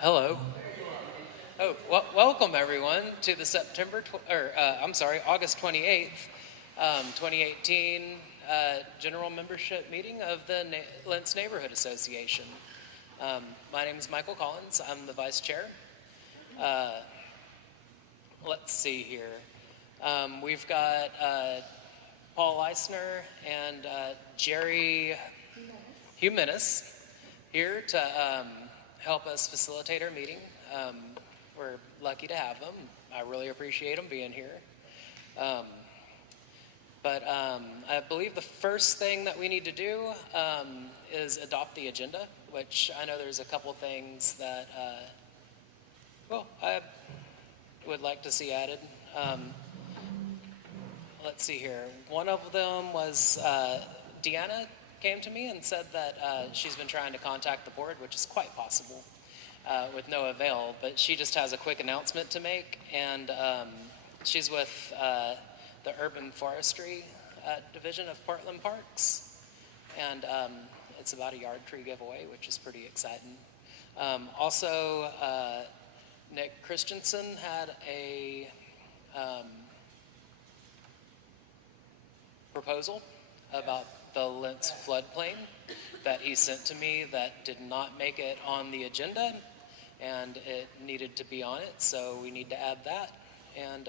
Hello. Oh, welcome everyone to the August 28th, 2018 general membership meeting of the Lentz Neighborhood Association. My name is Michael Collins. I'm the vice chair. Let's see here. We've got Paul Eisner and Jerry Jimenez here to help us facilitate our meeting. We're lucky to have them. I really appreciate them being here. But I believe the first thing that we need to do is adopt the agenda, which I know there's a couple things that, I would like to see added. Let's see here. One of them was Deanna came to me and said that she's been trying to contact the board, which is quite possible, with no avail, but she just has a quick announcement to make, and she's with the Urban Forestry Division of Portland Parks, and it's about a yard tree giveaway, which is pretty exciting. Also, Nick Christensen had a proposal about the Lentz floodplain that he sent to me that did not make it on the agenda, and it needed to be on it, so we need to add that. And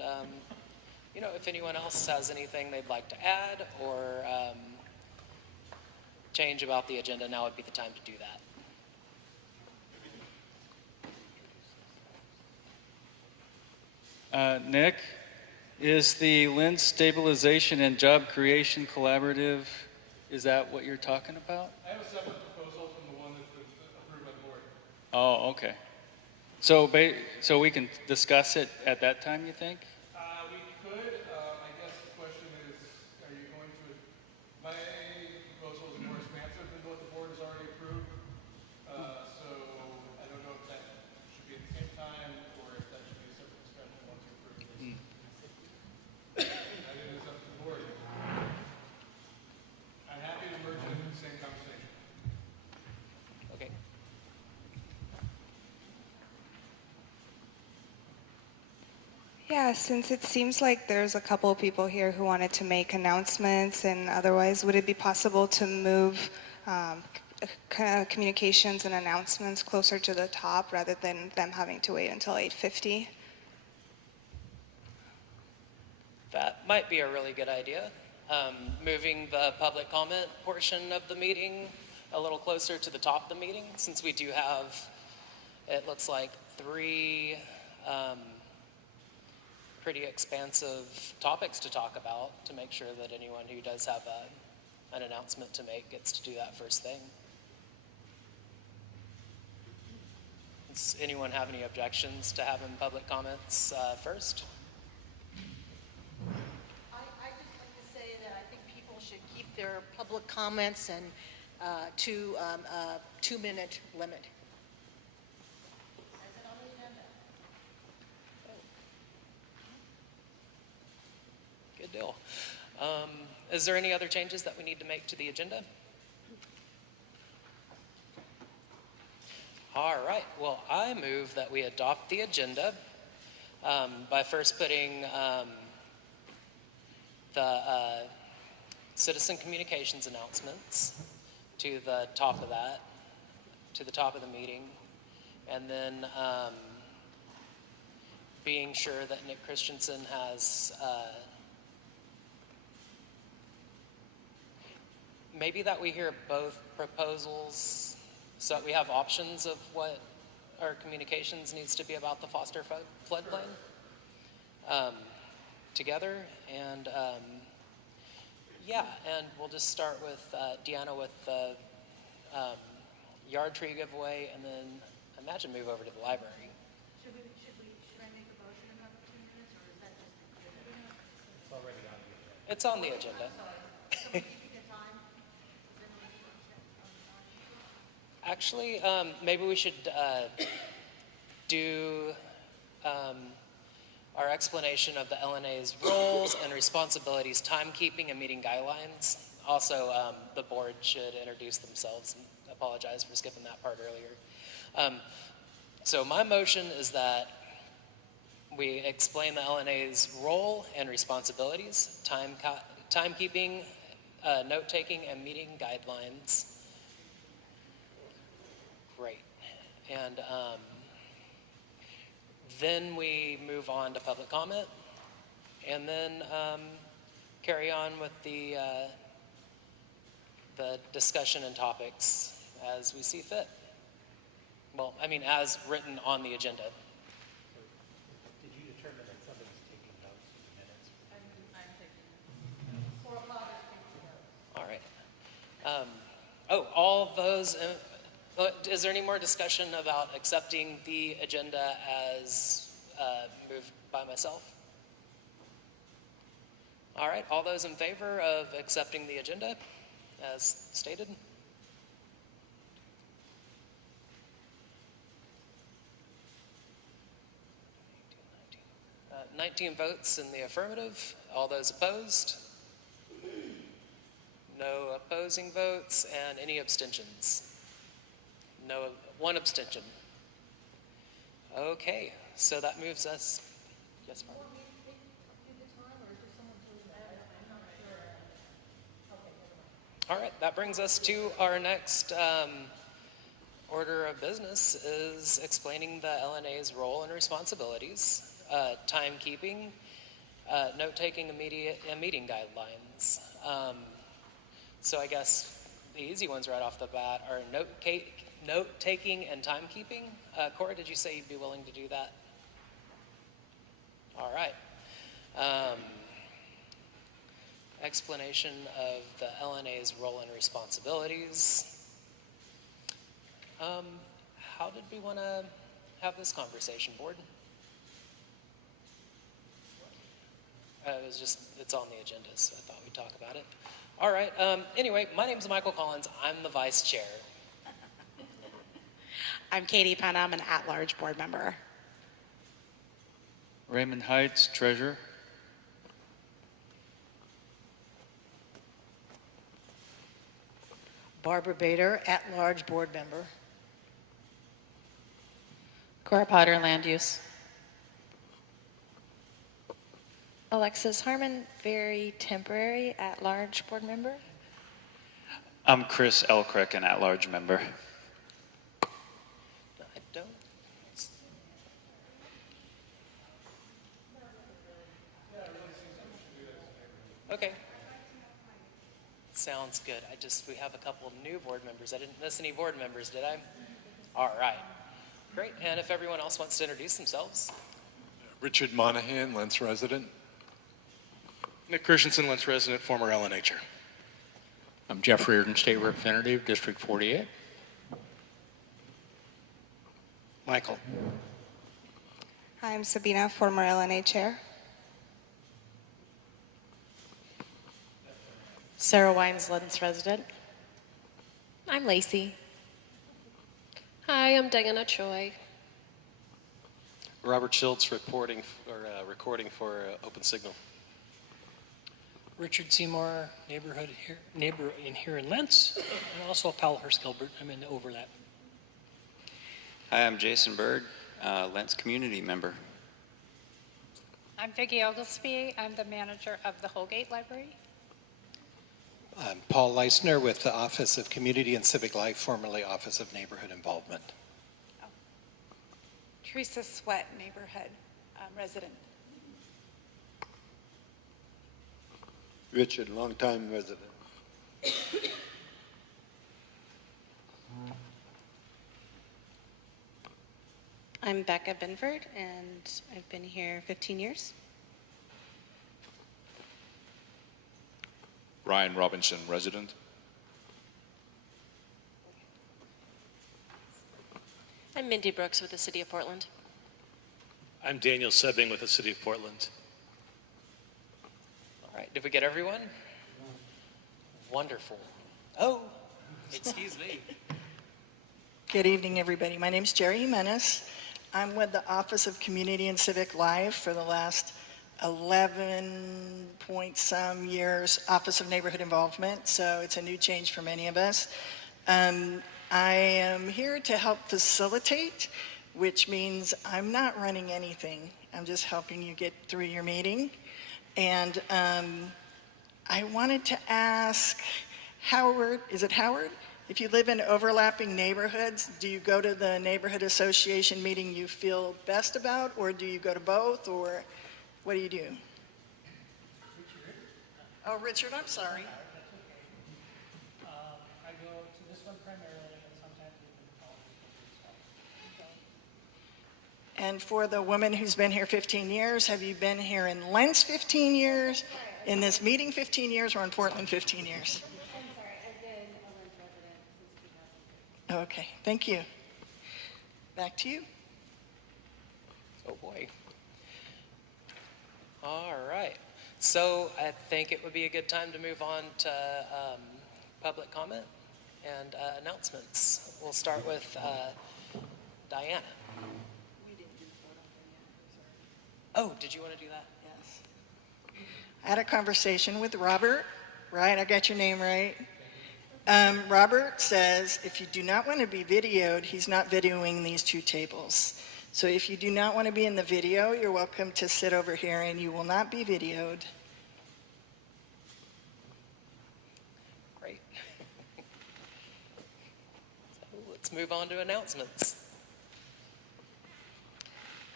if anyone else has anything they'd like to add or change about the agenda, now would be the time to do that. Nick, is the Lentz Stabilization and Job Creation Collaborative, is that what you're talking about? I have a separate proposal from the one that's been approved by the board. Oh, okay. So we can discuss it at that time, you think? We could. I guess the question is, are you going to? My proposal is more expansive than what the board has already approved. So I don't know if that should be at the same time or if that should be a separate discussion once you approve this. I think it's up to the board. I'm happy to merge it into the same conversation. Okay. Yeah, since it seems like there's a couple of people here who wanted to make announcements, and otherwise, would it be possible to move communications and announcements closer to the top rather than them having to wait until 8:50? That might be a really good idea. Moving the public comment portion of the meeting a little closer to the top of the meeting, since we do have, it looks like, three pretty expansive topics to talk about, to make sure that anyone who does have an announcement to make gets to do that first thing. Does anyone have any objections to having public comments first? I'd just like to say that I think people should keep their public comments and to a 2-minute limit. Good deal. Is there any other changes that we need to make to the agenda? All right. Well, I move that we adopt the agenda by first putting the citizen communications announcements to the top of that, to the top of the meeting, and then being sure that Nick Christensen has maybe that we hear both proposals so that we have options of what our communications needs to be about the Foster floodplain together. And and we'll just start with Deanna with the yard tree giveaway, and then I imagine move over to the library. Should I make a motion in about 2 minutes, or is that just? It's already on the agenda. It's on the agenda. Actually, maybe we should do our explanation of the LNA's roles and responsibilities, timekeeping, and meeting guidelines. Also, the board should introduce themselves, and apologize for skipping that part earlier. So my motion is that we explain the LNA's role and responsibilities, timekeeping, note-taking, and meeting guidelines. Great. And then we move on to public comment, and then carry on with the discussion and topics as we see fit. Well, I mean, as written on the agenda. Did you determine that somebody's taking notes in the minutes? All right. All those, is there any more discussion about accepting the agenda as moved by myself? All right, all those in favor of accepting the agenda as stated? 19 votes in the affirmative. All those opposed? No opposing votes, and any abstentions? No, one abstention. Okay, so that moves us. Yes, Barbara? All right, that brings us to our next order of business is explaining the LNA's role and responsibilities, timekeeping, note-taking, and meeting guidelines. So I guess the easy ones right off the bat are note-taking and timekeeping. Cora, did you say you'd be willing to do that? All right. Explanation of the LNA's role and responsibilities. How did we want to have this conversation, board? It's on the agenda, so I thought we'd talk about it. All right, anyway, my name is Michael Collins. I'm the vice chair. I'm Katie Penn. I'm an at-large board member. Raymond Heights, treasurer. Barbara Bader, at-large board member. Cora Potter, land use. Alexis Harmon, very temporary at-large board member. I'm Chris Elcrick, an at-large member. I don't. Okay. Sounds good. We have a couple of new board members. I didn't miss any board members, did I? All right. Great. And if everyone else wants to introduce themselves. Richard Monahan, Lentz resident. Nick Christensen, Lentz resident, former LNA chair. I'm Jeff Reardon, State Representative, District 48. Michael. Hi, I'm Sabina, former LNA chair. Sarah Wines, Lens resident. I'm Lacey. Hi, I'm Diana Choi. Robert Schultz recording for Open Signal. Richard Seymour, neighbor here in Lentz, and also Powellhurst Gilbert. I'm in the overlap. Hi, I'm Jason Bird, Lentz community member. I'm Vicki Oglesby. I'm the manager of the Holgate Library. I'm Paul Leisner with the Office of Community and Civic Life, formerly Office of Neighborhood Involvement. Teresa Sweat, neighborhood resident. Richard, longtime resident. I'm Becca Binford, and I've been here 15 years. Ryan Robinson, resident. I'm Mindy Brooks with the City of Portland. I'm Daniel Sebbing with the City of Portland. All right, did we get everyone? Wonderful. Oh, excuse me. Good evening, everybody. My name is Jerry Jimenez. I'm with the Office of Community and Civic Life for the last 11 point some years, Office of Neighborhood Involvement, so it's a new change for many of us. I am here to help facilitate which means I'm not running anything. I'm just helping you get through your meeting. And I wanted to ask Howard, is it Howard? If you live in overlapping neighborhoods, do you go to the neighborhood association meeting you feel best about, or do you go to both, or what do you do? Oh, Richard, I'm sorry. I go to this one primarily, and sometimes we can call it. And for the woman who's been here 15 years, have you been here in Lentz 15 years, in this meeting 15 years, or in Portland 15 years? I'm sorry, I've been a Lynch resident since 2003. Okay, thank you. Back to you. Oh boy. All right. So I think it would be a good time to move on to public comment and announcements. We'll start with Diana. Oh, did you want to do that? Yes. I had a conversation with Robert, right? I got your name right. Robert says if you do not want to be videoed, he's not videoing these two tables. So if you do not want to be in the video, you're welcome to sit over here and you will not be videoed. Great. So let's move on to announcements.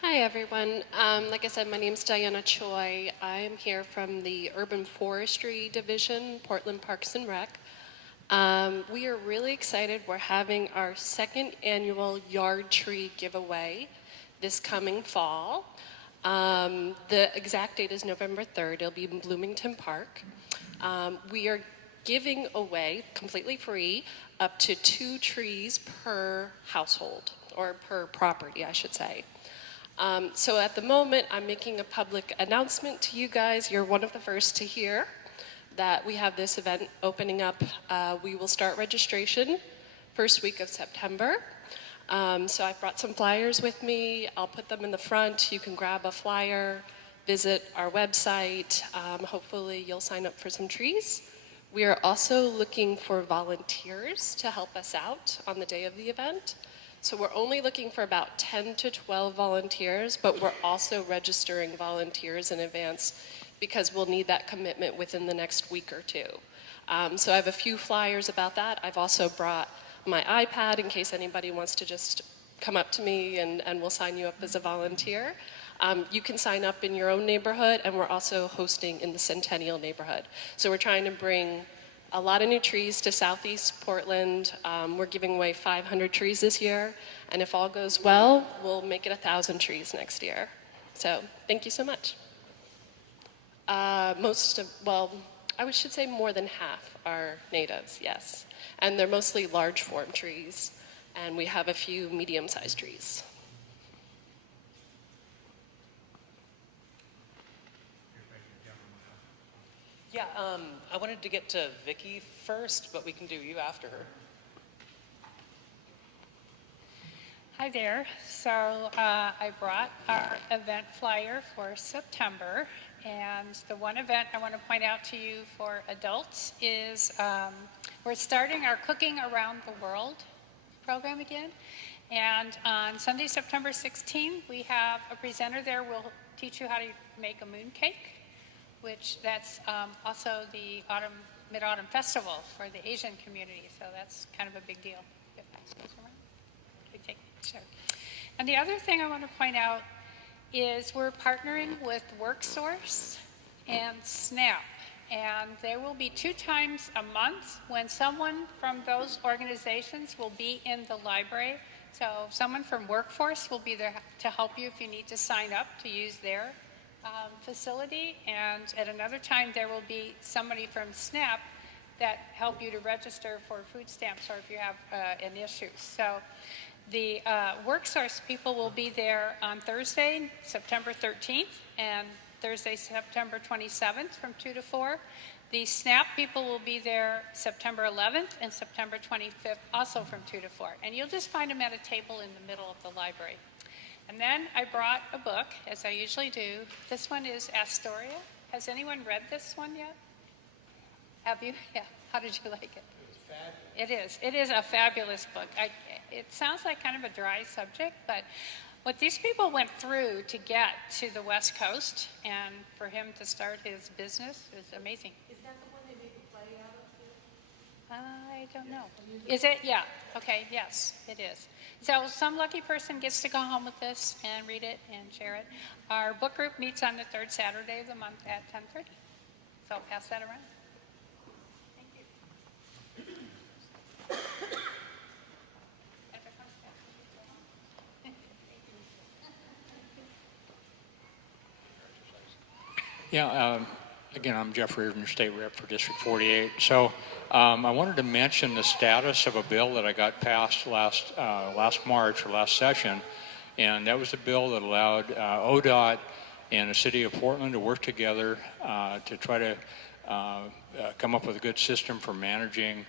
Hi, everyone. Like I said, my name is Diana Choi. I'm here from the Urban Forestry Division, Portland Parks and Rec. We are really excited. We're having our second annual yard tree giveaway this coming fall. The exact date is November 3rd. It'll be in Bloomington Park. We are giving away, completely free, up to 2 trees per household, or per property, I should say. So at the moment, I'm making a public announcement to you guys. You're one of the first to hear that we have this event opening up. We will start registration first week of September. So I've brought some flyers with me. I'll put them in the front. You can grab a flyer, visit our website. Hopefully you'll sign up for some trees. We are also looking for volunteers to help us out on the day of the event. So we're only looking for about 10 to 12 volunteers, but we're also registering volunteers in advance because we'll need that commitment within the next week or two. So I have a few flyers about that. I've also brought my iPad in case anybody wants to just come up to me and we'll sign you up as a volunteer. You can sign up in your own neighborhood, and we're also hosting in the Centennial neighborhood. So we're trying to bring a lot of new trees to Southeast Portland. We're giving away 500 trees this year, and if all goes well, we'll make it 1,000 trees next year. So thank you so much. I should say more than half are natives, yes. And they're mostly large form trees, and we have a few medium-sized trees. Yeah, I wanted to get to Vicky first, but we can do you after her. Hi there. So I brought our event flyer for September, and the one event I want to point out to you for adults is we're starting our Cooking Around the World program again. And on Sunday, September 16th, we have a presenter there. We'll teach you how to make a mooncake, which that's also the Mid-Autumn Festival for the Asian community. So that's kind of a big deal. Sure. And the other thing I want to point out is we're partnering with WorkSource and SNAP. And there will be 2 times a month when someone from those organizations will be in the library. So someone from Workforce will be there to help you if you need to sign up to use their facility. And at another time, there will be somebody from SNAP that help you to register for food stamps or if you have an issue. So the WorkSource people will be there on Thursday, September 13th, and Thursday, September 27th from 2 to 4. The SNAP people will be there September 11th and September 25th, also from 2 to 4. And you'll just find them at a table in the middle of the library. And then I brought a book, as I usually do. This one is Astoria. Has anyone read this one yet? Have you? Yeah. How did you like it? It is. It is a fabulous book. it sounds like kind of a dry subject, but what these people went through to get to the West Coast and for him to start his business is amazing. Is that the one they made the play out of? I don't know. Is it? Yeah. Okay. Yes, it is. So some lucky person gets to go home with this and read it and share it. Our book group meets on the third Saturday of the month at 10:30. So I'll pass that around. Thank you. Yeah, again, I'm Jeff Reardon, State Rep for District 48. So I wanted to mention the status of a bill that I got passed last March or last session, and that was a bill that allowed ODOT and the City of Portland to work together to try to come up with a good system for managing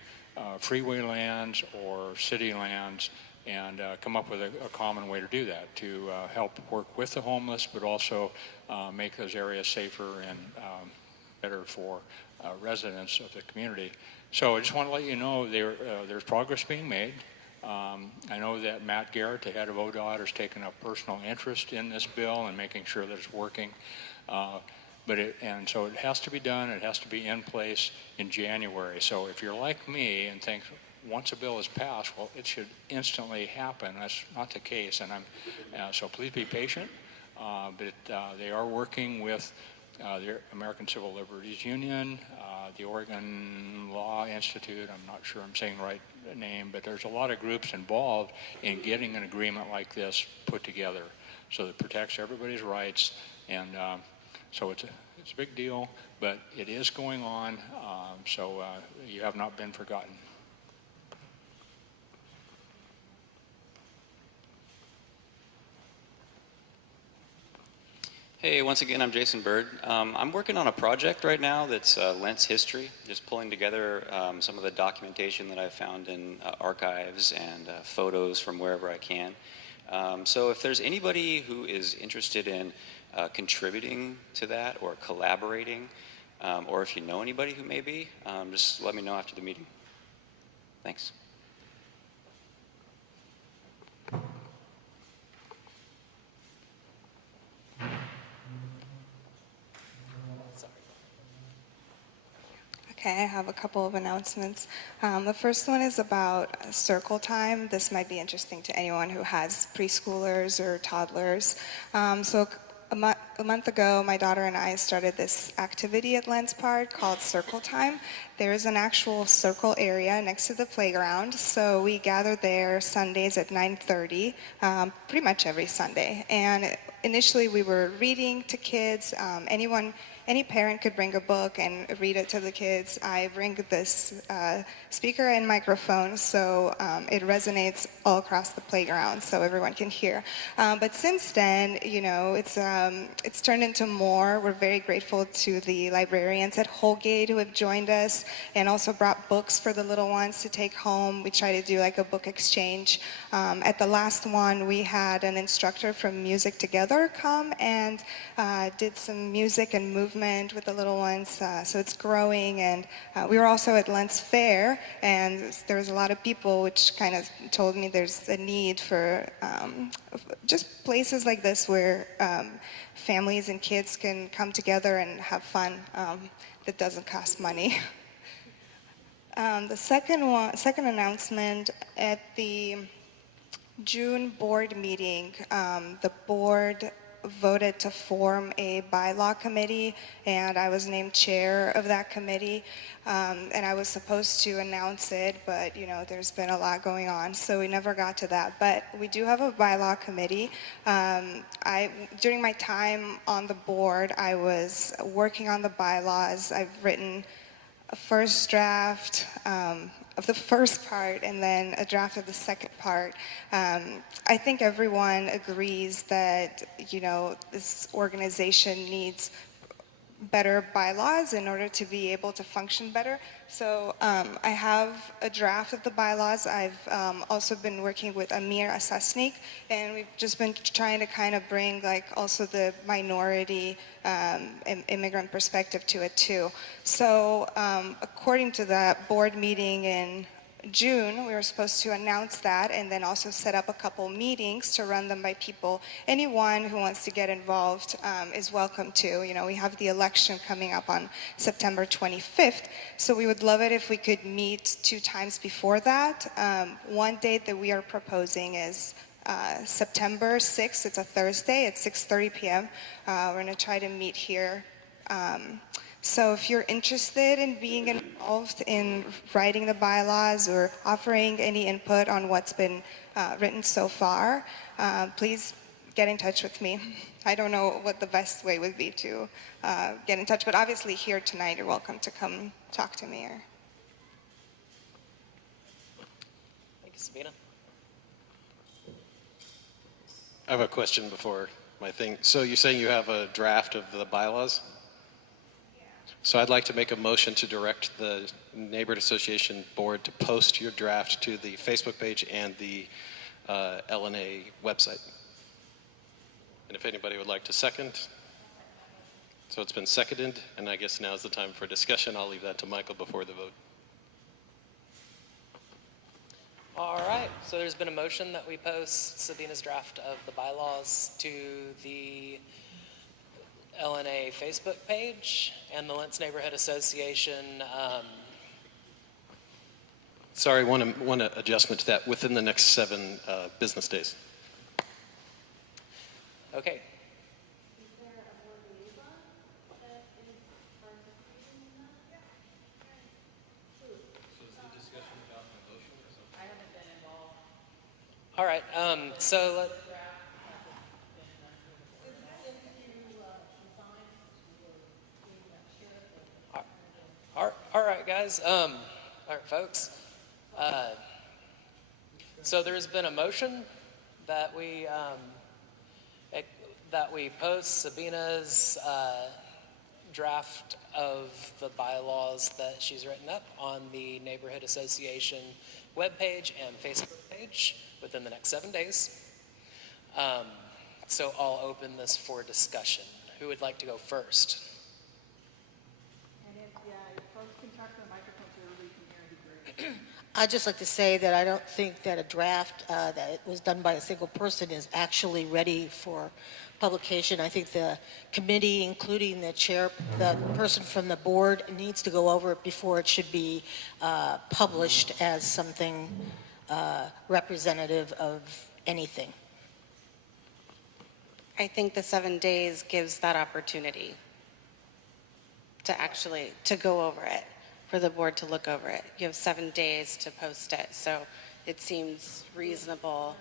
freeway lands or city lands, and come up with a common way to do that, to help work with the homeless, but also make those areas safer and better for residents of the community. So I just want to let you know there's progress being made. I know that Matt Garrett, the head of ODOT, has taken a personal interest in this bill and making sure that it's working. And so it has to be done. It has to be in place in January. So if you're like me and think once a bill is passed, well, it should instantly happen. That's not the case, and so please be patient. But they are working with the American Civil Liberties Union, the Oregon Law Institute. I'm not sure I'm saying the right name, but there's a lot of groups involved in getting an agreement like this put together, so that it protects everybody's rights. And so it's a big deal, but it is going on. So you have not been forgotten. Hey, once again, I'm Jason Bird. I'm working on a project right now that's Lent's history, just pulling together some of the documentation that I've found in archives and photos from wherever I can. So if there's anybody who is interested in contributing to that or collaborating, or if you know anybody who may be, just let me know after the meeting. Thanks. Okay, I have a couple of announcements. The first one is about circle time. This might be interesting to anyone who has preschoolers or toddlers. So a month ago, my daughter and I started this activity at Lens Park called Circle Time. There is an actual circle area next to the playground, so we gather there Sundays at 9:30, pretty much every Sunday. And initially, we were reading to kids. Any parent could bring a book and read it to the kids. I bring this speaker and microphone, so it resonates all across the playground, so everyone can hear. But since then, it's turned into more. We're very grateful to the librarians at Holgate who have joined us and also brought books for the little ones to take home. We try to do like a book exchange. At the last one, we had an instructor from Music Together come and did some music and movement with the little ones, so it's growing. And we were also at Lentz Fair, and there was a lot of people, which kind of told me there's a need for just places like this where families and kids can come together and have fun that doesn't cost money. The second announcement, at the June board meeting, the board voted to form a bylaw committee, and I was named chair of that committee. And I was supposed to announce it, but there's been a lot going on, so we never got to that. But we do have a bylaw committee. During my time on the board, I was working on the bylaws. I've written a first draft of the first part and then a draft of the second part. I think everyone agrees that this organization needs better bylaws in order to be able to function better. So I have a draft of the bylaws. I've also been working with Amir Asasnik, and we've just been trying to kind of bring also the minority immigrant perspective to it too. So according to that board meeting in June, we were supposed to announce that and then also set up a couple meetings to run them by people. Anyone who wants to get involved is welcome to. You know, we have the election coming up on September 25th, so we would love it if we could meet 2 times before that. One date that we are proposing is September 6th. It's a Thursday at 6:30 p.m. We're going to try to meet here. So if you're interested in being involved in writing the bylaws or offering any input on what's been written so far, please get in touch with me. I don't know what the best way would be to get in touch, but obviously here tonight you're welcome to come talk to me. Thank you, Sabina. I have a question before my thing. So you're saying you have a draft of the bylaws? So I'd like to make a motion to direct the Neighborhood Association Board to post your draft to the Facebook page and the LNA website. And if anybody would like to second. So it's been seconded, and I guess now's the time for discussion. I'll leave that to Michael before the vote. All right, so there's been a motion that we post Sabina's draft of the bylaws to the LNA Facebook page and the Lentz Neighborhood Association. Sorry, one adjustment to that, within the next 7 business days. Okay. All right, so all right, guys. All right, folks. So there's been a motion that we post Sabina's draft of the bylaws that she's written up on the Neighborhood Association webpage and Facebook page within the next 7 days. So I'll open this for discussion. Who would like to go first? I'd just like to say that I don't think that a draft that was done by a single person is actually ready for publication. I think the committee, including the chair, the person from the board, needs to go over it before it should be published as something representative of anything. I think the 7 days gives that opportunity to actually, to go over it, for the board to look over it. You have 7 days to post it, so it seems reasonable.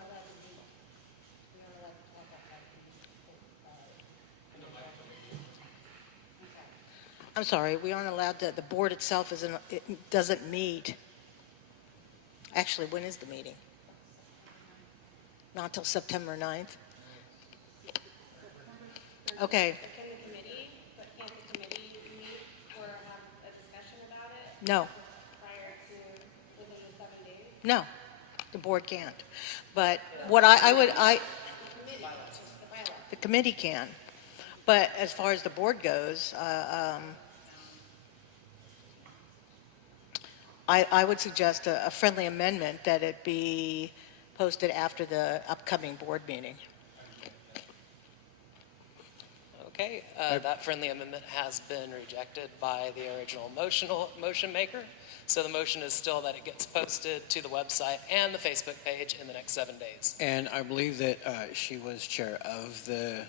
I'm sorry, we aren't allowed to, the board itself it doesn't meet. Actually, when is the meeting? Not till September 9th? Okay. No. No, the board can't. But what the committee can. But as far as the board goes, I would suggest a friendly amendment that it be posted after the upcoming board meeting. Okay, that friendly amendment has been rejected by the original motion maker. So the motion is still that it gets posted to the website and the Facebook page in the next 7 days. And I believe that she was chair of the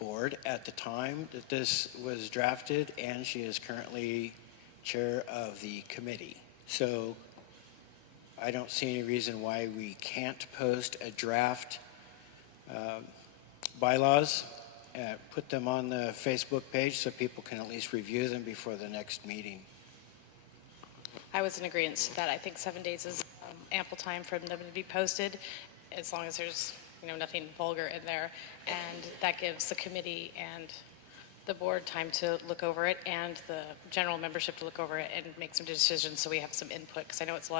board at the time that this was drafted, and she is currently chair of the committee. So I don't see any reason why we can't post a draft bylaws, put them on the Facebook page so people can at least review them before the next meeting. I was in agreement to that. I think 7 days is ample time for them to be posted, as long as there's nothing vulgar in there, and that gives the committee and the board time to look over it and the general membership to look over it and make some decisions so we have some input, because I know it's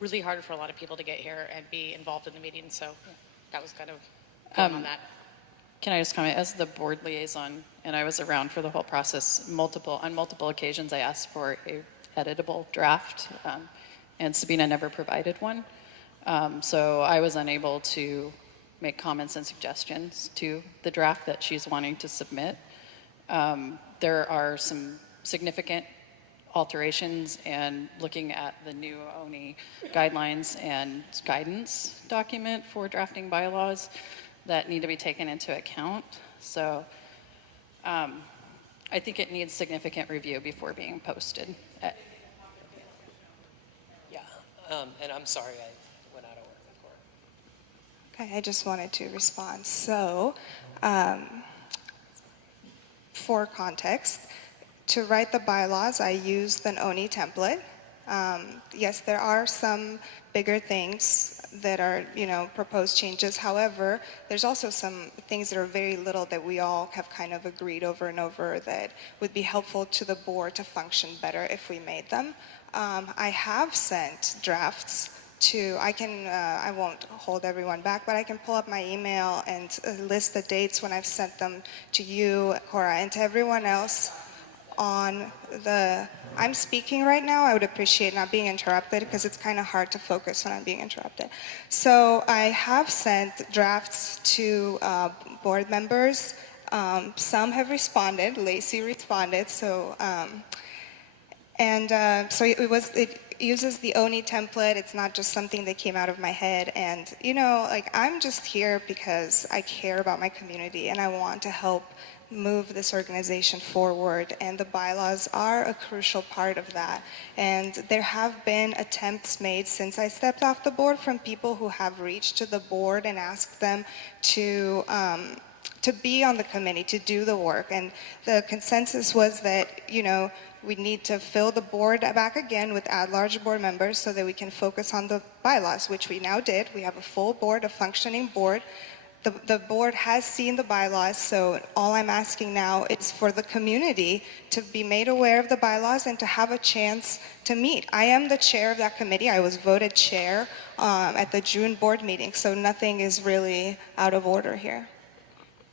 really hard for a lot of people to get here and be involved in the meeting, so that was kind of on that. Can I just comment, as the board liaison, and I was around for the whole process, on multiple occasions I asked for a editable draft, and Sabina never provided one. So I was unable to make comments and suggestions to the draft that she's wanting to submit. There are some significant alterations, and looking at the new ONI guidelines and guidance document for drafting bylaws that need to be taken into account. So I think it needs significant review before being posted. Yeah, and I'm sorry I went out of work before. Okay, I just wanted to respond. So, for context, to write the bylaws, I used an ONI template. Yes, there are some bigger things that are, proposed changes. However, there's also some things that are very little that we all have kind of agreed over and over that would be helpful to the board to function better if we made them. I have sent drafts to, I won't hold everyone back, but I can pull up my email and list the dates when I've sent them to you, Cora, and to everyone else on the, I'm speaking right now. I would appreciate not being interrupted because it's kind of hard to focus when I'm being interrupted. So I have sent drafts to board members. Some have responded. Lacey responded. So, so it uses the ONI template. It's not just something that came out of my head. And, I'm just here because I care about my community and I want to help move this organization forward, and the bylaws are a crucial part of that. And there have been attempts made since I stepped off the board from people who have reached to the board and asked them to be on the committee, to do the work. And the consensus was that, we need to fill the board back again with at-large board members so that we can focus on the bylaws, which we now did. We have a full board, a functioning board. The board has seen the bylaws, so all I'm asking now is for the community to be made aware of the bylaws and to have a chance to meet. I am the chair of that committee. I was voted chair at the June board meeting, so nothing is really out of order here.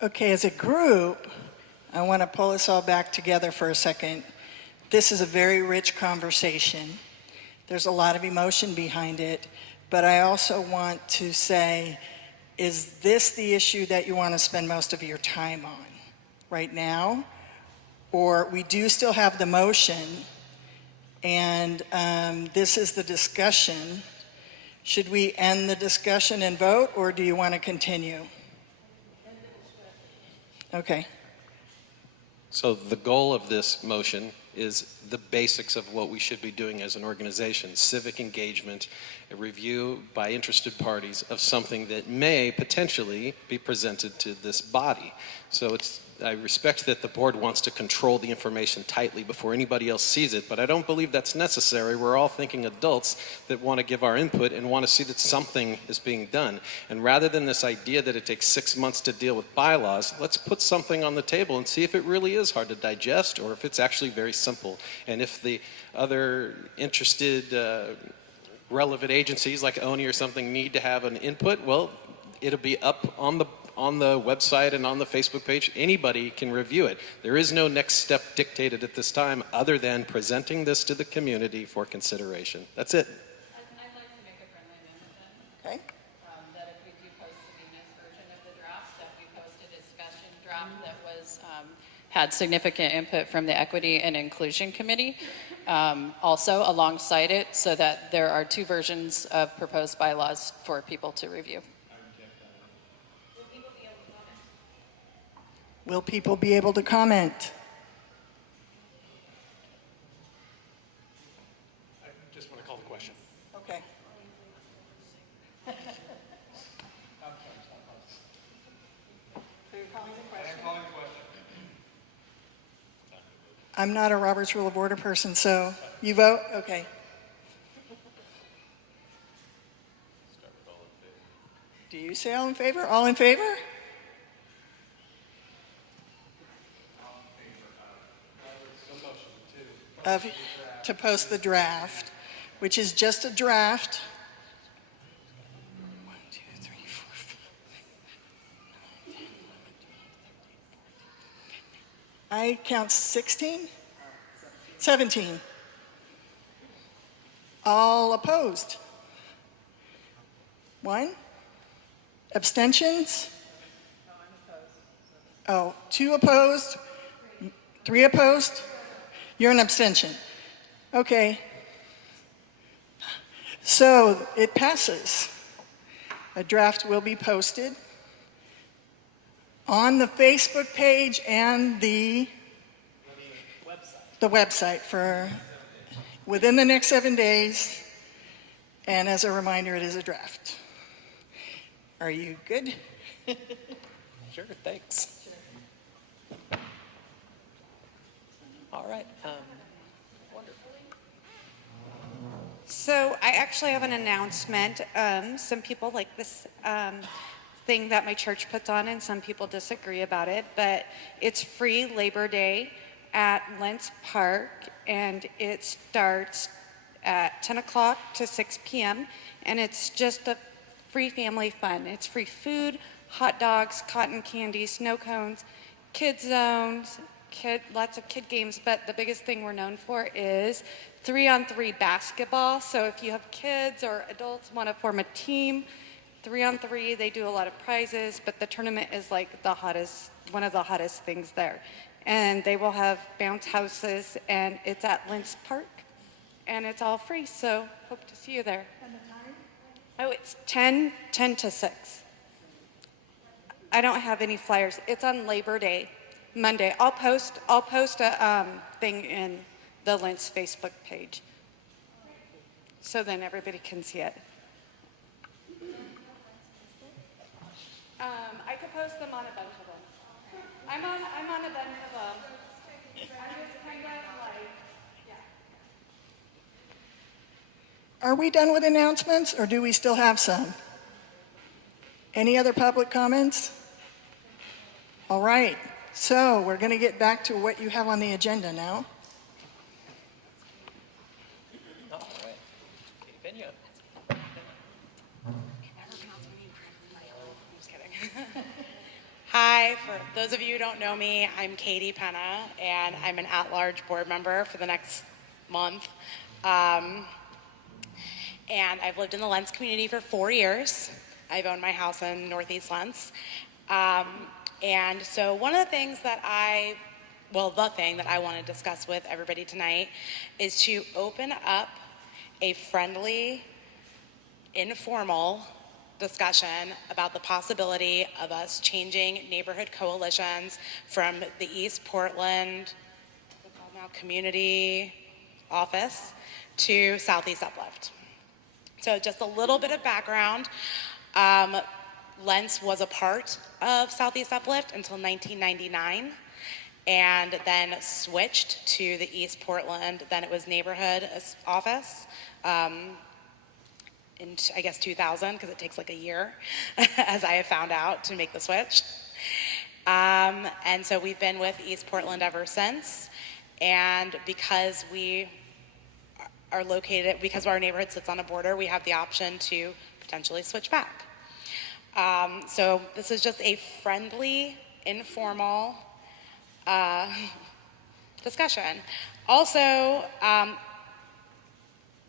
Okay, as a group, I want to pull us all back together for a second. This is a very rich conversation. There's a lot of emotion behind it, but I also want to say, is this the issue that you want to spend most of your time on right now? Or we do still have the motion, and this is the discussion. Should we end the discussion and vote, or do you want to continue? Okay. So the goal of this motion is the basics of what we should be doing as an organization: civic engagement, a review by interested parties of something that may potentially be presented to this body. So I respect that the board wants to control the information tightly before anybody else sees it, but I don't believe that's necessary. We're all thinking adults that want to give our input and want to see that something is being done. And rather than this idea that it takes 6 months to deal with bylaws, let's put something on the table and see if it really is hard to digest or if it's actually very simple. And if the other interested relevant agencies like ONI or something need to have an input, well, it'll be up on the website and on the Facebook page. Anybody can review it. There is no next step dictated at this time other than presenting this to the community for consideration. That's it. I'd like to make a friendly amendment then. Okay. That if we do post Sabina's version of the draft, that we post a discussion draft that was had significant input from the Equity and Inclusion Committee also alongside it, so that there are two versions of proposed bylaws for people to review. Will people be able to comment? I just want to call the question. Okay. I'm not a Robert's Rule of Order person, so you vote? Okay. Do you say all in favor? All in favor? To post the draft, which is just a draft. 1, 2, 3, 4, 5, 9, 10, 11, 12, 13. I count 16? 17. All opposed? 1? Abstentions? Oh, 2 opposed? 3 opposed? You're an abstention. Okay. So it passes. A draft will be posted on the Facebook page and the website for within the next 7 days. And as a reminder, it is a draft. Are you good? Sure, thanks. All right. Wonderful. So I actually have an announcement. Some people like this thing that my church puts on, and some people disagree about it, but it's free Labor Day at Lentz Park, and it starts at 10 o'clock to 6 p.m., and it's just a free family fun. It's free food, hot dogs, cotton candy, snow cones, kid zones, lots of kid games, but the biggest thing we're known for is 3-on-3 basketball. So if you have kids or adults want to form a team, 3-on-3, they do a lot of prizes, but the tournament is like the hottest, one of the hottest things there. And they will have bounce houses, and it's at Lentz Park, and it's all free, so hope to see you there. And the time? Oh, it's 10 to 6. I don't have any flyers. It's on Labor Day, Monday. I'll post a thing in the Lentz Facebook page, so then everybody can see it. I could post them on a bunch of them. I'm on a bunch of them. I'm just kind of like, yeah. Are we done with announcements, or do we still have some? Any other public comments? All right, so we're going to get back to what you have on the agenda now. All right. Katie Pena. Hi, for those of you who don't know me, I'm Katie Penna, and I'm an at-large board member for the next month. And I've lived in the Lentz community for 4 years. I've owned my house in Northeast Lentz. And so one of the things that the thing that I want to discuss with everybody tonight is to open up a friendly, informal discussion about the possibility of us changing neighborhood coalitions from the East Portland Community Office to Southeast Uplift. So just a little bit of background. Lentz was a part of Southeast Uplift until 1999, and then switched to the East Portland, then it was neighborhood office, in, I guess, 2000, because it takes like a year, as I have found out, to make the switch. And so we've been with East Portland ever since, and because we are located, because our neighborhood sits on a border, we have the option to potentially switch back. So this is just a friendly, informal discussion. Also,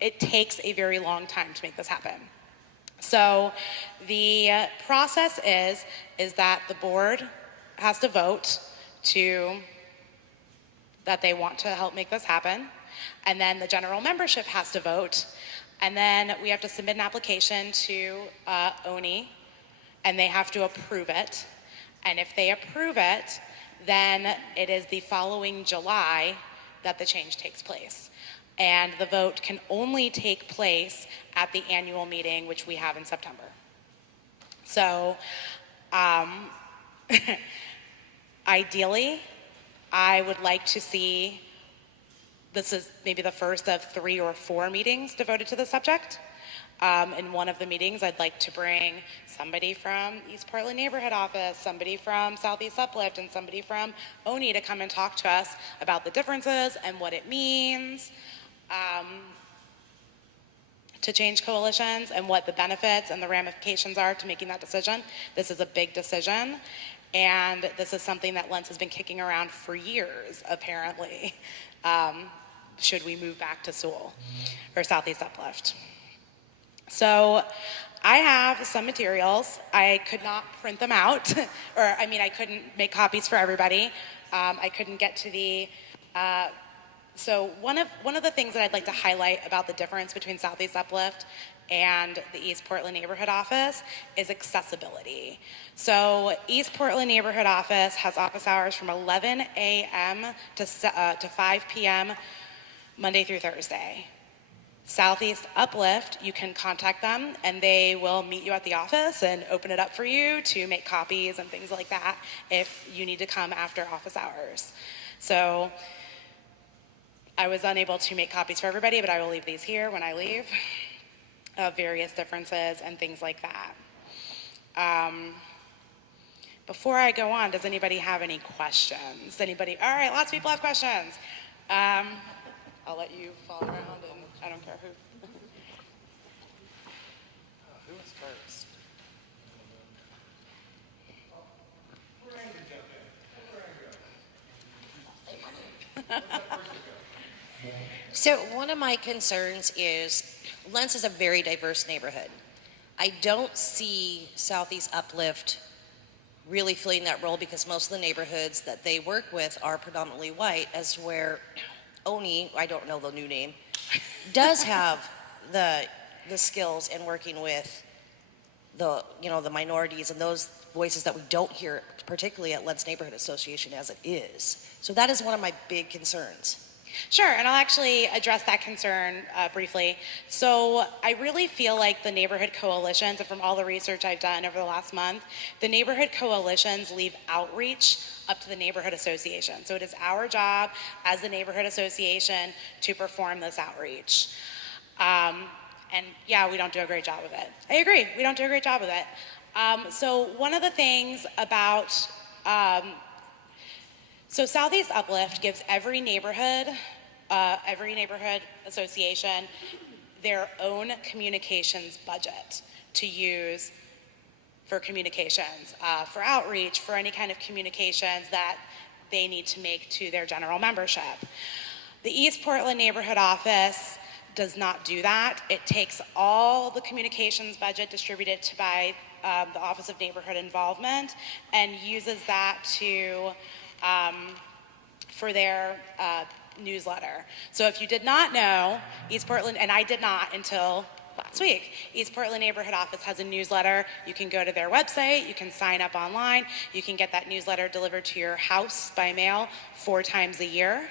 it takes a very long time to make this happen. So the process is that the board has to vote that they want to help make this happen, and then the general membership has to vote, and then we have to submit an application to ONI, and they have to approve it. And if they approve it, then it is the following July that the change takes place. And the vote can only take place at the annual meeting, which we have in September. So, ideally, I would like to see, this is maybe the first of 3 or 4 meetings devoted to the subject. In one of the meetings, I'd like to bring somebody from East Portland Neighborhood Office, somebody from Southeast Uplift, and somebody from ONI to come and talk to us about the differences and what it means to change coalitions and what the benefits and the ramifications are to making that decision. This is a big decision, and this is something that Lentz has been kicking around for years, apparently. should we move back to Sewell or Southeast Uplift. So I have some materials. I could not print them out, or I mean, I couldn't make copies for everybody. I couldn't get to the, so one of the things that I'd like to highlight about the difference between Southeast Uplift and the East Portland Neighborhood Office is accessibility. So East Portland Neighborhood Office has office hours from 11 a.m. to 5 p.m. Monday through Thursday. Southeast Uplift, you can contact them and they will meet you at the office and open it up for you to make copies and things like that if you need to come after office hours. So I was unable to make copies for everybody, but I will leave these here when I leave, of various differences and things like that. Before I go on, does anybody have any questions? Anybody? All right, lots of people have questions. I'll let you follow around and I don't care who. Who was first? So one of my concerns is Lentz is a very diverse neighborhood. I don't see Southeast Uplift really filling that role because most of the neighborhoods that they work with are predominantly white, as where Oni, I don't know the new name, does have the skills in working with the minorities and those voices that we don't hear, particularly at Lentz Neighborhood Association as it is. So that is one of my big concerns. Sure, and I'll actually address that concern briefly. So I really feel like the neighborhood coalitions, and from all the research I've done over the last month, the neighborhood coalitions leave outreach up to the neighborhood association. So it is our job as the neighborhood association to perform this outreach. And yeah, we don't do a great job of it. I agree, we don't do a great job of it. So one of the things about so Southeast Uplift gives every neighborhood association their own communications budget to use for communications, for outreach, for any kind of communications that they need to make to their general membership. The East Portland Neighborhood Office does not do that. It takes all the communications budget distributed by the Office of Neighborhood Involvement and uses that to for their newsletter. So if you did not know, East Portland, and I did not until last week, East Portland Neighborhood Office has a newsletter. You can go to their website, you can sign up online, you can get that newsletter delivered to your house by mail 4 times a year.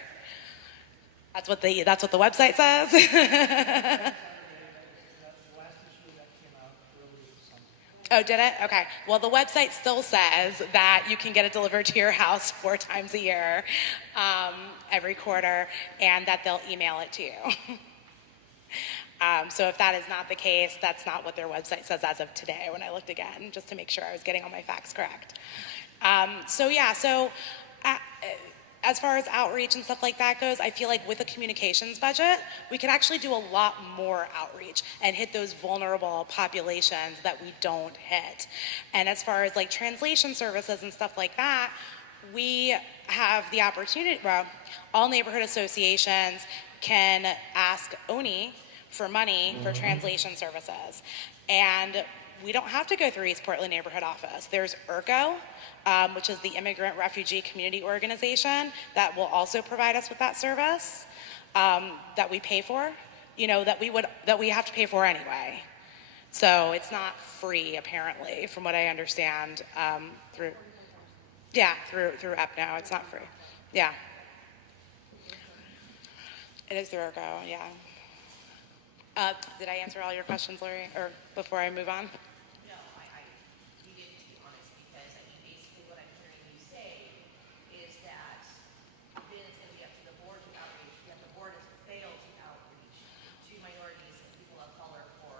That's what the website says. Oh, did it? Okay. Well, the website still says that you can get it delivered to your house 4 times a year, every quarter, and that they'll email it to you. So if that is not the case, that's not what their website says as of today when I looked again, just to make sure I was getting all my facts correct. As far as outreach and stuff like that goes, I feel like with a communications budget, we could actually do a lot more outreach and hit those vulnerable populations that we don't hit. And as far as like translation services and stuff like that, we have the opportunity, well, all neighborhood associations can ask ONI for money for translation services. And we don't have to go through East Portland Neighborhood Office. There's IRCO, which is the Immigrant Refugee Community Organization, that will also provide us with that service that we pay for, that we have to pay for anyway. So it's not free, apparently, from what I understand, through EPNO. It's not free. Yeah. It is through IRCO, yeah. Did I answer all your questions, Lori, or before I move on? You didn't, to be honest, because basically what I'm hearing you say is that then it's going to be up to the board to outreach. Yet the board has failed to outreach to minorities and people of color for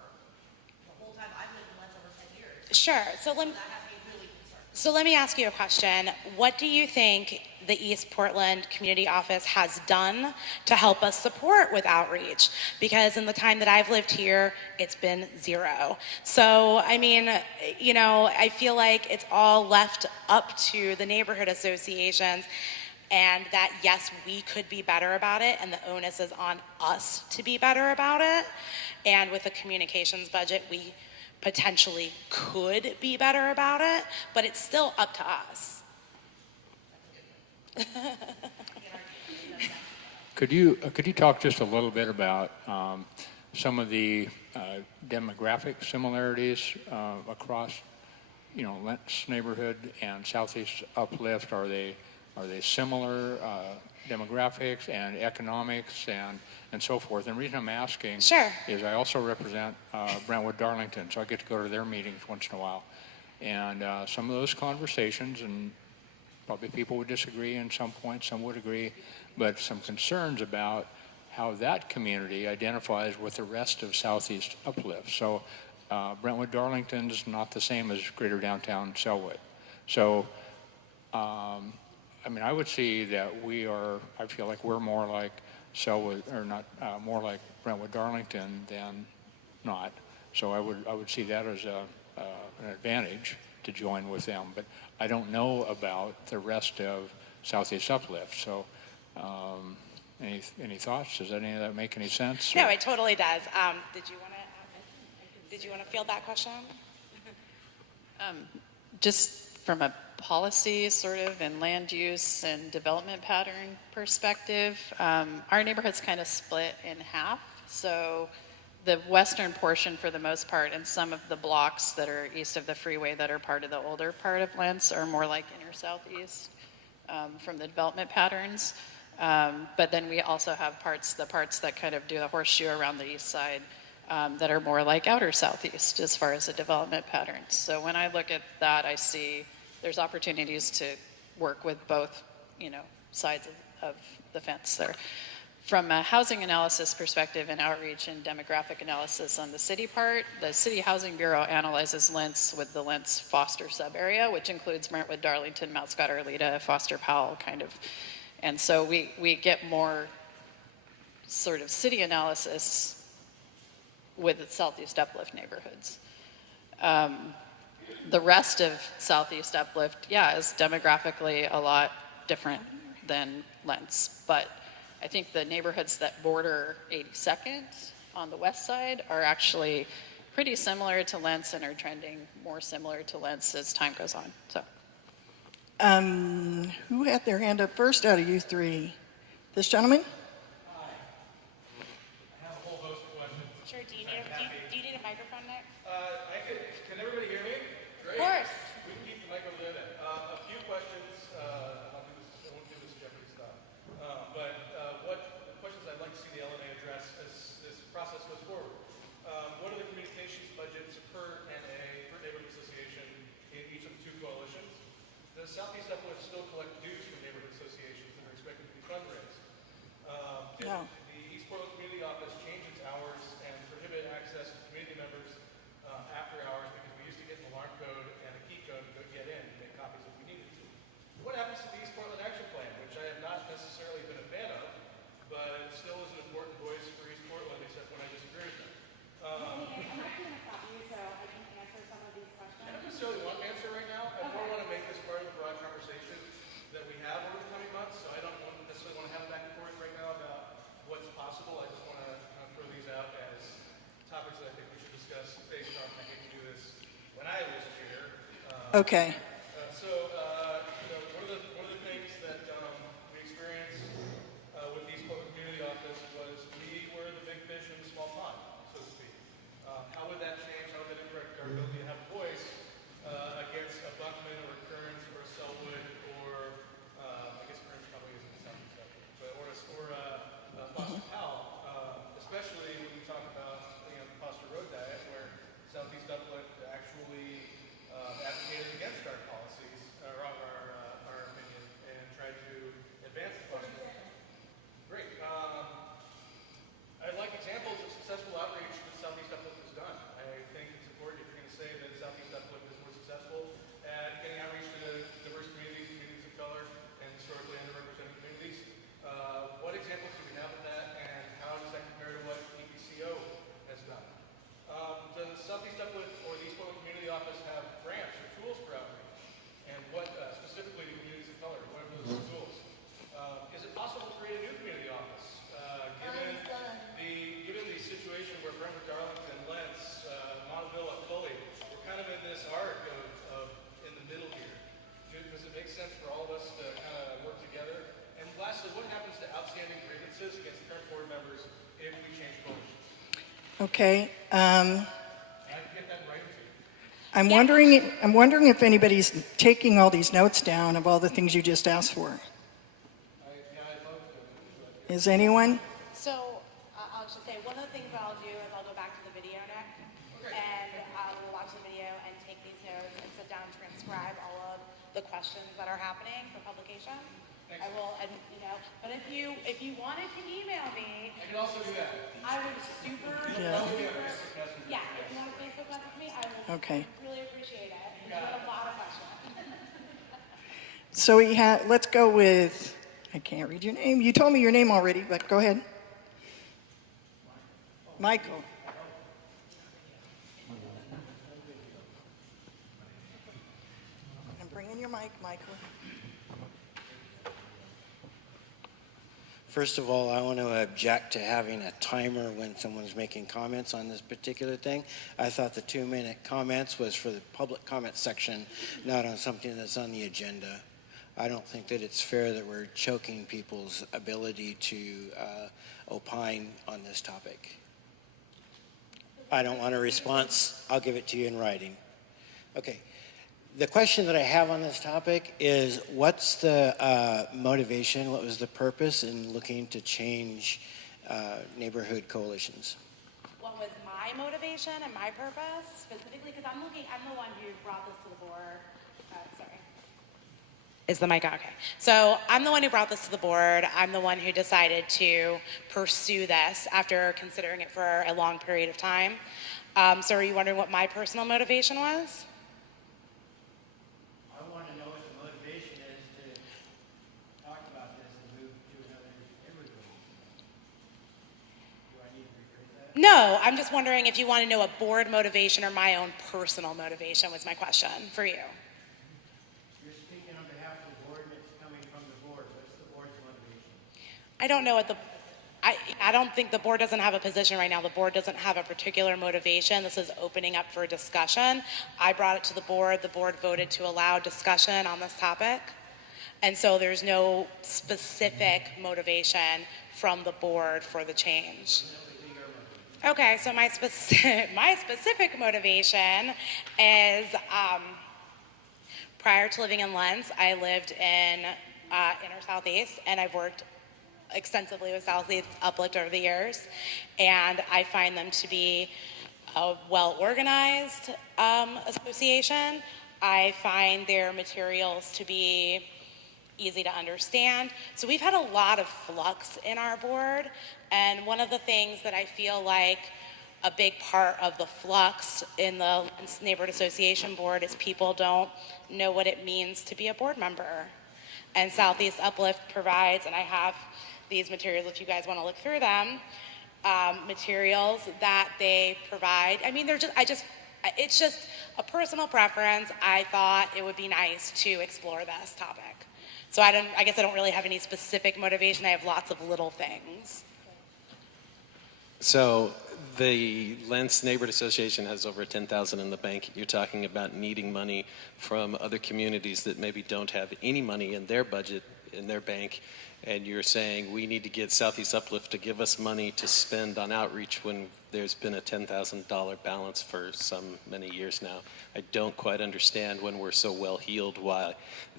the whole time I've lived in Lentz over 10 years. Sure. So let me ask you a question. What do you think the East Portland Community Office has done to help us support with outreach? Because in the time that I've lived here, it's been 0. So, I mean, I feel like it's all left up to the neighborhood associations. and that yes, we could be better about it, and the onus is on us to be better about it. And with a communications budget, we potentially could be better about it, but it's still up to us. Could you talk just a little bit about some of the demographic similarities across, Lentz neighborhood and Southeast Uplift? Are they similar demographics and economics and so forth? And the reason I'm asking is I also represent Brentwood Darlington, so I get to go to their meetings once in a while. And some of those conversations, and probably people would disagree in some points, some would agree, but some concerns about how that community identifies with the rest of Southeast Uplift. So Brentwood Darlington's not the same as Greater Downtown Selwood. So I would see that I feel like we're more like Selwood, or not, more like Brentwood Darlington than not. So I would see that as an advantage to join with them. But I don't know about the rest of Southeast Uplift. So any thoughts? Does any of that make any sense? No, it totally does. Did you want to field that question? Just from a policy sort of and land use and development pattern perspective, our neighborhood's kind of split in half. So the western portion, for the most part, and some of the blocks that are east of the freeway that are part of the older part of Lentz are more like inner southeast from the development patterns. But then we also have the parts that kind of do the horseshoe around the east side that are more like outer southeast as far as the development patterns. So when I look at that, I see there's opportunities to work with both, sides of the fence there. From a housing analysis perspective and outreach and demographic analysis on the city part, the City Housing Bureau analyzes Lentz with the Lentz Foster sub-area, which includes Brentwood, Darlington, Mount Scott, Arleta, Foster, Powell, kind of. And so we get more sort of city analysis with the Southeast Uplift neighborhoods. The rest of Southeast Uplift, is demographically a lot different than Lentz, but I think the neighborhoods that border 82nd on the west side are actually pretty similar to Lentz and are trending more similar to Lentz as time goes on. So, who had their hand up first out of you three? This gentleman? Sure. Do you need a microphone, Nick? Can everybody hear me? Great. Of course. We can keep the mic over there then. A few questions. I won't do this Jeopardy stuff. But what questions I'd like to see the LNA address as this process goes forward. What are the communications budgets per NA, per neighborhood association, in each of the two coalitions? Does Southeast Uplift still collect dues from neighborhood associations that are expected to be fundraised? No. The East Portland Community Office change its hours and prohibit access to community members after hours because we used to get an alarm code and a key code to get in and make copies if we needed to. What happens to the East Portland Action Plan, which I have not necessarily been a fan of, but it still is an important voice for East Portland, except when I disagree with them. I'm not going to stop you, so I can answer some of these questions. I don't necessarily want an answer right now. I more want to make this part of the broad conversation that we have over the coming months, so I don't necessarily want to have back and forth right now about what's possible. I just want to kind of throw these out as topics that I think we should discuss based on, I hate to do this when I was chair. Okay. One of the things that we experienced with the East Portland Community Office was we were the big fish in the small pond, so to speak. How would that change? How would that impact our ability to have a voice against a Buckman or a Kearns or a Selwood or I guess Kearns probably isn't Southeast Uplift, but or a Foster Powell, especially when we talk about the Foster Road Diet, where Southeast Uplift actually advocated against our Okay. I'm wondering if anybody's taking all these notes down of all the things you just asked for. Is anyone? So I'll just say one of the things that I'll do is I'll go back to the video next, and I will watch the video and take these notes and sit down and transcribe all of the questions that are happening for publication. I will, and but if you wanted to email me, I can also do that. I would super, Yeah. yeah, if you want to Facebook message me, I would Okay. really appreciate it. You have a lot of questions. So let's go with, I can't read your name. You told me your name already, but go ahead. Michael. I'm bringing your mic, Michael. First of all, I want to object to having a timer when someone's making comments on this particular thing. I thought the 2-minute comments was for the public comment section, not on something that's on the agenda. I don't think that it's fair that we're choking people's ability to opine on this topic. I don't want a response. I'll give it to you in writing. Okay. The question that I have on this topic is, what's the motivation, what was the purpose in looking to change neighborhood coalitions? What was my motivation and my purpose specifically? Because I'm the one who brought this to the board. Sorry. Is the mic on? Okay. So I'm the one who brought this to the board. I'm the one who decided to pursue this after considering it for a long period of time. So are you wondering what my personal motivation was? I want to know what the motivation is to talk about this and move to another neighborhood. Do I need to rephrase that? No, I'm just wondering if you want to know a board motivation or my own personal motivation was my question for you. You're speaking on behalf of the board and it's coming from the board. What's the board's motivation? I don't know what I don't think the board doesn't have a position right now. The board doesn't have a particular motivation. This is opening up for discussion. I brought it to the board. The board voted to allow discussion on this topic. And so there's no specific motivation from the board for the change. Okay, so my specific motivation is prior to living in Lens, I lived in inner Southeast, and I've worked extensively with Southeast Uplift over the years, and I find them to be a well-organized association. I find their materials to be easy to understand. So we've had a lot of flux in our board, and one of the things that I feel like a big part of the flux in the Neighborhood Association board is people don't know what it means to be a board member. And Southeast Uplift provides, and I have these materials if you guys want to look through them, materials that they provide. I mean, it's just a personal preference. I thought it would be nice to explore this topic. So I guess I don't really have any specific motivation. I have lots of little things. So the Lens Neighborhood Association has over 10,000 in the bank. You're talking about needing money from other communities that maybe don't have any money in their budget, in their bank, and you're saying we need to get Southeast Uplift to give us money to spend on outreach when there's been a $10,000 balance for some many years now. I don't quite understand, when we're so well heeled, why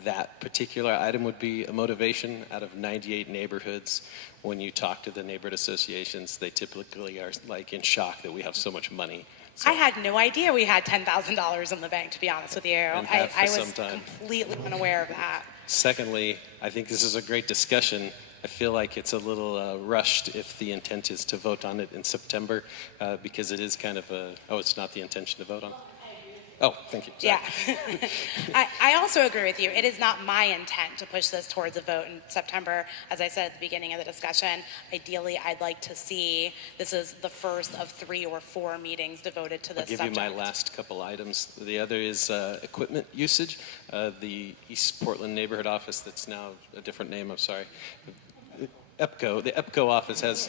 that particular item would be a motivation. Out of 98 neighborhoods, when you talk to the neighborhood associations, they typically are like in shock that we have so much money. So, I had no idea we had $10,000 in the bank, to be honest with you. I was completely unaware of that. Secondly, I think this is a great discussion. I feel like it's a little rushed if the intent is to vote on it in September, because it is kind of it's not the intention to vote on? Oh, thank you. Sorry. Yeah. I also agree with you. It is not my intent to push this towards a vote in September. As I said at the beginning of the discussion, ideally I'd like to see this is the first of 3 or 4 meetings devoted to this subject. I'll give you my last couple items. The other is equipment usage. The East Portland neighborhood office, that's now a different name, I'm sorry. EPCO. The EPCO office has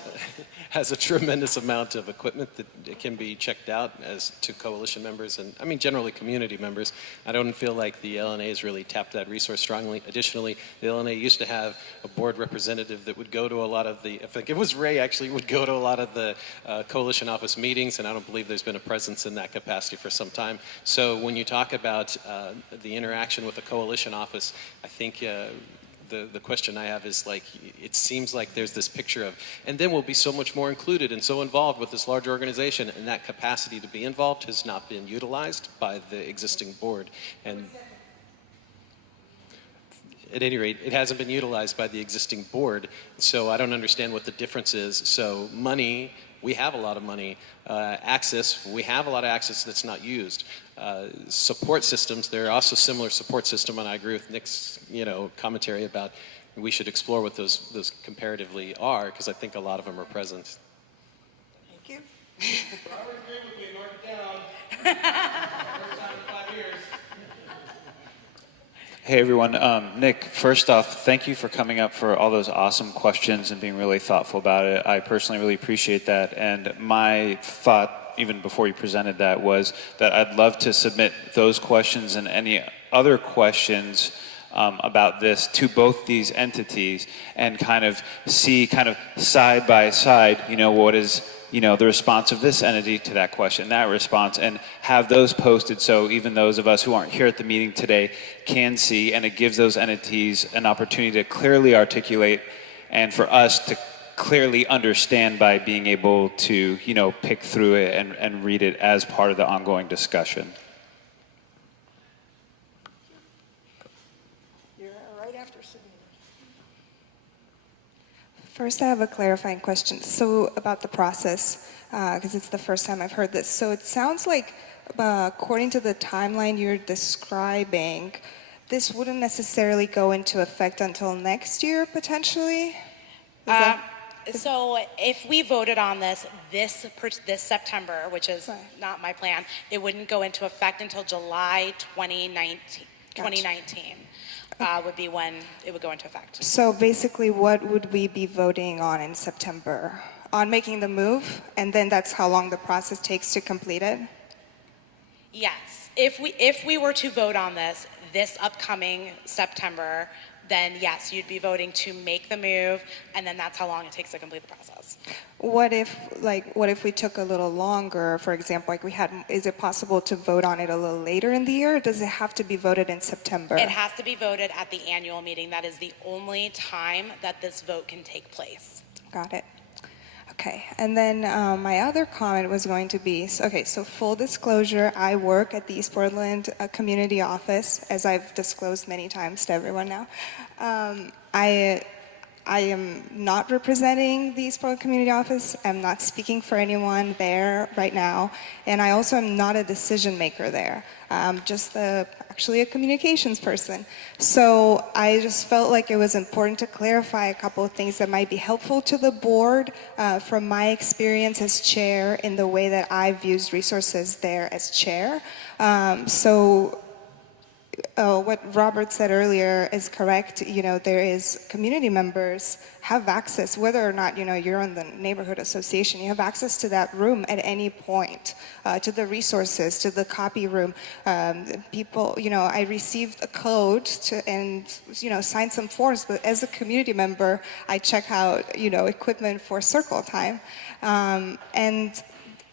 has a tremendous amount of equipment that it can be checked out as to coalition members and I mean generally community members. I don't feel like the LNA has really tapped that resource strongly. Additionally, the LNA used to have a board representative that would go to a lot of the, I think it was Ray actually, would go to a lot of the coalition office meetings, and I don't believe there's been a presence in that capacity for some time. So when you talk about the interaction with the coalition office, I think the question I have is like, it seems like there's this picture of, and then we'll be so much more included and so involved with this large organization, and that capacity to be involved has not been utilized by the existing board. And at any rate, it hasn't been utilized by the existing board, so I don't understand what the difference is. So money, we have a lot of money. Access, we have a lot of access that's not used. Support systems, there are also similar support system, and I agree with Nick's commentary about we should explore what those comparatively are, because I think a lot of them are present. Thank you. Robert agreed with me, mark it down. First time in 5 years. Hey everyone, Nick, first off, thank you for coming up for all those awesome questions and being really thoughtful about it. I personally really appreciate that, and my thought, even before you presented that, was that I'd love to submit those questions and any other questions about this to both these entities and kind of see side by side, what is the response of this entity to that question, that response, and have those posted so even those of us who aren't here at the meeting today can see, and it gives those entities an opportunity to clearly articulate and for us to clearly understand by being able to, pick through it and read it as part of the ongoing discussion. You're right after Sabina. First, I have a clarifying question. So about the process, because it's the first time I've heard this. So it sounds like, according to the timeline you're describing, this wouldn't necessarily go into effect until next year, potentially? So if we voted on this September, which is not my plan, it wouldn't go into effect until July 2019. Gotcha. 2019 would be when it would go into effect. So basically, what would we be voting on in September? On making the move, and then that's how long the process takes to complete it? Yes. If we were to vote on this upcoming September, then yes, you'd be voting to make the move, and then that's how long it takes to complete the process. What if we took a little longer, for example, is it possible to vote on it a little later in the year, or does it have to be voted in September? It has to be voted at the annual meeting. That is the only time that this vote can take place. Got it. Okay, and then my other comment was going to be, so full disclosure, I work at the East Portland Community Office, as I've disclosed many times to everyone now. I am not representing the East Portland Community Office. I'm not speaking for anyone there right now, and I also am not a decision maker there. I'm just actually a communications person. So I just felt like it was important to clarify a couple of things that might be helpful to the board from my experience as chair in the way that I've used resources there as chair. What Robert said earlier is correct. There is community members have access, whether or not, you're in the neighborhood association, you have access to that room at any point, to the resources, to the copy room. People, I received a code and signed some forms, but as a community member, I check out, equipment for circle time. And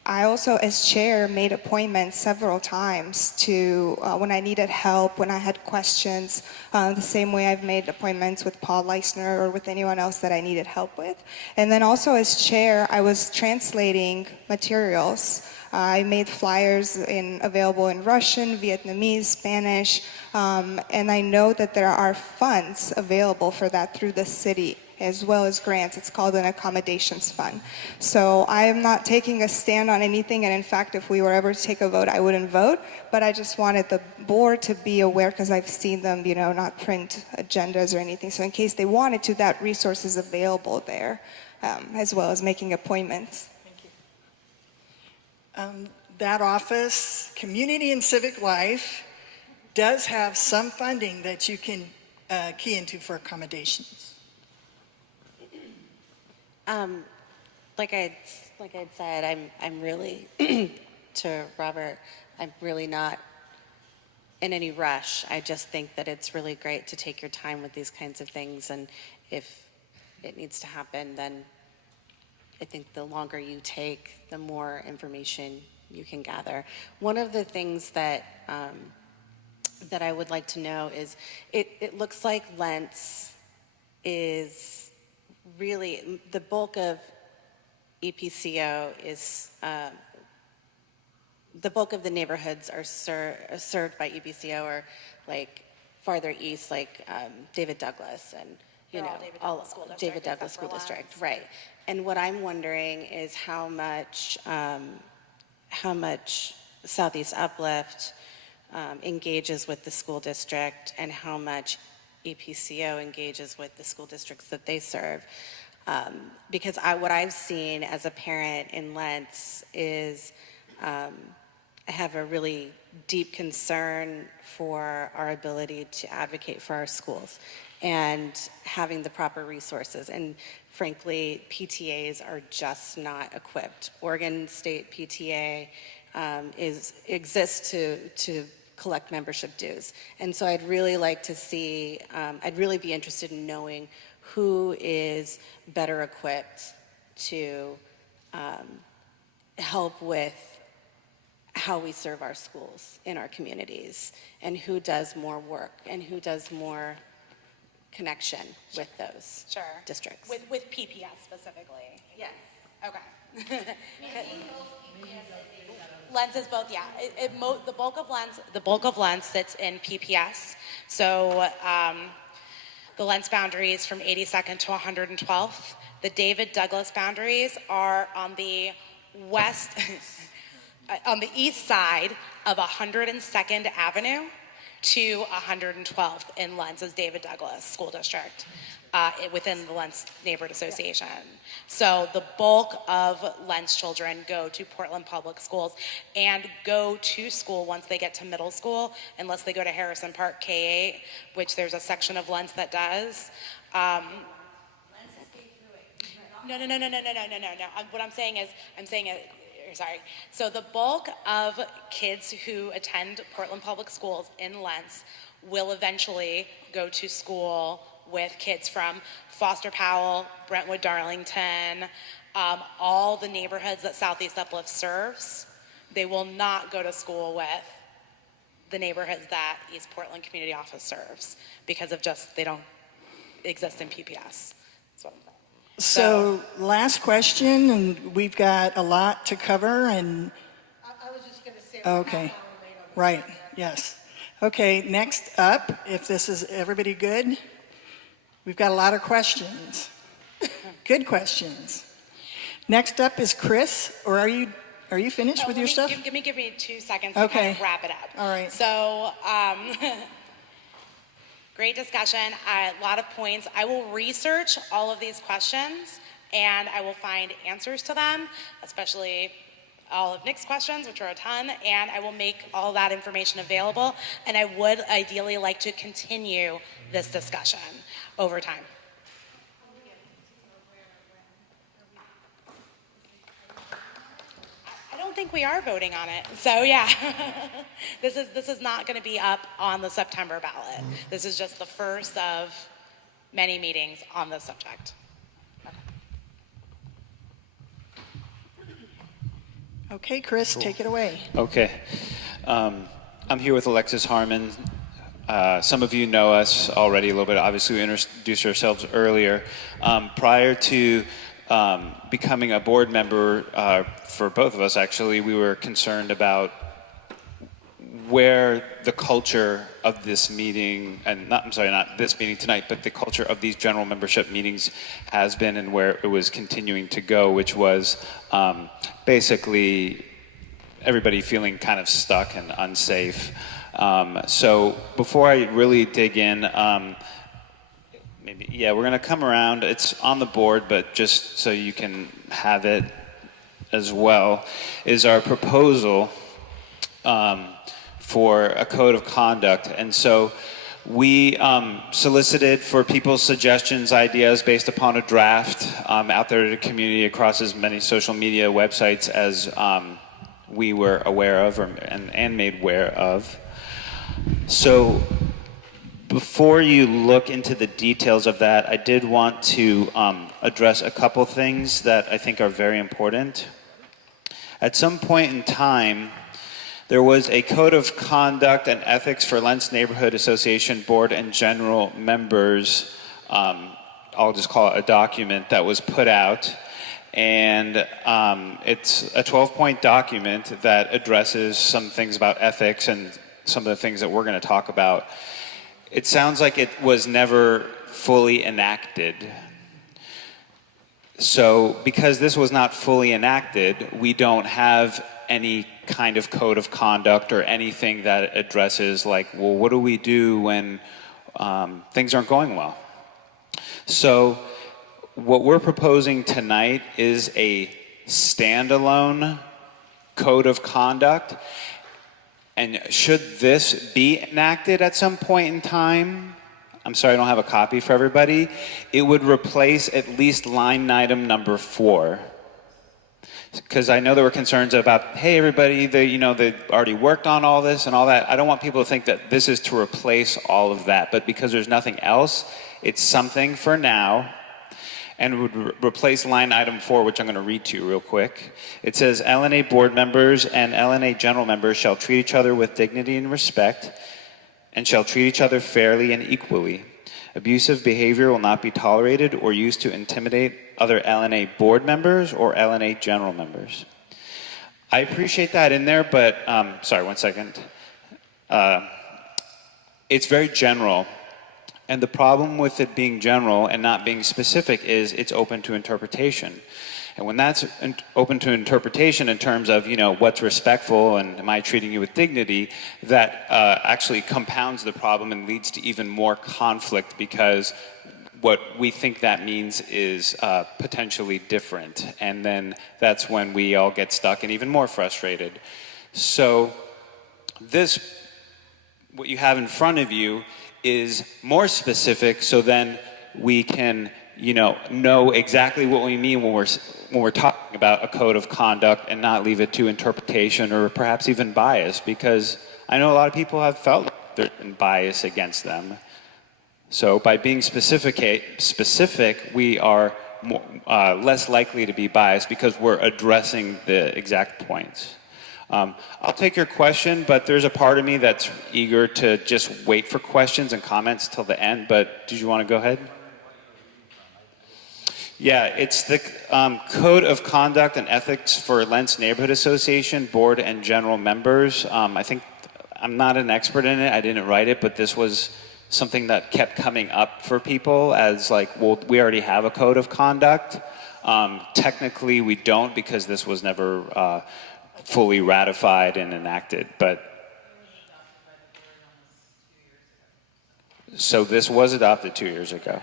I also, as chair, made appointments several times to when I needed help, when I had questions, the same way I've made appointments with Paul Leisner or with anyone else that I needed help with. And then also as chair, I was translating materials. I made flyers available in Russian, Vietnamese, Spanish, and I know that there are funds available for that through the city, as well as grants. It's called an accommodations fund. So I am not taking a stand on anything, and in fact, if we were ever to take a vote, I wouldn't vote, but I just wanted the board to be aware, because I've seen them, not print agendas or anything, so in case they wanted to, that resource is available there, as well as making appointments. That office, Community and Civic Life, does have some funding that you can key into for accommodations. Like I'd said, I'm really to Robert. I'm really not in any rush. I just think that it's really great to take your time with these kinds of things, and if it needs to happen, then I think the longer you take, the more information you can gather. One of the things that that I would like to know is, it looks like Lentz is really, the bulk of EPCO is, the bulk of the neighborhoods are served by EPCO, or like farther east, like David Douglas and, you know, David Douglas School District, right. And what I'm wondering is how much Southeast Uplift engages with the school district, and how much EPCO engages with the school districts that they serve. Because what I've seen as a parent in Lentz is I have a really deep concern for our ability to advocate for our schools and having the proper resources. And frankly, PTAs are just not equipped. Oregon State PTA exists to collect membership dues. And so I'd really like to see, I'd really be interested in knowing who is better equipped to help with how we serve our schools in our communities, and who does more work, and who does more connection with those districts. With PPS specifically? Yes. Okay. Lentz is both, yeah. The bulk of Lentz sits in PPS. So the Lentz boundaries from 82nd to 112th. The David Douglas boundaries are on the west, on the east side of 102nd Avenue to 112th in Lentz's David Douglas School District, within the Lentz Neighborhood Association. So the bulk of Lentz children go to Portland Public Schools and go to school once they get to middle school, unless they go to Harrison Park K-8, which there's a section of Lentz that does. No. What I'm saying is, sorry. So the bulk of kids who attend Portland Public Schools in Lentz will eventually go to school with kids from Foster Powell, Brentwood Darlington, all the neighborhoods that Southeast Uplift serves. They will not go to school with the neighborhoods that East Portland Community Office serves, because of just, they don't exist in PPS. That's what I'm saying. So last question, and we've got a lot to cover, and I was just going to say. okay, right, yes. Okay, next up, if this is everybody good, we've got a lot of questions. Good questions. Next up is Chris, or are you finished with your stuff? Give me 2 seconds Okay. to kind of wrap it up. All right. So, great discussion, a lot of points. I will research all of these questions, and I will find answers to them, especially all of Nick's questions, which are a ton, and I will make all that information available, and I would ideally like to continue this discussion over time. I don't think we are voting on it, so yeah. This is not going to be up on the September ballot. This is just the first of many meetings on this subject. Okay, Chris, Cool. take it away. Okay. I'm here with Alexis Harmon. Some of you know us already a little bit. Obviously, we introduced ourselves earlier. Prior to becoming a board member, for both of us, actually, we were concerned about where the culture of this meeting, and not this meeting tonight, but the culture of these general membership meetings has been, and where it was continuing to go, which was basically everybody feeling kind of stuck and unsafe. So before I really dig in, we're going to come around. It's on the board, but just so you can have it as well, is our proposal for a code of conduct. And so We solicited for people's suggestions, ideas based upon a draft out there to the community across as many social media websites as we were aware of and made aware of. So before you look into the details of that, I did want to address a couple things that I think are very important. At some point in time, there was a code of conduct and ethics for Lents Neighborhood Association Board and general members. I'll just call it a document that was put out. And it's a 12-point document that addresses some things about ethics and some of the things that we're going to talk about. It sounds like it was never fully enacted. So because this was not fully enacted, we don't have any kind of code of conduct or anything that addresses like, well, what do we do when things aren't going well? So what we're proposing tonight is a standalone code of conduct. And should this be enacted at some point in time, I'm sorry I don't have a copy for everybody, it would replace at least line item number 4. Because I know there were concerns about, hey, everybody, they already worked on all this and all that. I don't want people to think that this is to replace all of that. But because there's nothing else, it's something for now. And would replace line item 4, which I'm going to read to you real quick. It says, LNA board members and LNA general members shall treat each other with dignity and respect, and shall treat each other fairly and equally. Abusive behavior will not be tolerated or used to intimidate other LNA board members or LNA general members. I appreciate that in there, but, sorry, one second. It's very general. And the problem with it being general and not being specific is it's open to interpretation. And when that's open to interpretation in terms of, what's respectful and am I treating you with dignity, that actually compounds the problem and leads to even more conflict because what we think that means is potentially different. And then that's when we all get stuck and even more frustrated. So what you have in front of you is more specific, so then we can, know exactly what we mean when we're talking about a code of conduct and not leave it to interpretation or perhaps even bias, because I know a lot of people have felt there's been bias against them. So by being specific, we are more, less likely to be biased because we're addressing the exact points. I'll take your question, but there's a part of me that's eager to just wait for questions and comments till the end, but did you want to go ahead? Yeah, it's the Code of Conduct and Ethics for Lents Neighborhood Association Board and General Members. I think, I'm not an expert in it, I didn't write it, but this was something that kept coming up for people as like, well, we already have a Code of Conduct. Technically, we don't because this was never fully ratified and enacted, but so this was adopted 2 years ago.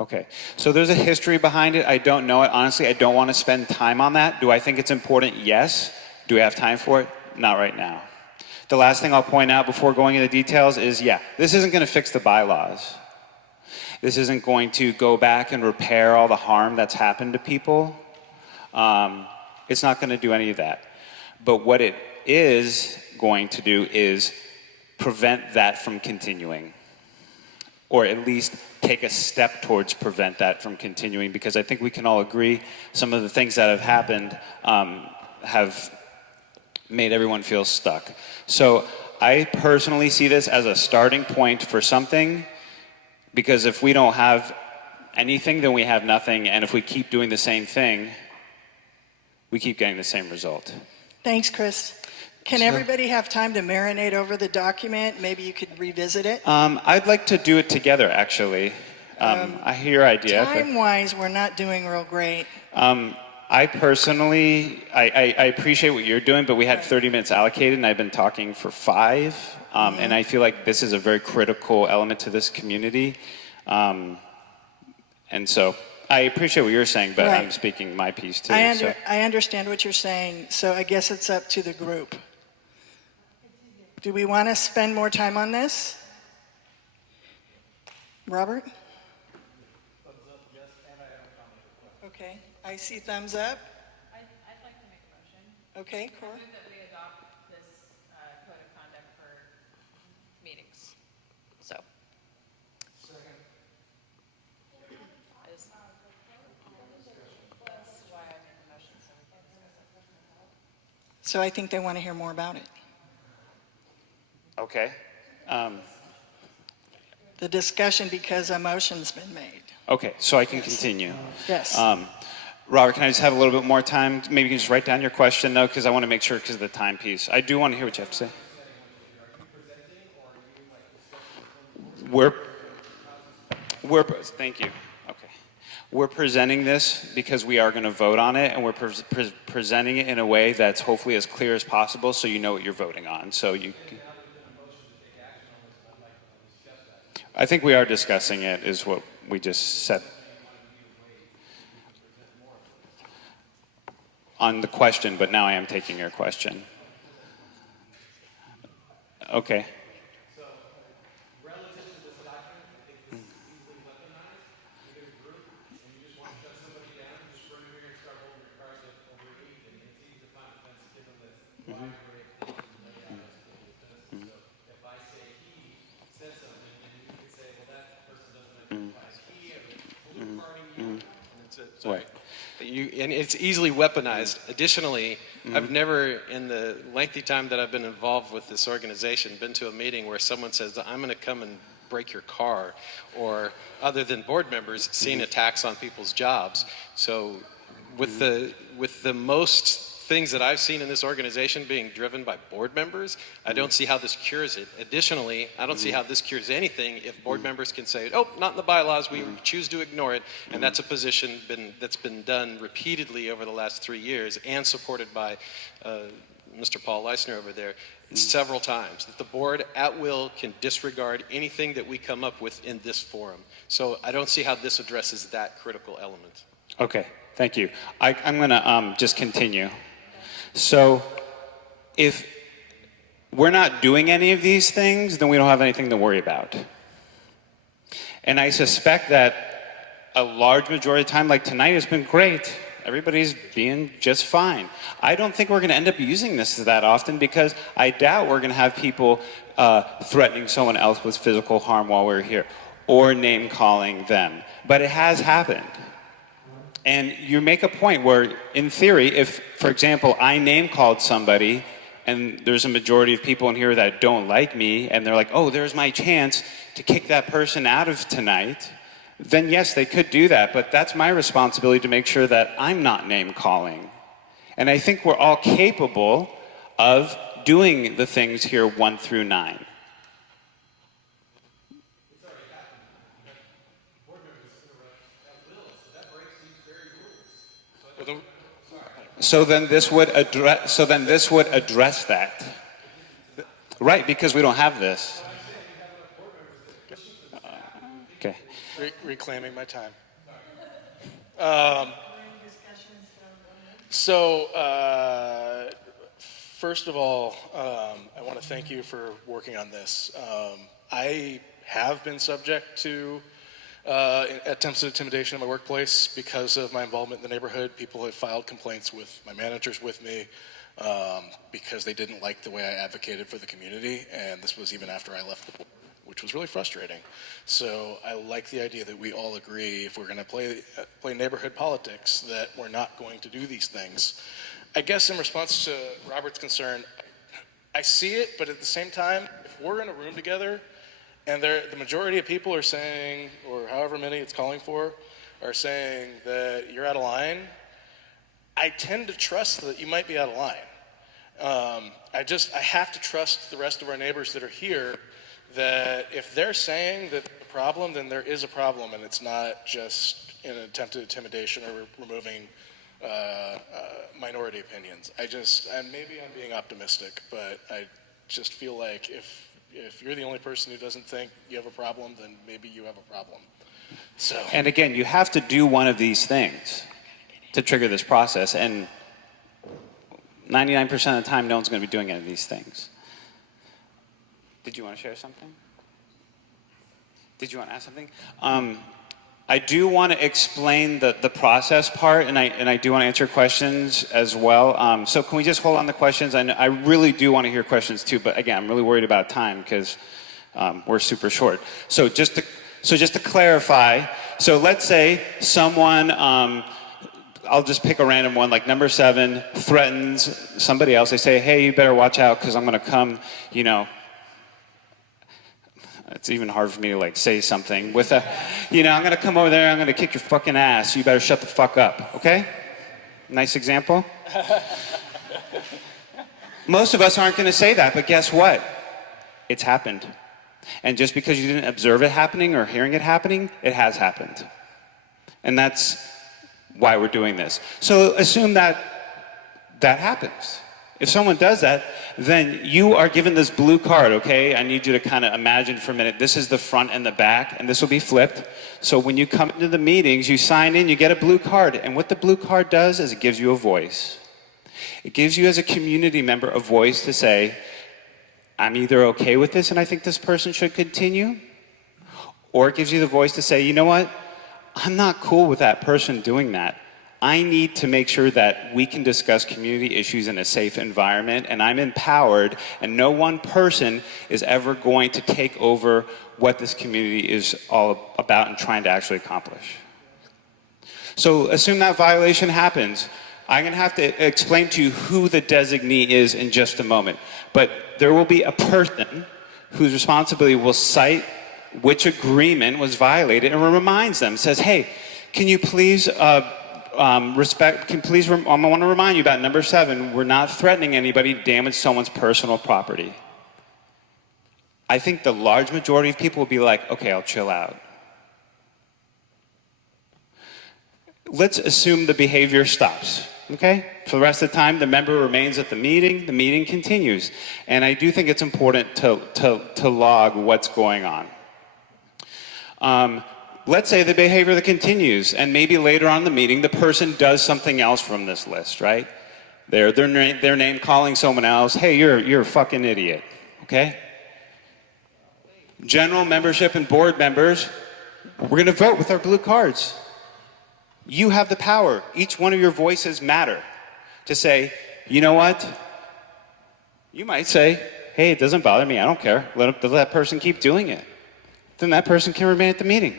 Okay, so there's a history behind it. I don't know it. Honestly, I don't want to spend time on that. Do I think it's important? Yes. Do we have time for it? Not right now. The last thing I'll point out before going into details is, yeah, this isn't going to fix the bylaws. This isn't going to go back and repair all the harm that's happened to people. It's not going to do any of that. But what it is going to do is prevent that from continuing, or at least take a step towards prevent that from continuing, because I think we can all agree some of the things that have happened have made everyone feel stuck. So I personally see this as a starting point for something, because if we don't have anything, then we have nothing, and if we keep doing the same thing, we keep getting the same result. Thanks, Chris. Can everybody have time to marinate over the document? Maybe you could revisit it. I'd like to do it together, actually. I hear your idea. Time-wise, we're not doing real great. I personally, I appreciate what you're doing, but we had 30 minutes allocated, and I've been talking for 5. And I feel like this is a very critical element to this community. And so I appreciate what you're saying, but Right. I'm speaking my piece too. I understand what you're saying, so I guess it's up to the group. Do we want to spend more time on this? Robert? Okay, I see thumbs up. I'd like to make a motion. Okay, Cora? I move that we adopt this code of conduct for meetings. So. I just- That's why I made the motion, so we can discuss it. So I think they want to hear more about it. Okay. The discussion because a motion's been made. Okay, so I can continue. Yes. Robert, can I just have a little bit more time? Maybe you can just write down your question, though, because I want to make sure because of the time piece. I do want to hear what you have to say. Thank you. Okay. We're presenting this because we are going to vote on it, and we're presenting it in a way that's hopefully as clear as possible so you know what you're voting on. So you. I think we are discussing it, is what we just said. On the question, but now I am taking your question. Okay. Right. And it's easily weaponized. Additionally, I've never, in the lengthy time that I've been involved with this organization, been to a meeting where someone says, I'm going to come and break your car, or other than board members, seen attacks on people's jobs. So with the most things that I've seen in this organization being driven by board members, I don't see how this cures it. Additionally, I don't see how this cures anything if board members can say, oh, not in the bylaws, we choose to ignore it, and that's a position that's been done repeatedly over the last 3 years and supported by Mr. Paul Leisner over there several times, that the board at will can disregard anything that we come up with in this forum. So I don't see how this addresses that critical element. Okay, thank you. I'm going to just continue. So if we're not doing any of these things, then we don't have anything to worry about. And I suspect that a large majority of the time, like tonight, has been great. Everybody's being just fine. I don't think we're going to end up using this that often because I doubt we're going to have people threatening someone else with physical harm while we're here or name calling them. But it has happened. And you make a point where, in theory, if, for example, I name-called somebody and there's a majority of people in here that don't like me and they're like, oh, there's my chance to kick that person out of tonight, then yes, they could do that. But that's my responsibility to make sure that I'm not name-calling. And I think we're all capable of doing the things here 1 through 9. So then this would address that. Right, because we don't have this. Okay. Reclaiming my time. First of all, I want to thank you for working on this. I have been subject to attempts at intimidation in my workplace because of my involvement in the neighborhood. People have filed complaints with my managers with me because they didn't like the way I advocated for the community, and this was even after I left the board, which was really frustrating. So I like the idea that we all agree, if we're going to play neighborhood politics, that we're not going to do these things. I guess in response to Robert's concern, I see it, but at the same time, if we're in a room together and the majority of people are saying, or however many it's calling for, are saying that you're out of line, I tend to trust that you might be out of line. I have to trust the rest of our neighbors that are here that if they're saying that there's a problem, then there is a problem, and it's not just an attempt at intimidation or removing minority opinions. Maybe I'm being optimistic, but I just feel like if you're the only person who doesn't think you have a problem, then maybe you have a problem. So. And again, you have to do one of these things to trigger this process, and 99% of the time, no one's going to be doing any of these things. Did you want to share something? Did you want to ask something? I do want to explain the process part, and I do want to answer questions as well. So can we just hold on the questions? I really do want to hear questions too, but again, I'm really worried about time because we're super short. So just to clarify, so let's say someone, I'll just pick a random one, like number 7 threatens somebody else. They say, hey, you better watch out because I'm going to come, you know. It's even hard for me to like say something with a, you know, I'm going to come over there, I'm going to kick your fucking ass. You better shut the fuck up, okay? Nice example. Most of us aren't going to say that, but guess what? It's happened. And just because you didn't observe it happening or hearing it happening, it has happened. And that's why we're doing this. So assume that that happens. If someone does that, then you are given this blue card, okay? I need you to kind of imagine for a minute. This is the front and the back, and this will be flipped. So when you come into the meetings, you sign in, you get a blue card. And what the blue card does is it gives you a voice. It gives you as a community member a voice to say, I'm either okay with this and I think this person should continue, or it gives you the voice to say, you know what? I'm not cool with that person doing that. I need to make sure that we can discuss community issues in a safe environment, and I'm empowered, and no one person is ever going to take over what this community is all about and trying to actually accomplish. So assume that violation happens. I'm going to have to explain to you who the designee is in just a moment. But there will be a person whose responsibility will cite which agreement was violated and reminds them, says, hey, can you please I want to remind you about number 7, we're not threatening anybody to damage someone's personal property. I think the large majority of people will be like, okay, I'll chill out. Let's assume the behavior stops, okay? For the rest of the time, the member remains at the meeting continues. And I do think it's important to log what's going on. Let's say the behavior that continues, and maybe later on in the meeting, the person does something else from this list, right? They're name calling someone else, hey, you're a fucking idiot, okay? General membership and board members, we're gonna vote with our blue cards. You have the power. Each one of your voices matter to say, you know what? You might say, hey, it doesn't bother me, I don't care. Let that person keep doing it. Then that person can remain at the meeting.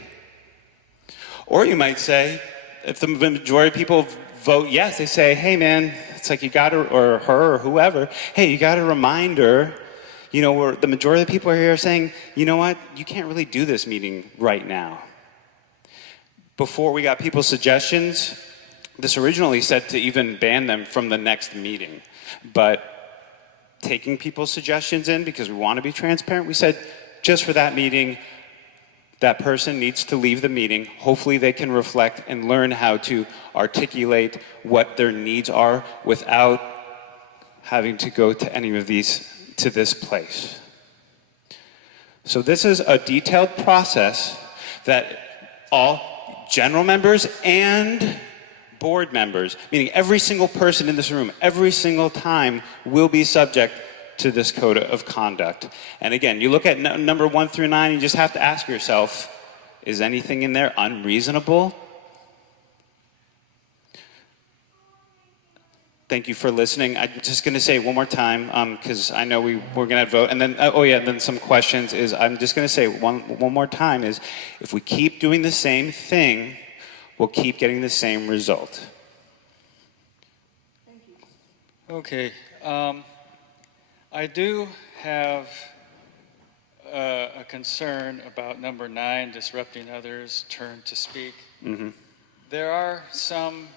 Or you might say, if the majority of people vote yes, they say, hey man, it's like you got to, or her or whoever, hey, you got to remind her, you know, where the majority of the people are here saying, you know what, you can't really do this meeting right now. Before we got people's suggestions, this originally said to even ban them from the next meeting. But taking people's suggestions in, because we want to be transparent, we said, just for that meeting, that person needs to leave the meeting. Hopefully they can reflect and learn how to articulate what their needs are without having to go to any of this place. So this is a detailed process that all general members and board members, meaning every single person in this room, every single time will be subject to this code of conduct. And again, you look at number 1 through 9, you just have to ask yourself, is anything in there unreasonable? Thank you for listening. I'm just going to say one more time, because I know we're going to vote. And then, then some questions is, I'm just going to say one more time is, if we keep doing the same thing, we'll keep getting the same result. Thank you. Okay. I do have a concern about number 9, disrupting others' turn to speak. Mm-hmm. There are some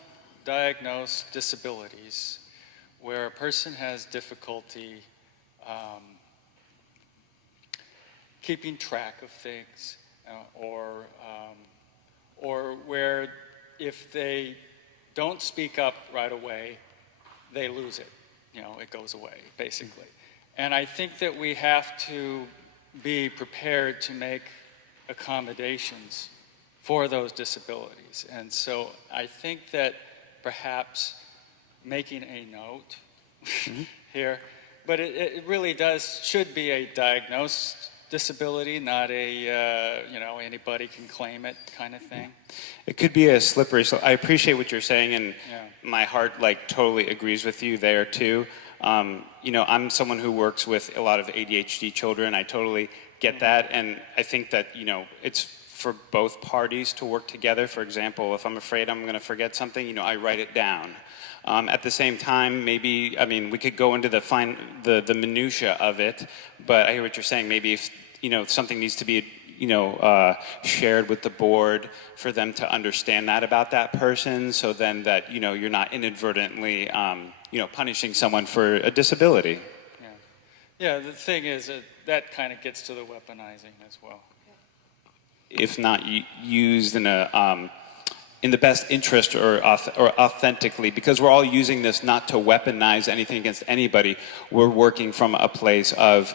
diagnosed disabilities where a person has difficulty keeping track of things, or where if they don't speak up right away, they lose it. You know, it goes away, basically. And I think that we have to be prepared to make accommodations for those disabilities. And so I think that perhaps making a note here, but it really should be a diagnosed disability, not a, anybody can claim it kind of thing. It could be a slippery slope. I appreciate what you're saying, and Yeah. my heart totally agrees with you there too. I'm someone who works with a lot of ADHD children. I totally get that, and I think that it's for both parties to work together. For example, if I'm afraid I'm going to forget something, I write it down. At the same time, maybe we could go into the minutia of it, but I hear what you're saying. Maybe if something needs to be shared with the board for them to understand that about that person, so then that you're not inadvertently punishing someone for a disability. Yeah, the thing is that kind of gets to the weaponizing as well. If not used in the best interest or authentically, because we're all using this not to weaponize anything against anybody. We're working from a place of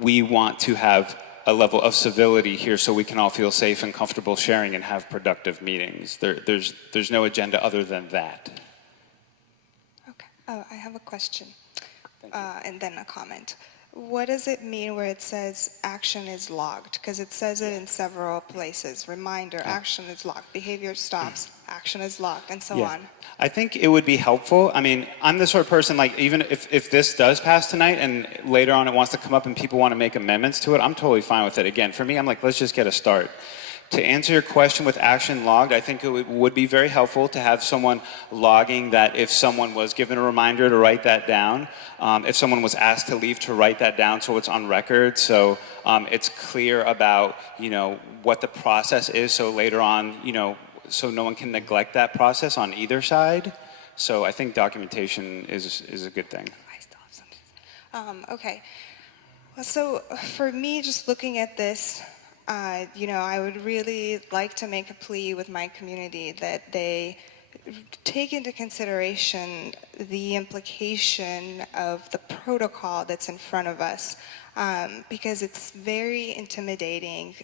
we want to have a level of civility here so we can all feel safe and comfortable sharing and have productive meetings. There's no agenda other than that. Okay. Oh, I have a question and then a comment. What does it mean where it says action is logged? Because it says it in several places. Reminder, action is logged. Behavior stops, action is logged, and so on. I think it would be helpful. I'm the sort of person, even if this does pass tonight and later on it wants to come up and people want to make amendments to it, I'm totally fine with it. Again, for me, I'm like, let's just get a start. To answer your question with action logged, I think it would be very helpful to have someone logging that if someone was given a reminder to write that down, if someone was asked to leave, to write that down so it's on record, so it's clear about what the process is, so later on, so no one can neglect that process on either side. So I think documentation is a good thing. Okay. So for me, just looking at this, I would really like to make a plea with my community that they take into consideration the implication of the protocol that's in front of us, because it's very intimidating.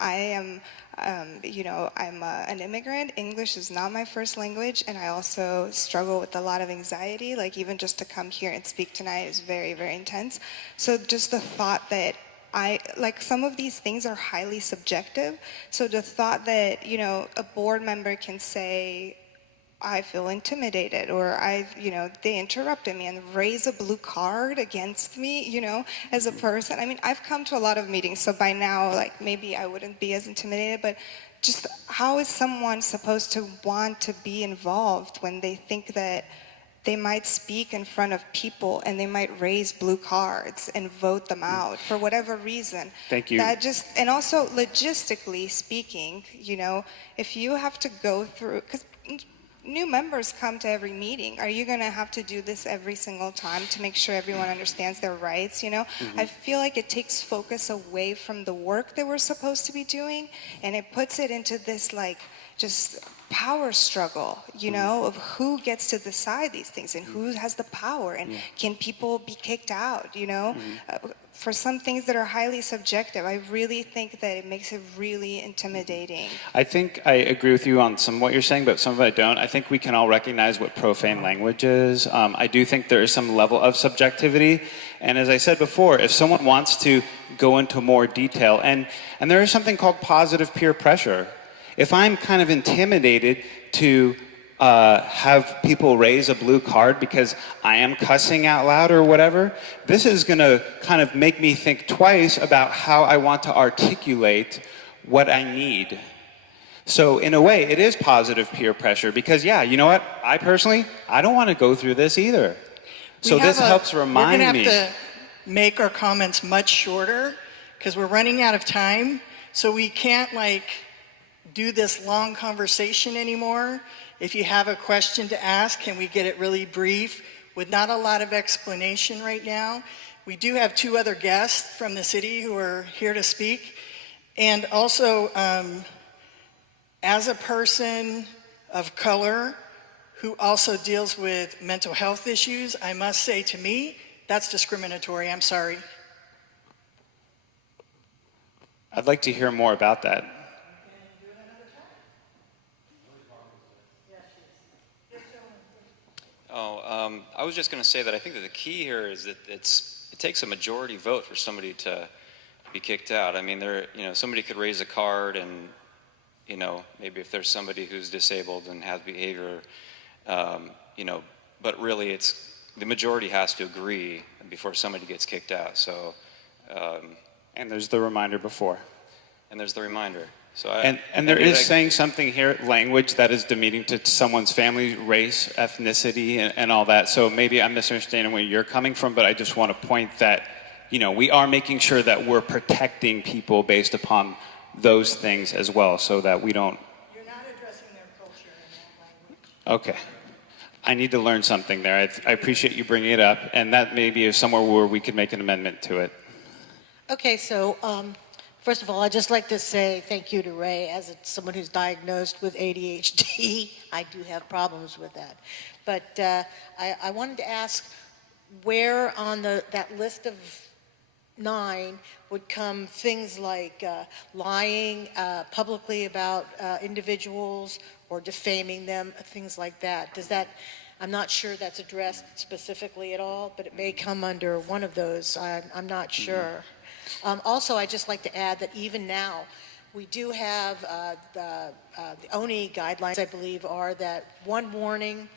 I'm an immigrant. English is not my first language, and I also struggle with a lot of anxiety. Even just to come here and speak tonight is very, very intense. So just the thought that some of these things are highly subjective. So the thought that, a board member can say, I feel intimidated, or they interrupted me and raise a blue card against me, as a person. I've come to a lot of meetings, so by now, maybe I wouldn't be as intimidated, but just how is someone supposed to want to be involved when they think that they might speak in front of people and they might raise blue cards and vote them out for whatever reason? Thank you. And also logistically speaking, if you have to go through, because new members come to every meeting, are you going to have to do this every single time to make sure everyone understands their rights? I feel like it takes focus away from the work that we're supposed to be doing, and it puts it into this just power struggle, of who gets to decide these things and who has the power, and can people be kicked out, for some things that are highly subjective. I really think that it makes it really intimidating. I think I agree with you on some of what you're saying, but some of it I don't. I think we can all recognize what profane language is. I do think there is some level of subjectivity. And as I said before, if someone wants to go into more detail, and there is something called positive peer pressure. If I'm kind of intimidated to have people raise a blue card because I am cussing out loud or whatever, this is going to kind of make me think twice about how I want to articulate what I need. So in a way, it is positive peer pressure because, you know what? I personally, I don't want to go through this either. So this helps remind me. We're going to have to make our comments much shorter because we're running out of time. So we can't do this long conversation anymore. If you have a question to ask, can we get it really brief with not a lot of explanation right now? We do have two other guests from the city who are here to speak. And also, as a person of color who also deals with mental health issues, I must say to me, that's discriminatory. I'm sorry. I'd like to hear more about that. just going to say that I think that the key here is that it takes a majority vote for somebody to be kicked out. I mean, somebody could raise a card and, maybe if there's somebody who's disabled and has behavior, but really the majority has to agree before somebody gets kicked out. So, and there's the reminder before. And there's the reminder. So and there is saying something here, language that is demeaning to someone's family, race, ethnicity, and all that. So maybe I'm misunderstanding where you're coming from, but I just want to point that, we are making sure that we're protecting people based upon those things as well, so that we don't. You're not addressing their culture in that language. Okay. I need to learn something there. I appreciate you bringing it up, and that maybe is somewhere where we could make an amendment to it. Okay, so first of all, I'd just like to say thank you to Ray. As someone who's diagnosed with ADHD, I do have problems with that. But I wanted to ask where on that list of 9 would come things like lying publicly about individuals or defaming them, things like that. I'm not sure that's addressed specifically at all, but it may come under one of those. I'm not sure. Also, I'd just like to add that even now, we do have the ONI guidelines, I believe, are that one warning,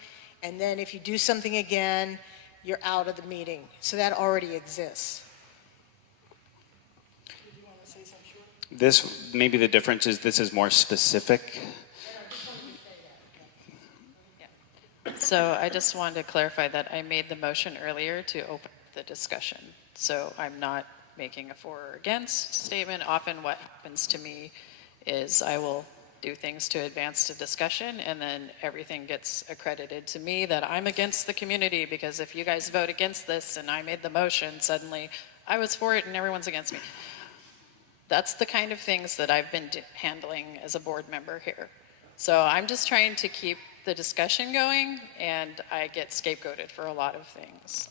and then if you do something again, you're out of the meeting. So that already exists. This, maybe the difference is this is more specific. So I just wanted to clarify that I made the motion earlier to open the discussion. So I'm not making a for or against statement. Often what happens to me is I will do things to advance the discussion, and then everything gets accredited to me that I'm against the community, because if you guys vote against this and I made the motion, suddenly I was for it and everyone's against me. That's the kind of things that I've been handling as a board member here. So I'm just trying to keep the discussion going, and I get scapegoated for a lot of things.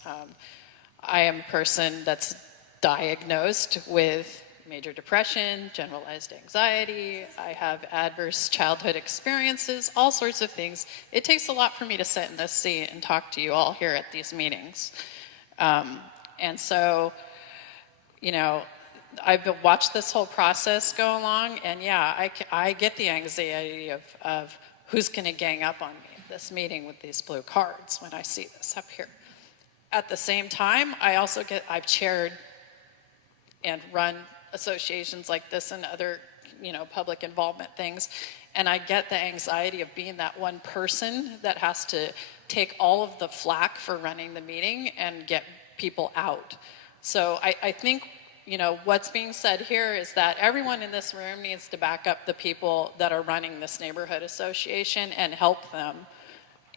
I am a person that's diagnosed with major depression, generalized anxiety. I have adverse childhood experiences, all sorts of things. It takes a lot for me to sit in this seat and talk to you all here at these meetings. And so, I've watched this whole process go along, and yeah, I get the anxiety of who's going to gang up on me at this meeting with these blue cards when I see this up here. At the same time, I've chaired and run associations like this and other, public involvement things, and I get the anxiety of being that one person that has to take all of the flack for running the meeting and get people out. So I think, what's being said here is that everyone in this room needs to back up the people that are running this neighborhood association and help them,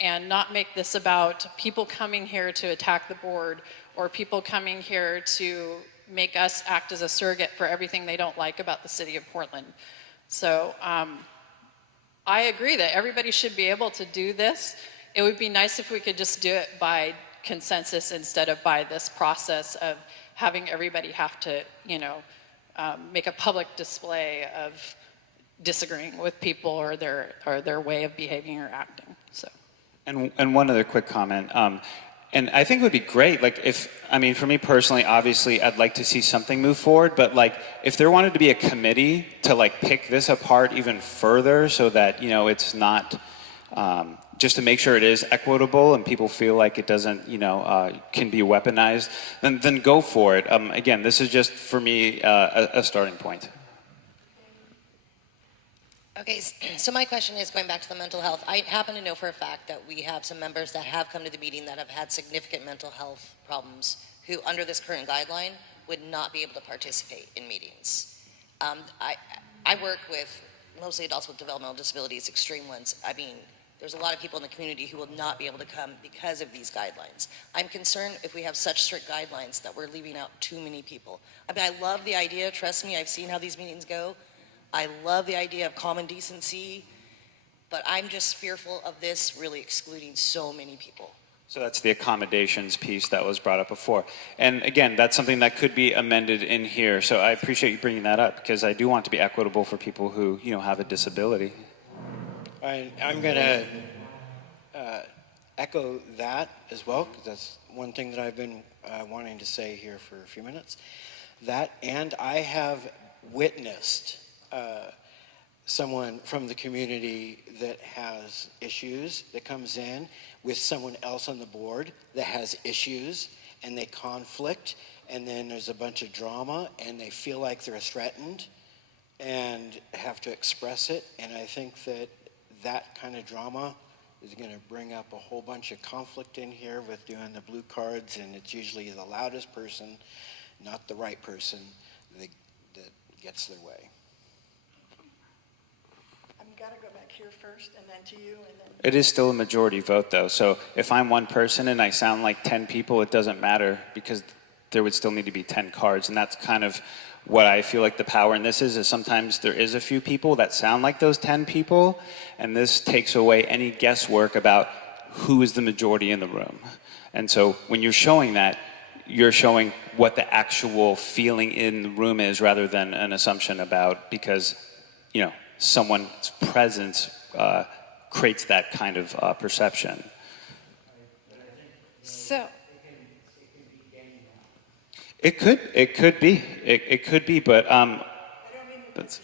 and not make this about people coming here to attack the board or people coming here to make us act as a surrogate for everything they don't like about the city of Portland. So I agree that everybody should be able to do this. It would be nice if we could just do it by consensus instead of by this process of having everybody have to, make a public display of disagreeing with people or their way of behaving or acting. So. And one other quick comment. And I think it would be great, for me personally, obviously, I'd like to see something move forward, but if there wanted to be a committee to pick this apart even further so that, it's not, just to make sure it is equitable and people feel like it doesn't, can be weaponized, then go for it. Again, this is just, for me, a starting point. Okay, so my question is going back to the mental health. I happen to know for a fact that we have some members that have come to the meeting that have had significant mental health problems who, under this current guideline, would not be able to participate in meetings. I work with mostly adults with developmental disabilities, extreme ones. There's a lot of people in the community who will not be able to come because of these guidelines. I'm concerned if we have such strict guidelines that we're leaving out too many people. I love the idea, trust me, I've seen how these meetings go. I love the idea of common decency, but I'm just fearful of this really excluding so many people. So that's the accommodations piece that was brought up before. And again, that's something that could be amended in here. So I appreciate you bringing that up, because I do want to be equitable for people who, have a disability. I'm going to echo that as well, because that's one thing that I've been wanting to say here for a few minutes. That, and I have witnessed someone from the community that has issues that comes in with someone else on the board that has issues, and they conflict, and then there's a bunch of drama, and they feel like they're threatened and have to express it. And I think that that kind of drama is going to bring up a whole bunch of conflict in here with doing the blue cards, and it's usually the loudest person, not the right person, that gets their way. I've got to go back here first, and then to you, and then... It is still a majority vote, though. So if I'm one person and I sound like 10 people, it doesn't matter, because there would still need to be 10 cards. And that's kind of what I feel like the power in this is sometimes there is a few people that sound like those 10 people, and this takes away any guesswork about who is the majority in the room. And so when you're showing that, you're showing what the actual feeling in the room is, rather than an assumption about, because, you know, someone's presence creates that kind of perception. So, It could be, but that's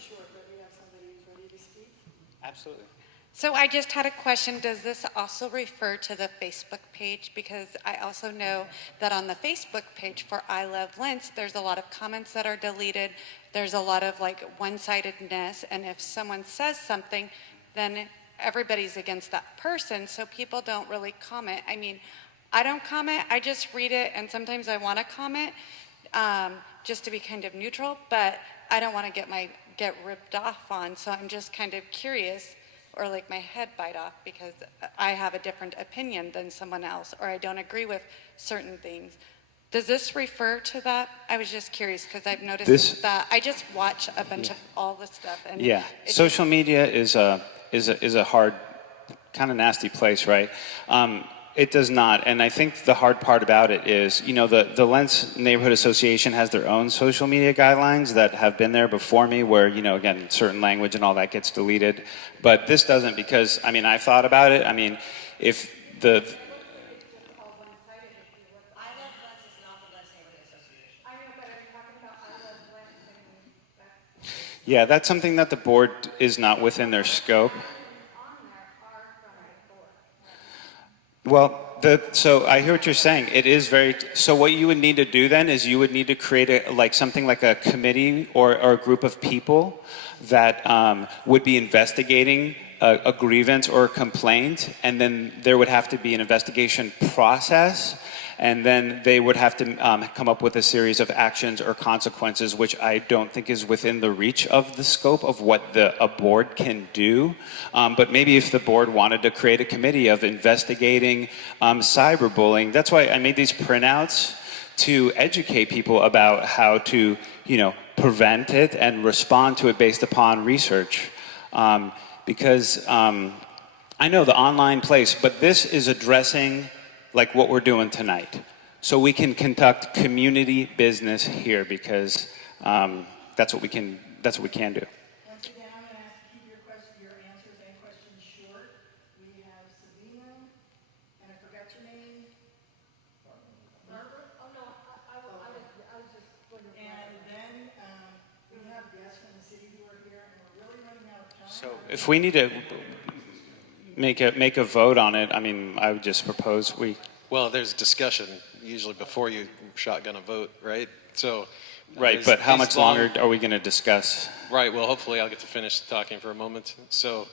absolutely. So I just had a question. Does this also refer to the Facebook page? Because I also know that on the Facebook page for I Love Lents, there's a lot of comments that are deleted. There's a lot of like one-sidedness. And if someone says something, then everybody's against that person. So people don't really comment. I mean, I don't comment. I just read it. And sometimes I want to comment just to be kind of neutral. But I don't want to get ripped off on. So I'm just kind of curious, or like my head bite off because I have a different opinion than someone else, or I don't agree with certain things. Does this refer to that? I was just curious because I've noticed that I just watch a bunch of all this stuff. And yeah, social media is a hard, kind of nasty place, right? It does not, and I think the hard part about it is, you know, the Lents Neighborhood Association has their own social media guidelines that have been there before me where, you know, again, certain language and all that gets deleted, but this doesn't, because, I mean, I've thought about it. I mean, if the... Yeah, that's something that the board is not within their scope. Well, so I hear what you're saying. It is very, so what you would need to do then is you would need to create something like a committee or a group of people that would be investigating a grievance or a complaint, and then there would have to be an investigation process, and then they would have to come up with a series of actions or consequences, which I don't think is within the reach of the scope of what a board can do. But maybe if the board wanted to create a committee of investigating cyberbullying, that's why I made these printouts to educate people about how to, you know, prevent it and respond to it based upon research. Because I know the online place, but this is addressing like what we're doing tonight. So we can conduct community business here, because that's what we can do. Once again, I'm going to ask to keep your answers and questions short. We have Sabina, and I forgot your name. Barbara? Oh, no, I was just wondering. And then we have guests from the city who are here, and we're really running out of time. So if we need to make a vote on it, I mean, I would just propose we... Well, there's discussion usually before you shotgun a vote, right? So... Right, but how much longer are we going to discuss? Right, well, hopefully I'll get to finish talking for a moment. So